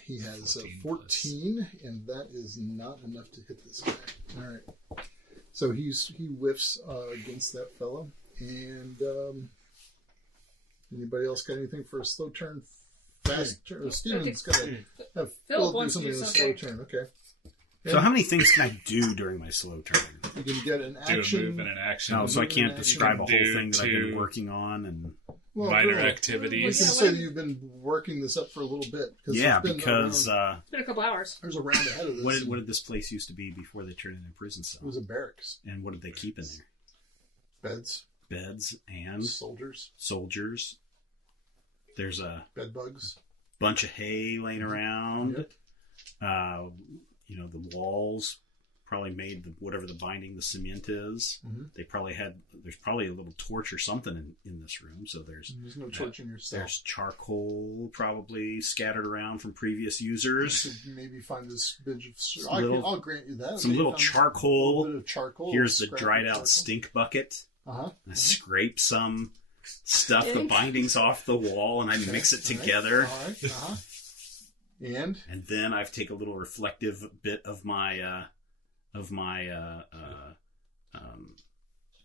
He has 14, and that is not enough to hit this guy. All right. So he whiffs against that fellow. And anybody else got anything for a slow turn? Fast turn. Steven's got to have Philip Phil do wants to something do in a slow something. turn. Okay. So how many things can I do during my slow turn? You can get an Do a action. move and an action. No, so I can't You describe a whole do thing that I've been two working on, and minor cool. You activities. can say that you've been working this up for a little bit. yeah, there's been because It's been a couple hours. there's a round ahead of this. what did this place used to be before they turned it into a prison cell? It was a barracks. And what did they keep in there? Beds, Beds and soldiers, soldiers. There's a bed bugs. bunch of hay laying around. Yep. The walls probably made whatever the binding the cement is. Mhm. They probably there's probably a little torch or something in this room. So there's no torch in your cell. there's charcoal probably scattered around from previous You users. could maybe find this bit of. little- I'll grant you that. Some Maybe little find a charcoal. bit of charcoal. Here's the scrap dried of out charcoal. stink bucket. Uh-huh. I scrape some stuff, the Stink. bindings off the wall, and I mix it All right, together. All right. Uh-huh. And And then I take a little reflective bit of my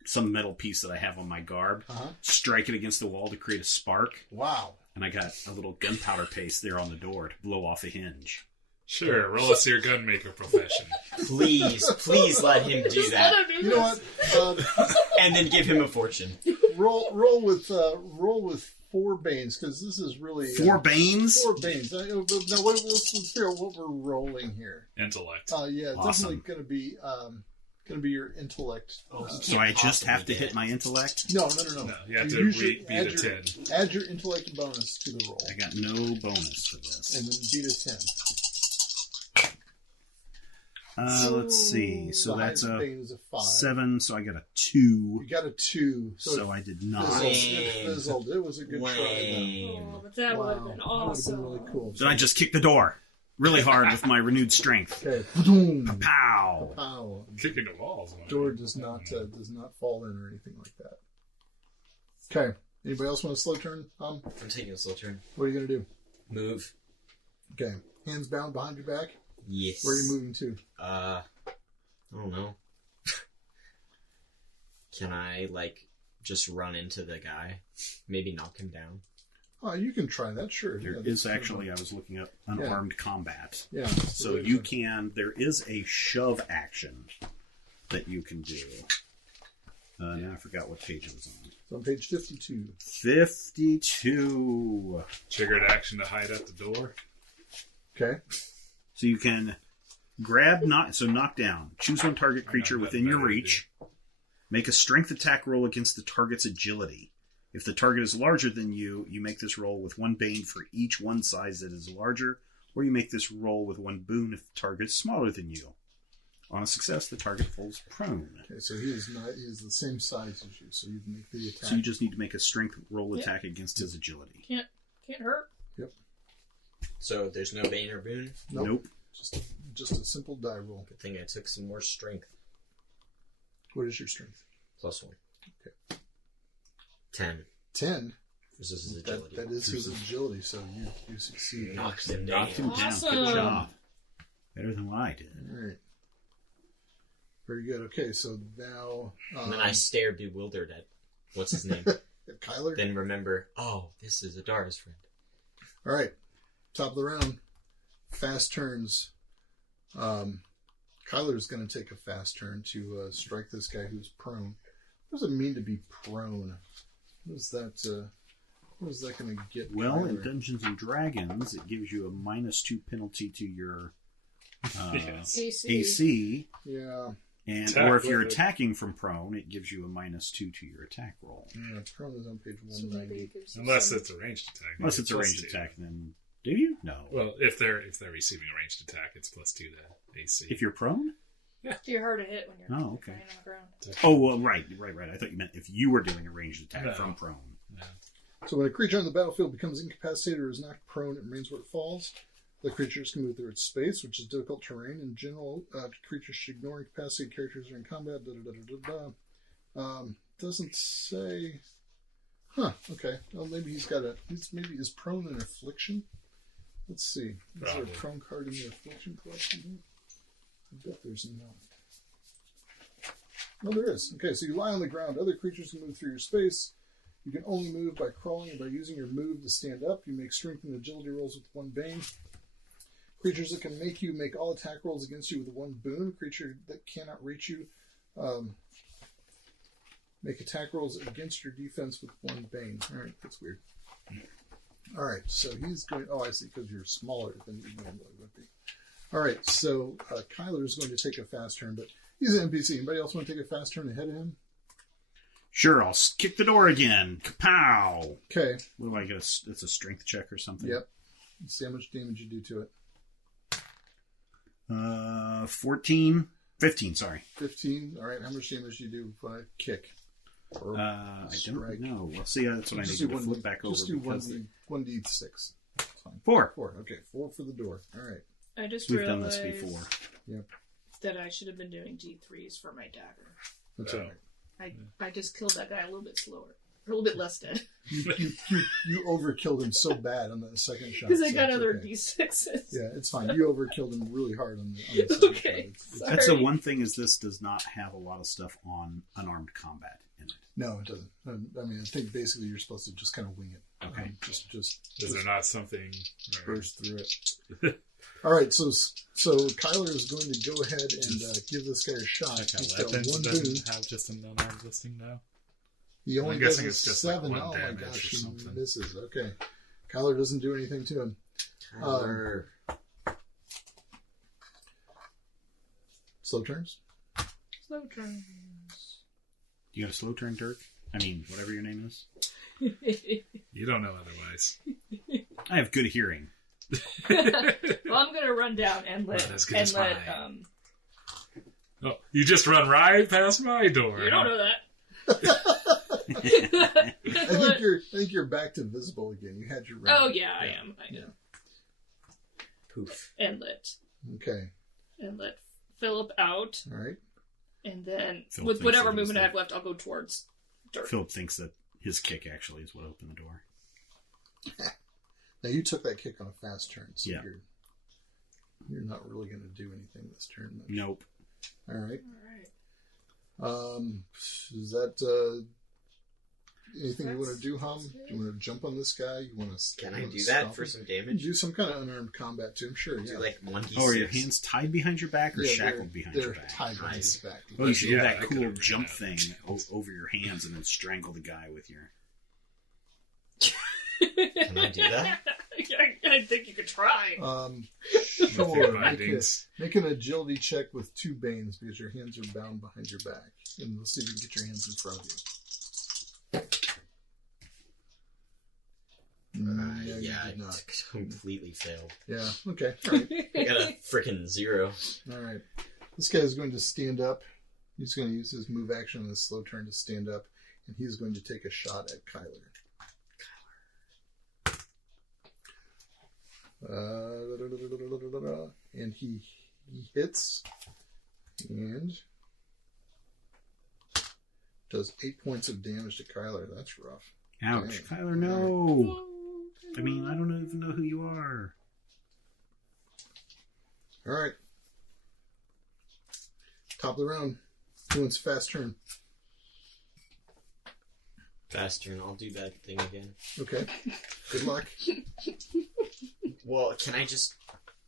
some metal piece that I have on my garb, strike it against the wall to create a spark, wow. and I got a little gunpowder paste there on the door to blow off a hinge. Sure, roll us your gunmaker profession. Please let him do that, You know what? and then give him a fortune. Roll with 4 banes because this is really 4 banes? 4 banes. Now let's figure out what we're rolling here. Intellect. Yeah, Awesome. definitely gonna be your intellect. So I just have to hit my intellect? No. No, you have to usually beat a 10. Add your intellect bonus to the roll, I got no bonus for this. and then beat a 10. Let's see. So The that's highest a bane is a 5. 7, so I got a 2. You got a 2, So I did not. it fizzled. It was a good try, Oh, but that would have been That awesome. would have been really cool. Then I just kicked the door really hard with my renewed strength. Okay. Boom. Pow! Pow. Kicking the walls. Door does not fall in or anything like that. Okay. Anybody else want a slow turn? I'm taking a slow turn. What are you gonna do? Move. Okay. Hands bound behind your back. Yes. Where are you moving to? I don't know. Can I, just run into the guy? Maybe knock him down? Oh, you can try that. Sure. There is actually, I was looking up unarmed combat. Yeah. So you can, there is a shove action that you can do. Now I forgot what page it was on. It's on page 52. 52. Triggered action to hide at the door. Okay. So you can knock down. Choose one target creature within your reach. Make a strength attack roll against the target's agility. If the target is larger than you, you make this roll with 1 bane for each one size that is larger, or you make this roll with 1 boon if the target is smaller than you. On a success, the target falls prone. Okay, so he is the same size as you, so you can make the attack. So you just need to make a strength roll attack against his agility. Can't hurt. So there's no bane or boon? Nope. Just a simple die roll. Good thing I took some more strength. What is your strength? +1. Okay. 10. 10. Versus his agility. That is his agility, so you succeed. Knocked him down. Knocked him down. Awesome. Good job. Better than what I did. All right. Very good. Okay, so now... And then I stare bewildered at, what's his name? Kyler? Then remember, this is Adara's friend. All right. Top of the round. Fast turns. Kyler's going to take a fast turn to strike this guy who's prone. What does it mean to be prone? What is that going to get? Well, Kyler? in Dungeons and Dragons, it gives you a -2 penalty to your Yes. AC. Yeah. And Attack or if you're with it. attacking from prone, it gives you a -2 to your attack roll. Yeah, prone is on page So maybe 190. it gives you Unless some- it's a ranged attack. Unless it's a Plus ranged 2. attack, then do you? No. Well, if they're receiving a ranged attack, it's +2 to AC. If you're prone? You're hard to hit when you're Oh, okay. lying on the ground. Oh, well, right. I thought you meant if you were doing a ranged attack No. from prone. So when a creature on the battlefield becomes incapacitated or is knocked prone, it remains where it falls. The creatures can move through its space, which is difficult terrain. In general, creatures should ignore incapacitated characters during combat. Doesn't say. Huh. Okay. Well, maybe he's is prone an affliction. Let's see. Is there a Probably. prone card in the affliction collection here? I bet there's not. No, there is. Okay, so you lie on the ground. Other creatures can move through your space. You can only move by crawling and by using your move to stand up. You make strength and agility rolls with 1 bane. Creatures that can make you make all attack rolls against you with one boon. Creature that cannot reach you, make attack rolls against your defense with one bane. All right, that's weird. All right, so he's going. Oh, I see, because you're smaller than you normally would be. All right, so Kyler is going to take a fast turn, but he's an NPC. Anybody else want to take a fast turn ahead of him? Sure, I'll kick the door again. Kapow! Okay. What do I get? It's a strength check or something? Yep. Let's see how much damage you do to it. 15, sorry. 15. All right, how much damage do you do by kick? Or I strike? don't know. Well, see, that's what I need to flip back over. Just do because 1d6. Fine. 4. Okay, 4 for the door. All right. I just We've done realized this before. Yep. that I should have been doing D3s for my dagger. That's all right. I just killed that guy a little bit slower. A little bit less dead. You overkilled him so bad on the second shot. Because I so got it's other okay. D6s. Yeah, it's fine. You overkilled him really hard on the second Okay, shot. sorry. That's the one thing is this does not have a lot of stuff on unarmed combat in it. No, it doesn't. I mean, I think basically you're supposed to just kind of wing it. Okay. Just Is there not something? burst through it. All right, so Kyler is going to go ahead and give this guy a shot. Check out He's got weapons. one Doesn't boon. have just an unarmed listing now. He only I'm does guessing a it's just like 7. one Oh my damage gosh, or he something. misses. Okay. Kyler doesn't do anything to him. Kyler. Slow turns? Slow turns. You got a slow turn, Dirk? I mean, whatever your name is. You don't know otherwise. I have good hearing. Well, I'm gonna run down and let Not as good as mine. um. Oh, you just run right past my door. You don't know that. I think you're back to visible again. You had your round. Oh yeah, I am. I know. Poof. And let Okay. Philip out, All right. and then Philip with thinks whatever that it was movement I the- have left, I'll go towards Dirk. Philip thinks that his kick actually is what opened the door. Now you took that kick on a fast turn, so Yeah. you're not really going to do anything this turn. Much. Nope. All right. All right. Is that anything you want to do, Hum? Do you want to jump on this guy? You want to? Can I do that for some damage? Do some kind of unarmed combat to him? Sure. Do Yeah. like 1d6. Oh, are your hands tied behind your back or Yeah, shackled behind your they're back? tied behind Nice. his back. Oh, you should do Yeah, that I cool could've jump ran thing over your hands and then strangle the guy with your... Can I do that? I think you could try. Sure. bindings. Make an agility check with 2 banes because your hands are bound behind your back, and let's see if you can get your hands in front of you. Yeah, you I did not. completely failed. Yeah. Okay. All right. I got a freaking 0. All right. This guy is going to stand up. He's going to use his move action on his slow turn to stand up, and he's going to take a shot at Kyler. And he hits and does 8 points of damage to Kyler. That's rough. Ouch. Dang. Kyler, no! I mean, I don't even know who you are. All right. Top of the round. Who wants a fast turn? Fast turn. I'll do that thing again. Okay. Good luck. Well, can I just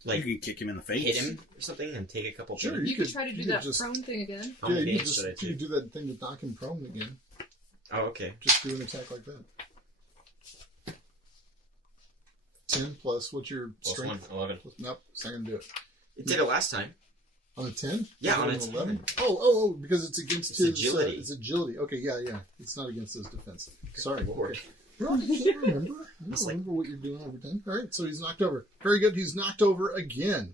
like You could kick him in the face. hit him or something and take a couple? Sure. damage? You could try to do you could that just- prone thing again. How Yeah, many you damage should I you do? do that thing to knock him prone again. Oh, okay. Just do an attack like that. 10 plus what's your Plus strength? 1, 11. Nope, it's not gonna do it. It did it last time. On a 10? Yeah, on a an 10. Oh, because it's against It's his agility. it's agility. Okay, yeah. It's not against his defense. Sorry. Lord. Well, I don't remember. I don't remember what you're doing over 10. All right, so he's knocked over. Very good. He's knocked over again.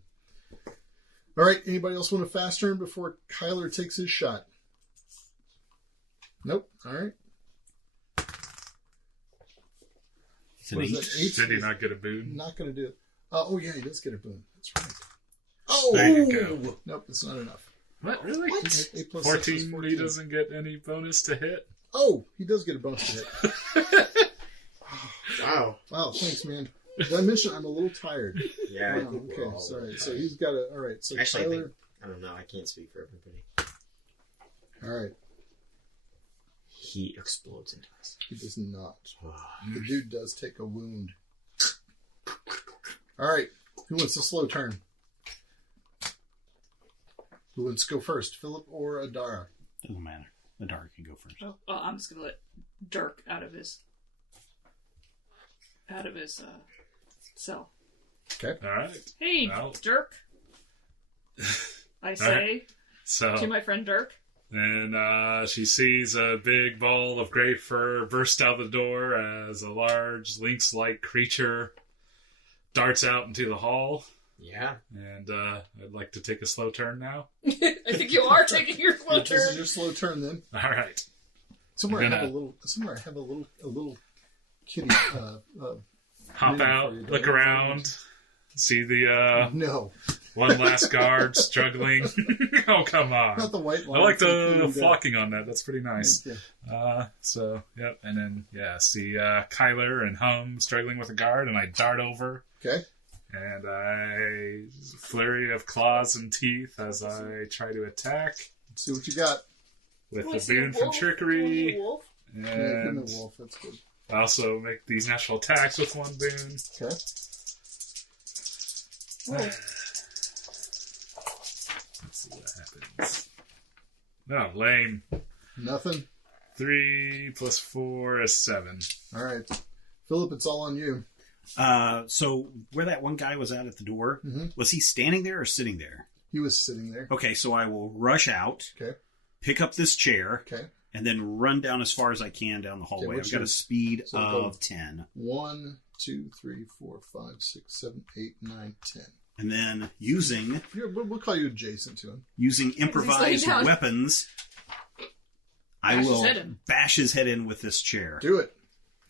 All right, anybody else want a fast turn before Kyler takes his shot? Nope. All right. It's an What is 8. that, 8? Did he not get a boon? Not going to do it. Oh, yeah, he does get a boon. That's right. Oh! There you go. Nope, it's not enough. What? Really? 8 plus 6 is 14, he doesn't get any bonus to hit? Oh, he does get a bonus to hit. Wow. Wow, thanks, man. Did I mention I'm a little tired? Yeah. I Wow, think we're okay, all sorry. So tired. he's got a. All right, so Actually, I Tyler. think I don't know. I can't speak for everybody. All right, He explodes into us. he does not. The dude does take a wound. All right, Who wants a slow turn? Who wants to go first, Philip or Adara? Doesn't matter. The dark can go first. Oh, well, I'm just gonna let Dirk out of his cell. Okay. All right. Hey, Well. Dirk. I say So to my friend Dirk. and she sees a big ball of gray fur burst out the door as a large lynx-like creature darts out into the hall. Yeah. And I'd like to take a slow turn now. I think you are taking your slow This is turn. your slow turn then. All right. Somewhere I I'm have gonna- a little kitty. Hop Reading out, for you, look don't you? around, see the No, one last guard struggling. Oh, come on. not the white I line. like the including flocking on that. That's pretty nice. Yeah. So, yep. And then, see Kyler and Hum struggling with a guard, and I dart over, Okay. and I flurry of claws and teeth as I try to attack Let's see what you got. with Wanna the see a boon from wolf? trickery. Wolf? Yeah, give me And a wolf. That's good. I also make these natural attacks with one boon. Okay. Oh. Let's see what happens. No, lame. Nothing. 3 plus 4 is 7. All right, Philip. It's all on you. So where that one guy was at the door, Mhm. was he standing there or sitting there? He was sitting there. Okay, so I will rush out, Okay. pick up this chair, Okay. and then run down as far as I can down the hallway. what's I've got your- a speed so go- of 10. 1, 2, 3, 4, 5, 6, 7, 8, 9, 10. And then using We'll call you adjacent to him. improvised down. weapons, I Bash his will head in. bash his head in with this chair. Do it.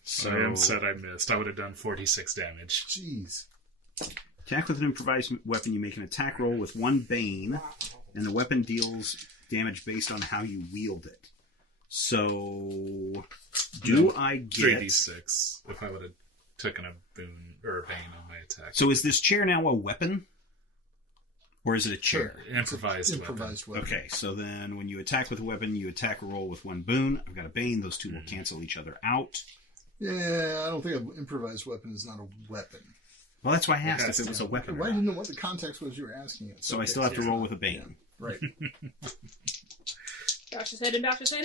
So I am said I missed. I would have done 46 damage. Jeez. attack with an improvised weapon. You make an attack roll with one bane, and the weapon deals damage based on how you wield it. So, do I get? 3d6 if I would have taken a boon or a bane on my attack. So, is this chair now a weapon, or is it a chair? Sure. Improvised Improvised weapon. Okay, so then when you attack with a weapon, you attack a roll with one boon. I've got a bane; those two will cancel each other out. Yeah, I don't think an improvised weapon is not a weapon. Well, that's why I asked Yes, if it was a weapon. Well, I or didn't not. know what the context was you were asking it. So I still have to roll with a bane. Right. Bash his head in, bash his head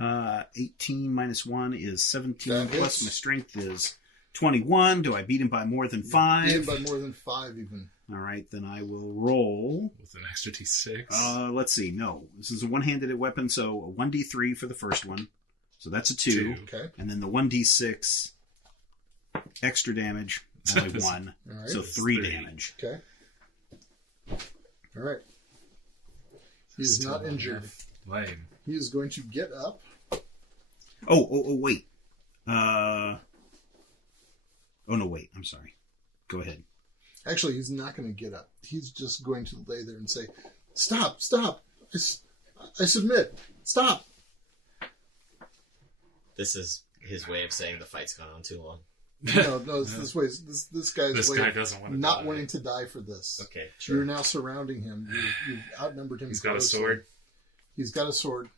in. 18 minus 1 is 17, That plus hits. my strength is 21. Do I beat him by more than 5? Even by more than 5 even. All right, then I will roll. with an extra d6. Let's see. No, this is a one-handed weapon, so a 1d3 for the first one. So that's a 2. Okay. And then the 1d6 extra damage, only 1. All right. So It's 3 3. damage. Okay. All right. He's Still not injured. Lame. He is going to get up. Oh, wait. Oh, no, wait. I'm sorry. Go ahead. Actually, he's not going to get up. He's just going to lay there and say, "Stop! Stop! I submit! Stop!" This is his way of saying the fight's gone on too long. No, it's this way. This guy's This way guy of doesn't want to not die. wanting to die for this. Okay, You're sure. now surrounding him. You've outnumbered him. He's got a grossly. sword. He's got a sword.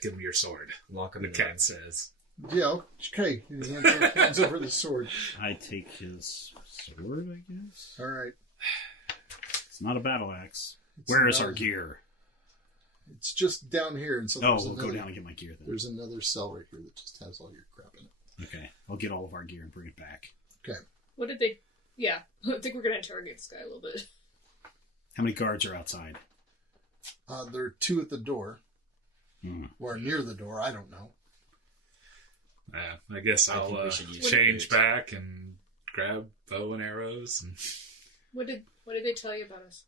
Give him your sword. Lock him The in cat says. Yeah, okay. He hands over the sword. I take his sword, I guess. All right. It's not a battle axe. It's Where is not- our gear? It's just down here, and so Oh, there's we'll go another, down and get my gear then. There's another cell right here that just has all your crap in it. Okay, I'll get all of our gear and bring it back. Okay. What did they... Yeah, I think we're going to interrogate this guy a little bit. How many guards are outside? There are 2 at the door, Hmm. or near the door. I don't know. Yeah, I guess I think I'll we should use change boots. back and grab bow and arrows. And What did they tell you about us?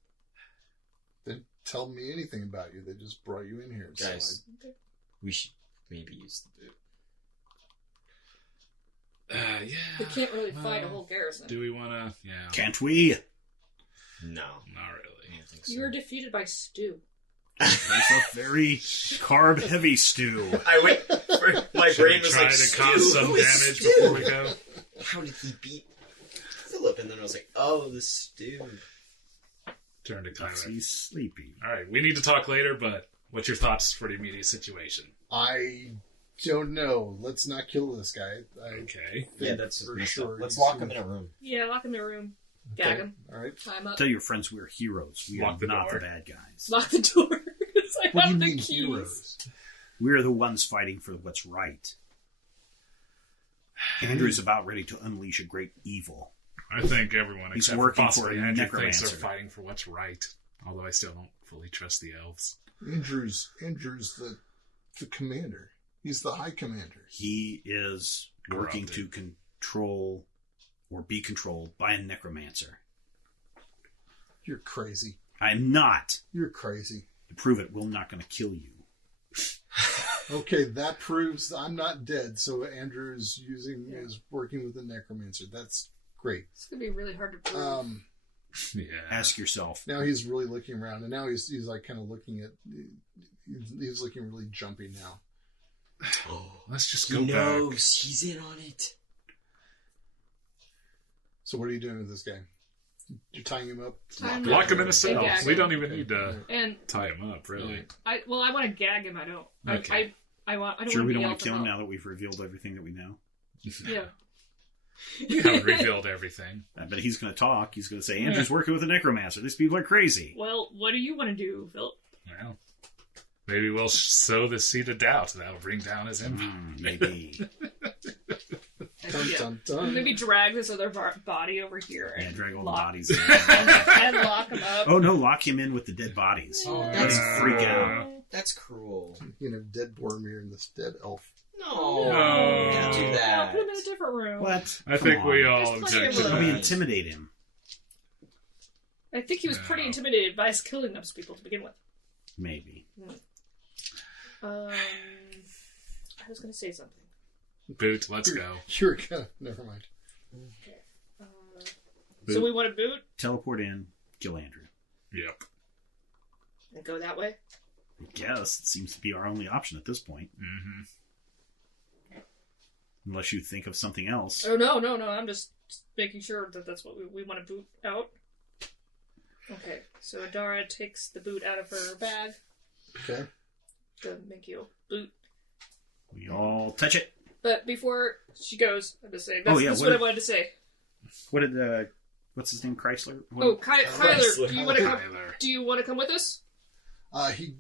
They didn't tell me anything about you. They just brought you in here. Guys. So We should maybe use the boot. yeah. They can't really fight a Well, whole garrison. Do we want to? Yeah. Can't we? No, Not I really. don't think so. You were defeated by Stu. That's a very carb-heavy stew. I went. My Should brain we was try like, to cause "Stu, some who is damage Stu?" before we go? How did he beat Philip? And then I was like, "Oh, the Stu." Turn to Kyler. He's sleepy. All right, we need to talk later, but what's your thoughts for the immediate situation? I don't know. Let's not kill this guy. I Okay. think Yeah, that's for just sure. Let's he's lock gonna- him in a room. Yeah, lock him in a room. Gag him. All right. Tie him up. Tell your friends we're heroes. We Lock are the not door. the bad guys. Lock the door. 'Cause I What do have you the mean keys. heroes? We're the ones fighting for what's right. Andrew's about ready to unleash a great evil. I think everyone He's except working for for possibly a Andrew thinks necromancer. they're fighting for what's right. Although I still don't fully trust the elves. Andrew's the commander. He's the high commander. He is working to Corrupted. control or be controlled by a necromancer. You're crazy. I'm not. You're crazy. To prove it, we're not going to kill you. Okay, that proves I'm not dead. So Andrew is working with the necromancer. That's great. It's gonna be really hard to prove. Yeah. Ask yourself. Now he's really looking around, and now he's like kind of looking at. He's looking really jumpy now. Let's just He go back. knows. He's in on it. So what are you doing with this guy? You're tying him up. Tie him Lock up him in a and cell. gag We him. don't even need to And tie him up, really. I want to gag him. I don't. Okay. I don't. Sure, want we to don't be want to kill able him to now that we've revealed everything that we know. Yeah. We haven't revealed everything. But he's going to talk. He's going to say, Andrew's working with a necromancer. These people are crazy. Well, what do you want to do, Philip? Well, maybe we'll sow the seed of doubt. That'll bring down his empire. Maybe. Dun, Yeah. dun, dun. Maybe drag this other body over here Yeah, and drag all the lock, bodies in. and lock him up. Oh, no, lock him in with the dead bodies. Oh, That's freak out. That's cruel. You know, dead Boromir and this dead elf. No. No. Don't do No, that. put him in a different room. What? I think Come we on. all There's plenty object of to Let me room. that. intimidate him. I think he was pretty No. intimidated by us killing those people to begin with. Maybe. I was going to say something. Boot, let's go. You're gonna. Never mind. So we want to boot Teleport in, kill Andrew. Yep. and go that way. I guess it seems to be our only option at this point. Mm-hmm. Unless you think of something else. Oh no! I'm just making sure that that's what we want to boot out. Okay, so Adara takes the boot out of her bag. Okay. To make you boot. We all touch it. But before she goes, I'm just saying. That's, Oh, yeah, that's what what I if- wanted to say. What did, what's his name, Chrysler? What Oh, Kyler, do you want to come? Tyler. Do you want to come with us?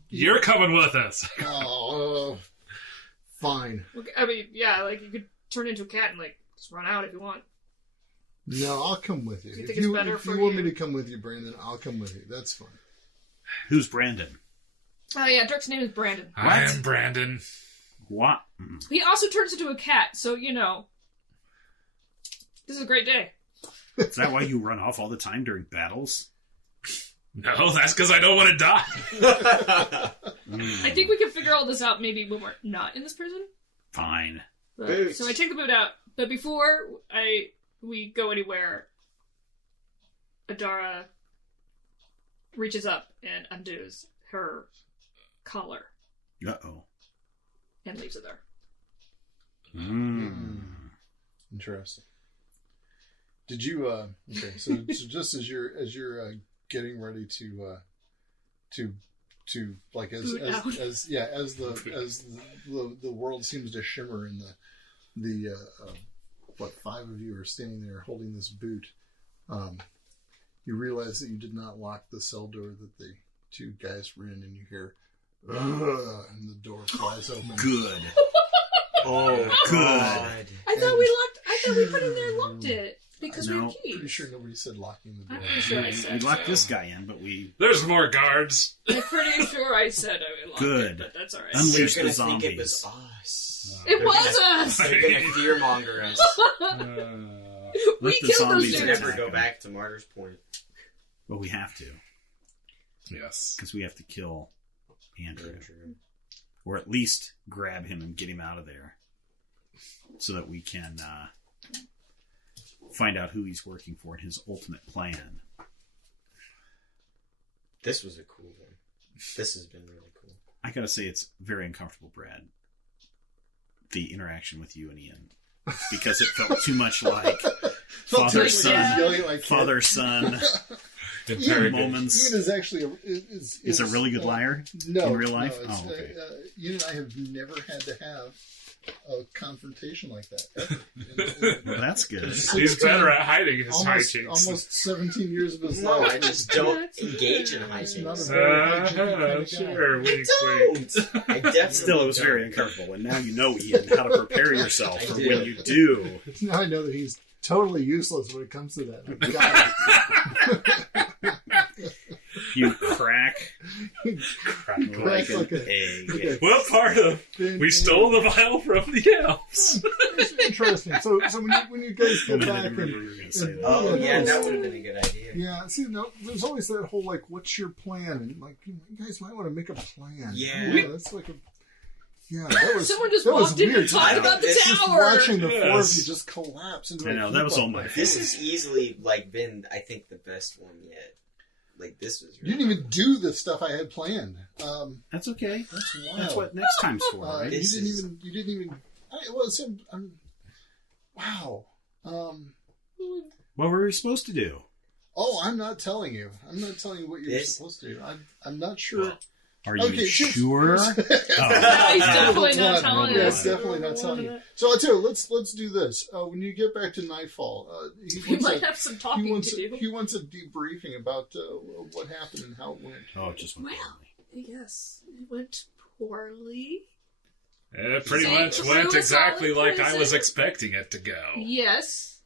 You're coming with us. Oh, fine. I mean, yeah, like you could turn into a cat and like just run out if you want. No, I'll come with you. You think If it's you, better if for you want you? me to come with you, Brandon, I'll come with you. That's fine. Who's Brandon? Oh yeah, Dirk's name is Brandon. I am Brandon. What? He also turns into a cat, so you know, this is a great day. Is that why you run off all the time during battles? No, that's because I don't want to die. I think we can figure all this out maybe when we're not in this prison. Fine. But, Boots. so I take the boot out, but before we go anywhere, Adara reaches up and undoes her collar Uh-oh. and leaves it there. Interesting. Did you? Okay, so just as you're getting ready to like as Boot out. as the world seems to shimmer and the what, 5 of you are standing there holding this boot, you realize that you did not lock the cell door that the 2 guys were in, and you hear "Ugh," and the door flies open. Good. Oh, Good. God. I thought we put it in there and locked it because we No. have keys. Pretty sure nobody said locking the I'm door. pretty sure I said We locked so. this guy in, but we There's more guards. I'm pretty sure I said I locked Good. it, but that's alright. Unleash You're the gonna zombies. think it was us. It was us! You're gonna fearmonger us. We Let the killed those zombies We'll dudes! attack. never go back to Martyr's Point. Well, we have to, Yes. because we have to kill Andrew, or at least grab him and get him out of there, so that we can find out who he's working for and his ultimate plan. This was a cool one. This has been really cool. I gotta say, it's very uncomfortable, Brad. The interaction with you and Ian, because it felt too much like Father, Like, son, yeah. Yelling at my kid. father, son Interrogation. moments. Ian is actually Is a really good liar No, in real life? No, it's, Oh, okay. Ian and I have never had to have a confrontation like that. Ever. Well, that's good. He's better at hiding his hijinks. Almost 17 years of his No, life. I just don't engage in It's not hijinks. a very hijinky kind of guy. Sure, wink, wink. I definitely Still, it was don't. very uncomfortable. And now you know, Ian, how to prepare yourself I for do. when you do. Now I know that he's totally useless when it comes to that. I got You crack it. like an like a- egg. What part of Thin we stole the vial from the elves? It's interesting. So when you guys I get back didn't remember and you were going to say that. Oh, yeah, Yeah, that would have been a good idea. yeah, see, no, there's always that whole like, what's your plan? And like, you guys might want to make a plan. Yeah. That's like a. Yeah, that was. Someone just that was walked in and weird. talked about the This is tower. Watching the four of Yes. you just collapse into. I a know, heap that was like all my that. fault. This has easily been, I think, the best one yet. Like this was. You didn't even do the stuff I had planned. That's okay. That's wild. That's what next time's for, right? You This didn't is- even. You didn't even. Wow. What were we supposed to do? Oh, I'm not telling you. I'm not telling you what you're This- supposed to do. I'm not sure. Are you Okay, sure? No, he's definitely not One. telling Yeah, us. he's definitely not telling you. So I'll tell you, let's do this. When you get back to Nightfall, We might have some talking he wants to do. he wants a debriefing about what happened and how it went. Oh, it just went Well, poorly. yes, it went poorly. It pretty See, much through went a exactly solid like I was prison. expecting it to go. Yes.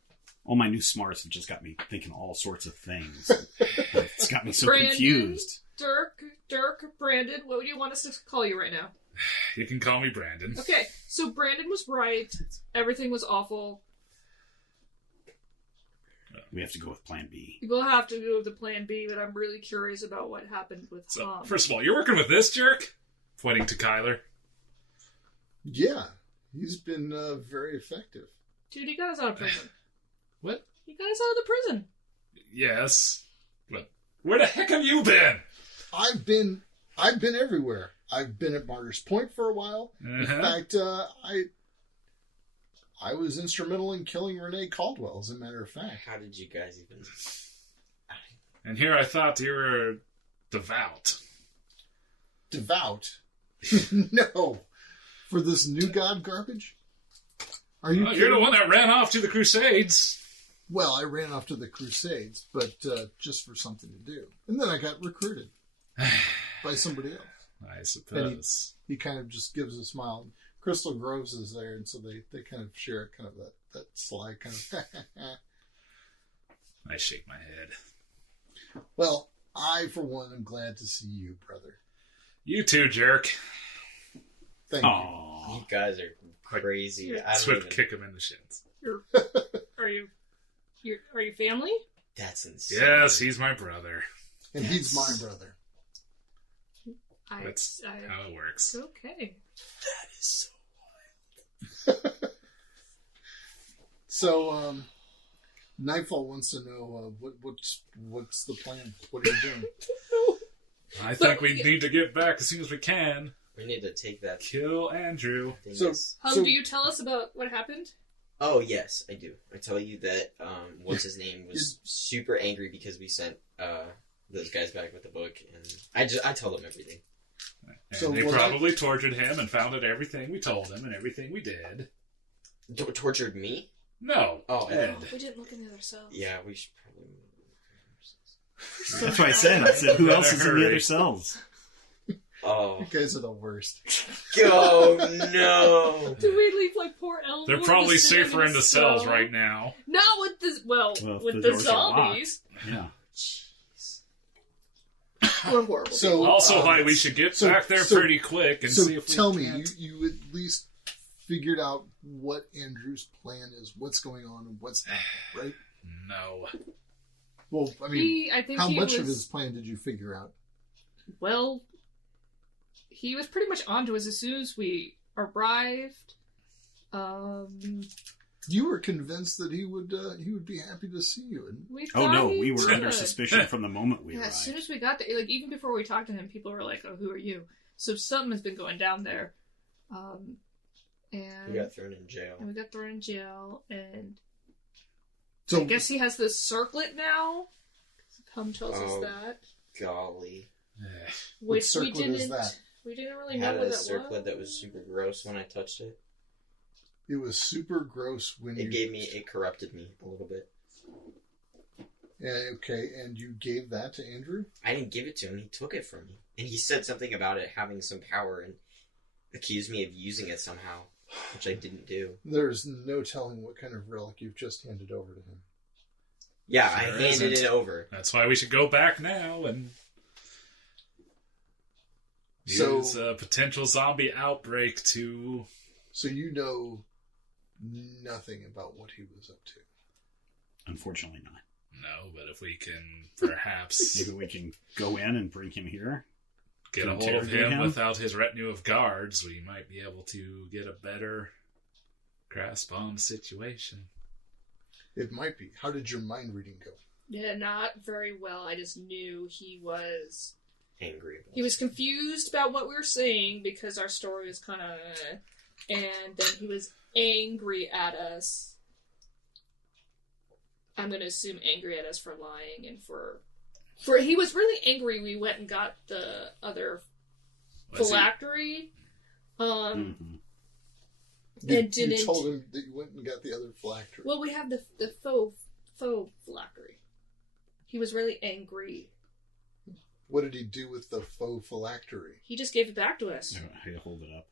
All my new smarts have just got me thinking all sorts of things. It's got me so Brandon? confused. Dirk, Brandon, what would you want us to call you right now? You can call me Brandon. Okay, so Brandon was right. Everything was awful. We have to go with Plan B. We'll have to go with the plan B, but I'm really curious about what happened with So, Tom. first of all, you're working with this jerk? Pointing to Kyler. Yeah, he's been very effective. Dude, he got us out of prison. What? He got us out of the prison. Yes. But where the heck have you been? I've been everywhere. I've been at Martyr's Point for a while. In Uh-huh. fact, I was instrumental in killing Renee Caldwell, as a matter of fact. How did you guys even? And here I thought you were devout. Devout? No. For this new god garbage? Are you Well, kidding? you're the one that ran off to the Crusades. Well, I ran off to the Crusades, but just for something to do. And then I got recruited by somebody else. I suppose. He kind of just gives a smile. Crystal Groves is there, and so they kind of share kind of that sly kind of... I shake my head. Well, I, for one, am glad to see you, brother. You too, jerk. Thank you. Aww. You guys are crazy. I don't Swift even, kick him in the shins. Are you family? That's insane. Yes, he's my brother. And he's my brother. That's how it works. Okay. That is so. So, Nightfall wants to know what's the plan? What are you doing? I think we need to get back as soon as we can. We need to take that Kill Andrew. thing. So- Yes. Do you tell us about what happened? Oh yes, I do. I tell you that what's his name was super angry because we sent those guys back with the book, and I tell them everything. And So they was probably tortured him and found out everything we told him and everything we did. Tortured me? No. Oh, Ed. We didn't look in the other cells. Yeah, we should probably move. That's what I said. I said, who else is in the Hurry. other cells? Oh, You guys are the worst. oh no! Do we leave like poor Elmo? They're probably just sitting safer in the cell? cells right now. Not with the Well, with the the doors are locked. zombies. Yeah. We're horrible. So, Also, why we should get so- back there so- pretty quick and So see if we tell me, can't. you at least figured out what Andrew's plan is, what's going on, and what's happening, right? No. Well, I mean, I think how he much was, of his plan did you figure out? Well, he was pretty much onto us as soon as we arrived. You were convinced that he would be happy to see you, and We Oh thought no, he we were under would. suspicion from the moment we Yeah, arrived. as soon as we got there, like even before we talked to him, people were like, "Oh, who are you?" So something has been going down there, and We got thrown in jail. we got thrown in jail, and So I guess he has this circlet now. Hum tells us Oh. that. Golly. what Which circlet is that? we didn't really I know had what a that circlet was. that was super gross when I touched it. It was super gross when It corrupted me a little bit. Okay, and you gave that to Andrew? I didn't give it to him. He took it from me. And he said something about it having some power and accused me of using it somehow, which I didn't do. There's no telling what kind of relic you've just handed over to him. Yeah, I Sure handed isn't. it over. That's why we should go back now and So- use a potential zombie outbreak to... So you know nothing about what he was up to. Unfortunately not. No, but if we can perhaps Maybe we can go in and bring him here. get To a hold of interrogate him him? without his retinue of guards, we might be able to get a better grasp on the situation. It might be. How did your mind reading go? Yeah, not very well. I just knew he was Angry. confused about what we were saying because our story was kind of, and then he was angry at us. I'm going to assume angry at us for lying and for he was really angry. We went and got the other Was he- phylactery. Mhm. You, And didn't- you told him that you went and got the other phylactery. Well, we have the faux phylactery. He was really angry. What did he do with the faux phylactery? He just gave it back to us. I hold it up.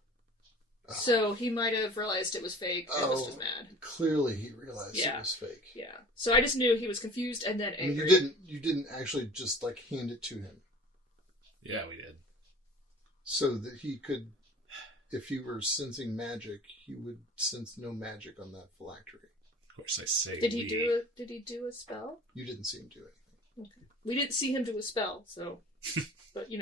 So he might have realized it was fake and was just mad. Clearly he realized Yeah. it was fake. Yeah. So I just knew he was confused and then I mean, angry. you didn't actually just like hand it to him Yeah, we did. so that he could, if he were sensing magic, he would sense no magic on that phylactery. Of course, I say Did we. he do a spell? You didn't see him do anything. We didn't see him do a spell, so but We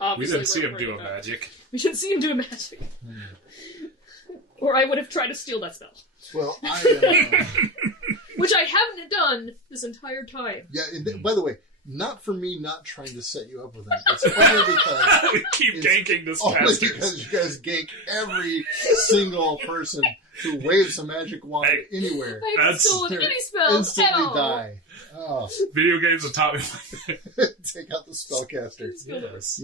obviously didn't see we're him do a afraid of that. magic. We didn't see him do a magic. Or I would have tried to steal that spell. Well, I Which I haven't done this entire time. yeah. And by the way, not for me not trying to set you up with him. It's only because We keep It's ganking this only bastard. because you guys gank every single person who waves a magic wand Hey, anywhere. I haven't That's- stolen any spells at Instantly all. die. Oh, Video games have taught me like that. take out the spellcaster. Yes.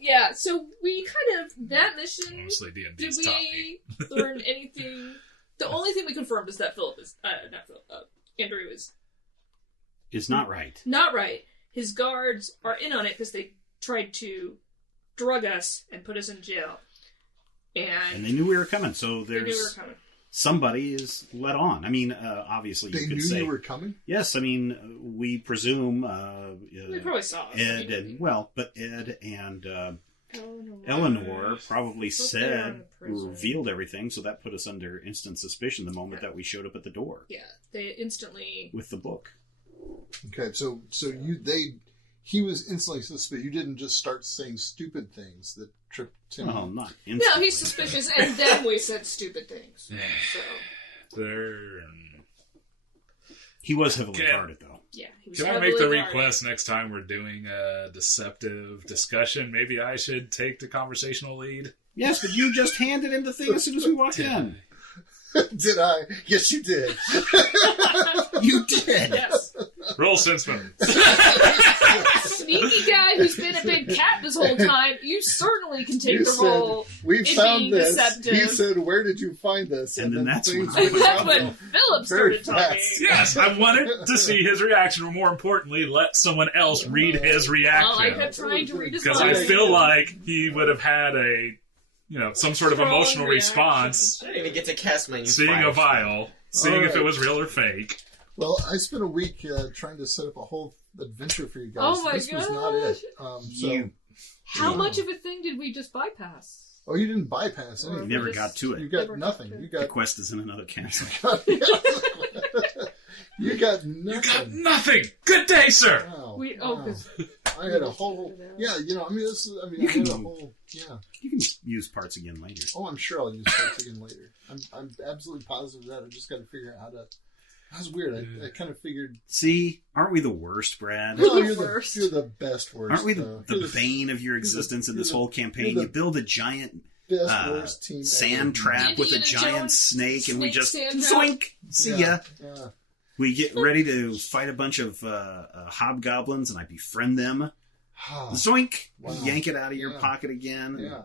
Yeah. So we kind of that mission. Mostly Did D&D's taught me. we learn anything? The only thing we confirmed is that Philip is not Philip. Andrew is It's not right. not right. His guards are in on it because they tried to drug us and put us in jail, And and they knew we were coming, so they knew we were there's coming. somebody is let on. I mean, obviously They you knew could say you were coming? yes. I mean, we presume They probably saw us. Ed and but Ed and Eleanor Eleanor probably Look, they were in said the prison. revealed everything, so that put us under instant suspicion the moment that we showed up at the door Yeah, they instantly. with the book. Okay, so he was instantly suspicious. You didn't just start saying stupid things that tripped him. Well, not No, instantly. he's suspicious, and then we said stupid things. So There. He was heavily Okay. guarded, though. yeah, he was Can I heavily make the guarded. request next time we're doing a deceptive discussion? Maybe I should take the conversational lead. Yes, but you just handed him the thing as soon as we walked in. Did I? Yes, you did. You did. Yes. Roll Senseman. Sneaky guy who's been a big cat this whole time, you certainly can take You the said, role. We It found being this. deceptive. He said, "Where did you find this?" And then that's things when I went was- That's downhill. when Philip Very started talking. fast. Yes, I wanted to see his reaction, or more importantly, let someone else read his Well, I reaction. kept trying to read his Because mind. I feel like he would have had some sort of Strong emotional reaction. response, I didn't even get to cast my new seeing fire a vial, seeing if it Alright. was real or fake. Well, I spent a week trying to set up a whole adventure for you guys. Oh my this was not it. So, You- How much of a thing did we just bypass? oh, you didn't bypass Or anything. Never just- got to it. You got Never got nothing. to it. You The got quest is in another castle. you got You got nothing. nothing! Good day, sir! Wow, We wow. 'cause I had a whole. Yeah, I mean, this is. I mean, You I had a can- whole. Yeah. You can use parts again later. Oh, I'm sure I'll use parts again later. I'm absolutely positive of that. I just got to figure out how to. That's weird. I kind of figured. See, aren't we the worst, Brad? You're the you're worst. You're the best worst. Aren't we though. the You're bane of your existence in this whole campaign? you're You build a giant best worst team. sand ever. trap with a Indiana giant Jones snake, and we snake just sand trap. zoink. See ya. Yeah. We get ready to fight a bunch of hobgoblins, and I befriend them. Zoink! Wow. Yank it out of your Yeah. pocket again. Yeah.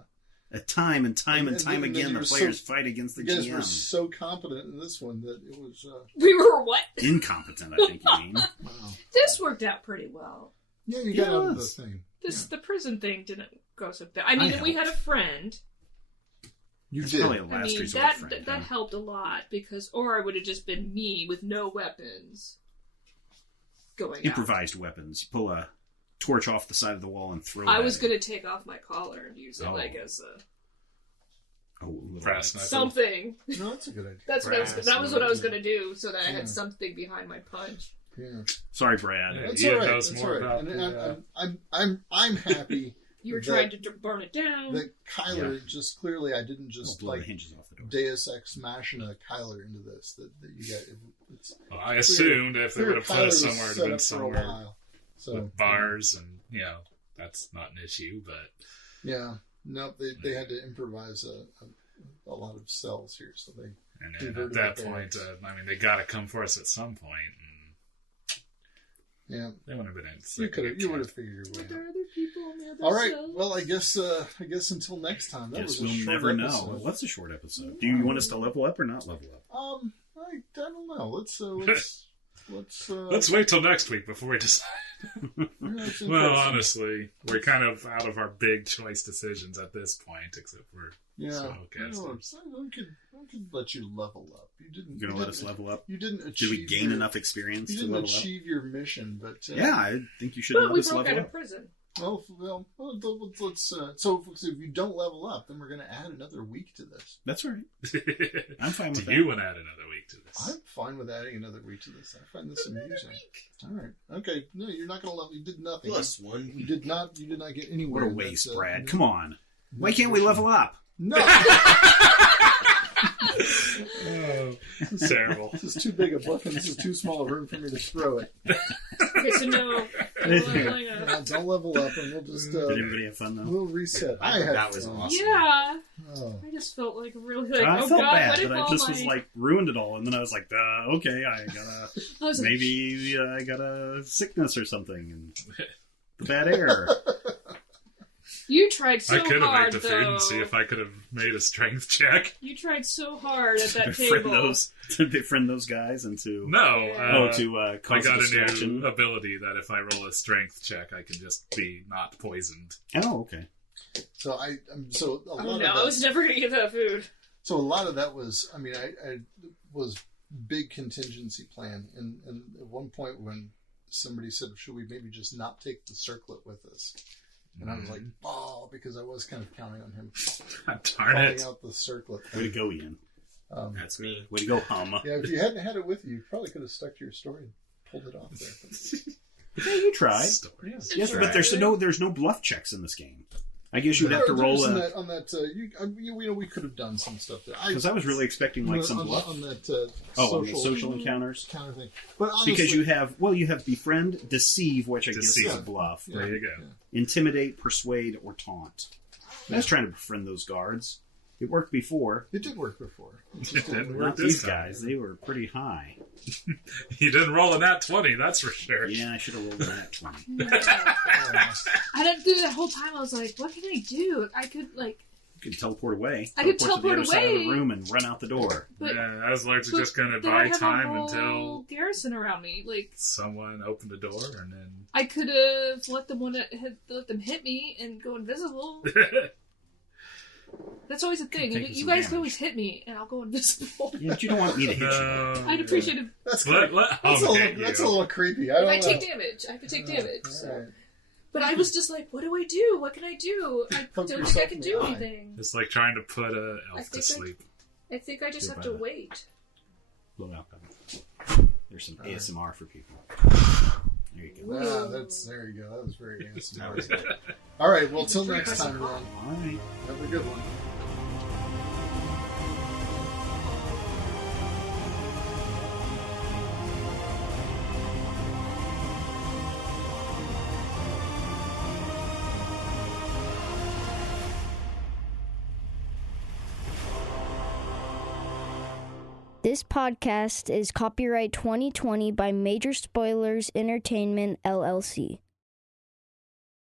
Time and time then again, you the were players fight against the You guys GM. were so competent in this one that it was. We were what? Incompetent, I think you mean. Wow. This worked out pretty well. Yeah, you got out of the Yes. thing. The prison thing didn't go so bad. I mean, we had a friend. You It's did. probably a I last mean, resort that friend. that helped a lot because, or it would have just been me with no weapons going out. Improvised weapons. You pull a torch off the side of the wall and throw it. I at was it. going to take off my collar and use it Oh. like as a little Brass bit. knuckle. something. No, that's a good idea. That's what I was. Brass That was what I was knuckle. going to do, so that I Yeah. had something behind my punch. Yeah, Sorry, Brad. Yeah. that's Ian all right. knows That's more all right. about And the, I'm happy You were That- trying to burn it down. that Kyler just clearly I didn't I'll just blow the like hinges off the door. Deus Ex Machina Kyler into this. That you got. It's Well, I assumed if they clear would have put us Kyler was somewhere, it'd set have been up for a somewhere while. So with bars, and that's not an issue. But yeah, no, they had to improvise a lot of cells here, so they. and Converted then at that the point, barracks. I mean, they got to come for us at some point, and Yeah, they wouldn't have been in. you would have figured your But way there out. are other people on the other All right, cells. well, I guess until next time. That Guess was a we'll short never know. episode. Well, what's a short episode? Do you want us to level up or not level up? I don't know. Let's Let's wait till next week before we decide. let's Well, enforce it. honestly, we're kind of out of our big choice decisions at this point, except for Yeah, spellcasters. I could let you level up. You didn't. You're gonna you let didn't- us level up? You didn't achieve. Did we gain your, enough experience You to didn't level up? achieve your mission, but Yeah, I think you should But let we us broke level out up. of prison. well, let's. So if you don't level up, then we're going to add another week to this. That's all right. I'm fine with Do that. you want to add another week to this? I'm fine with adding another week to this. I find this amusing. All right. Okay. No, you're not going to level. You did nothing. +1. You did not. You did not get What anywhere. a in waste, that, Brad. Come on. Why can't we mission. level up? No. Oh, terrible. This is too big a book, and this is too small a room for me to throw it. Okay, so no leveling up. Don't level up, and we'll just Did everybody have fun, though? we'll reset. I I thought had that was fun. awesome. Yeah, Oh. I just felt like really like, I oh felt god, bad what if that I all just my... was like ruined it all, and then I was like, okay, I gotta I was like, maybe I got a sickness or something, and the bad air. you tried so I could have hard ate the food though. and see if I could have made a strength check. You tried so hard at that befriend table. befriend those guys into No. Yeah. I cause a got a distraction. new ability that if I roll a strength check, I can just be not poisoned. Oh, okay. So a Oh lot no, of I that. was never gonna get that food. So a lot of that was. I mean, I was big contingency plan, and at one point when somebody said, "Should we maybe just not take the circlet with us?" And I was like, "Oh," because I was kind of counting on him Darn calling it. out the circlet. Way to go, Ian. That's me. Way to go, Hum. Yeah, if you hadn't had it with you, you probably could have stuck to your story and pulled it off there. Yeah, you tried. Story. Yes, Right. but there's no bluff checks in this game. I guess you'd have to roll on a... that. On that we could have done some stuff there. Because I was really expecting like some on, bluff. on that. On the social encounters. counter thing. But honestly, Because you have befriend, deceive, which I guess is Deceive. a bluff. Yeah. There you go. Intimidate, persuade, or taunt. I was trying to befriend those guards. It worked before. It did work before. It just It didn't didn't work Not this these time. guys. They were pretty high. You didn't roll a nat 20, that's for sure. Yeah, I should have rolled a nat 20. I didn't do the whole time. I was like, what can I do? I could like, You could teleport away. I could to the teleport other side of away. the room and run out the door. but, Yeah, I was largely but just going to then I buy have time a whole until garrison around me. Like, someone opened the door and then. I could have let them hit me and go invisible. That's always a thing. Taking You some guys can damage. always hit me, and I'll go invisible. Yeah, but you don't want me to hit you. No. I'd appreciate it That's Let that's, Hum a hit little, that's a you. little creepy. I if don't I know. take damage. I have to take damage. All So. right. But I was just like, what do I do? What can I do? I Poke don't think yourself I can in do the eye. anything. It's like trying to put a I elf to think sleep. I think I just Goodbye. have to wait. Blow out them. There's some All right. ASMR for people. There you go. Ah, there you go. That was very ASMR. That was it. All right. Well, till Drink next us a time, coffee. then. All right. Have a good one. This podcast is copyright 2020 by Major Spoilers Entertainment, LLC.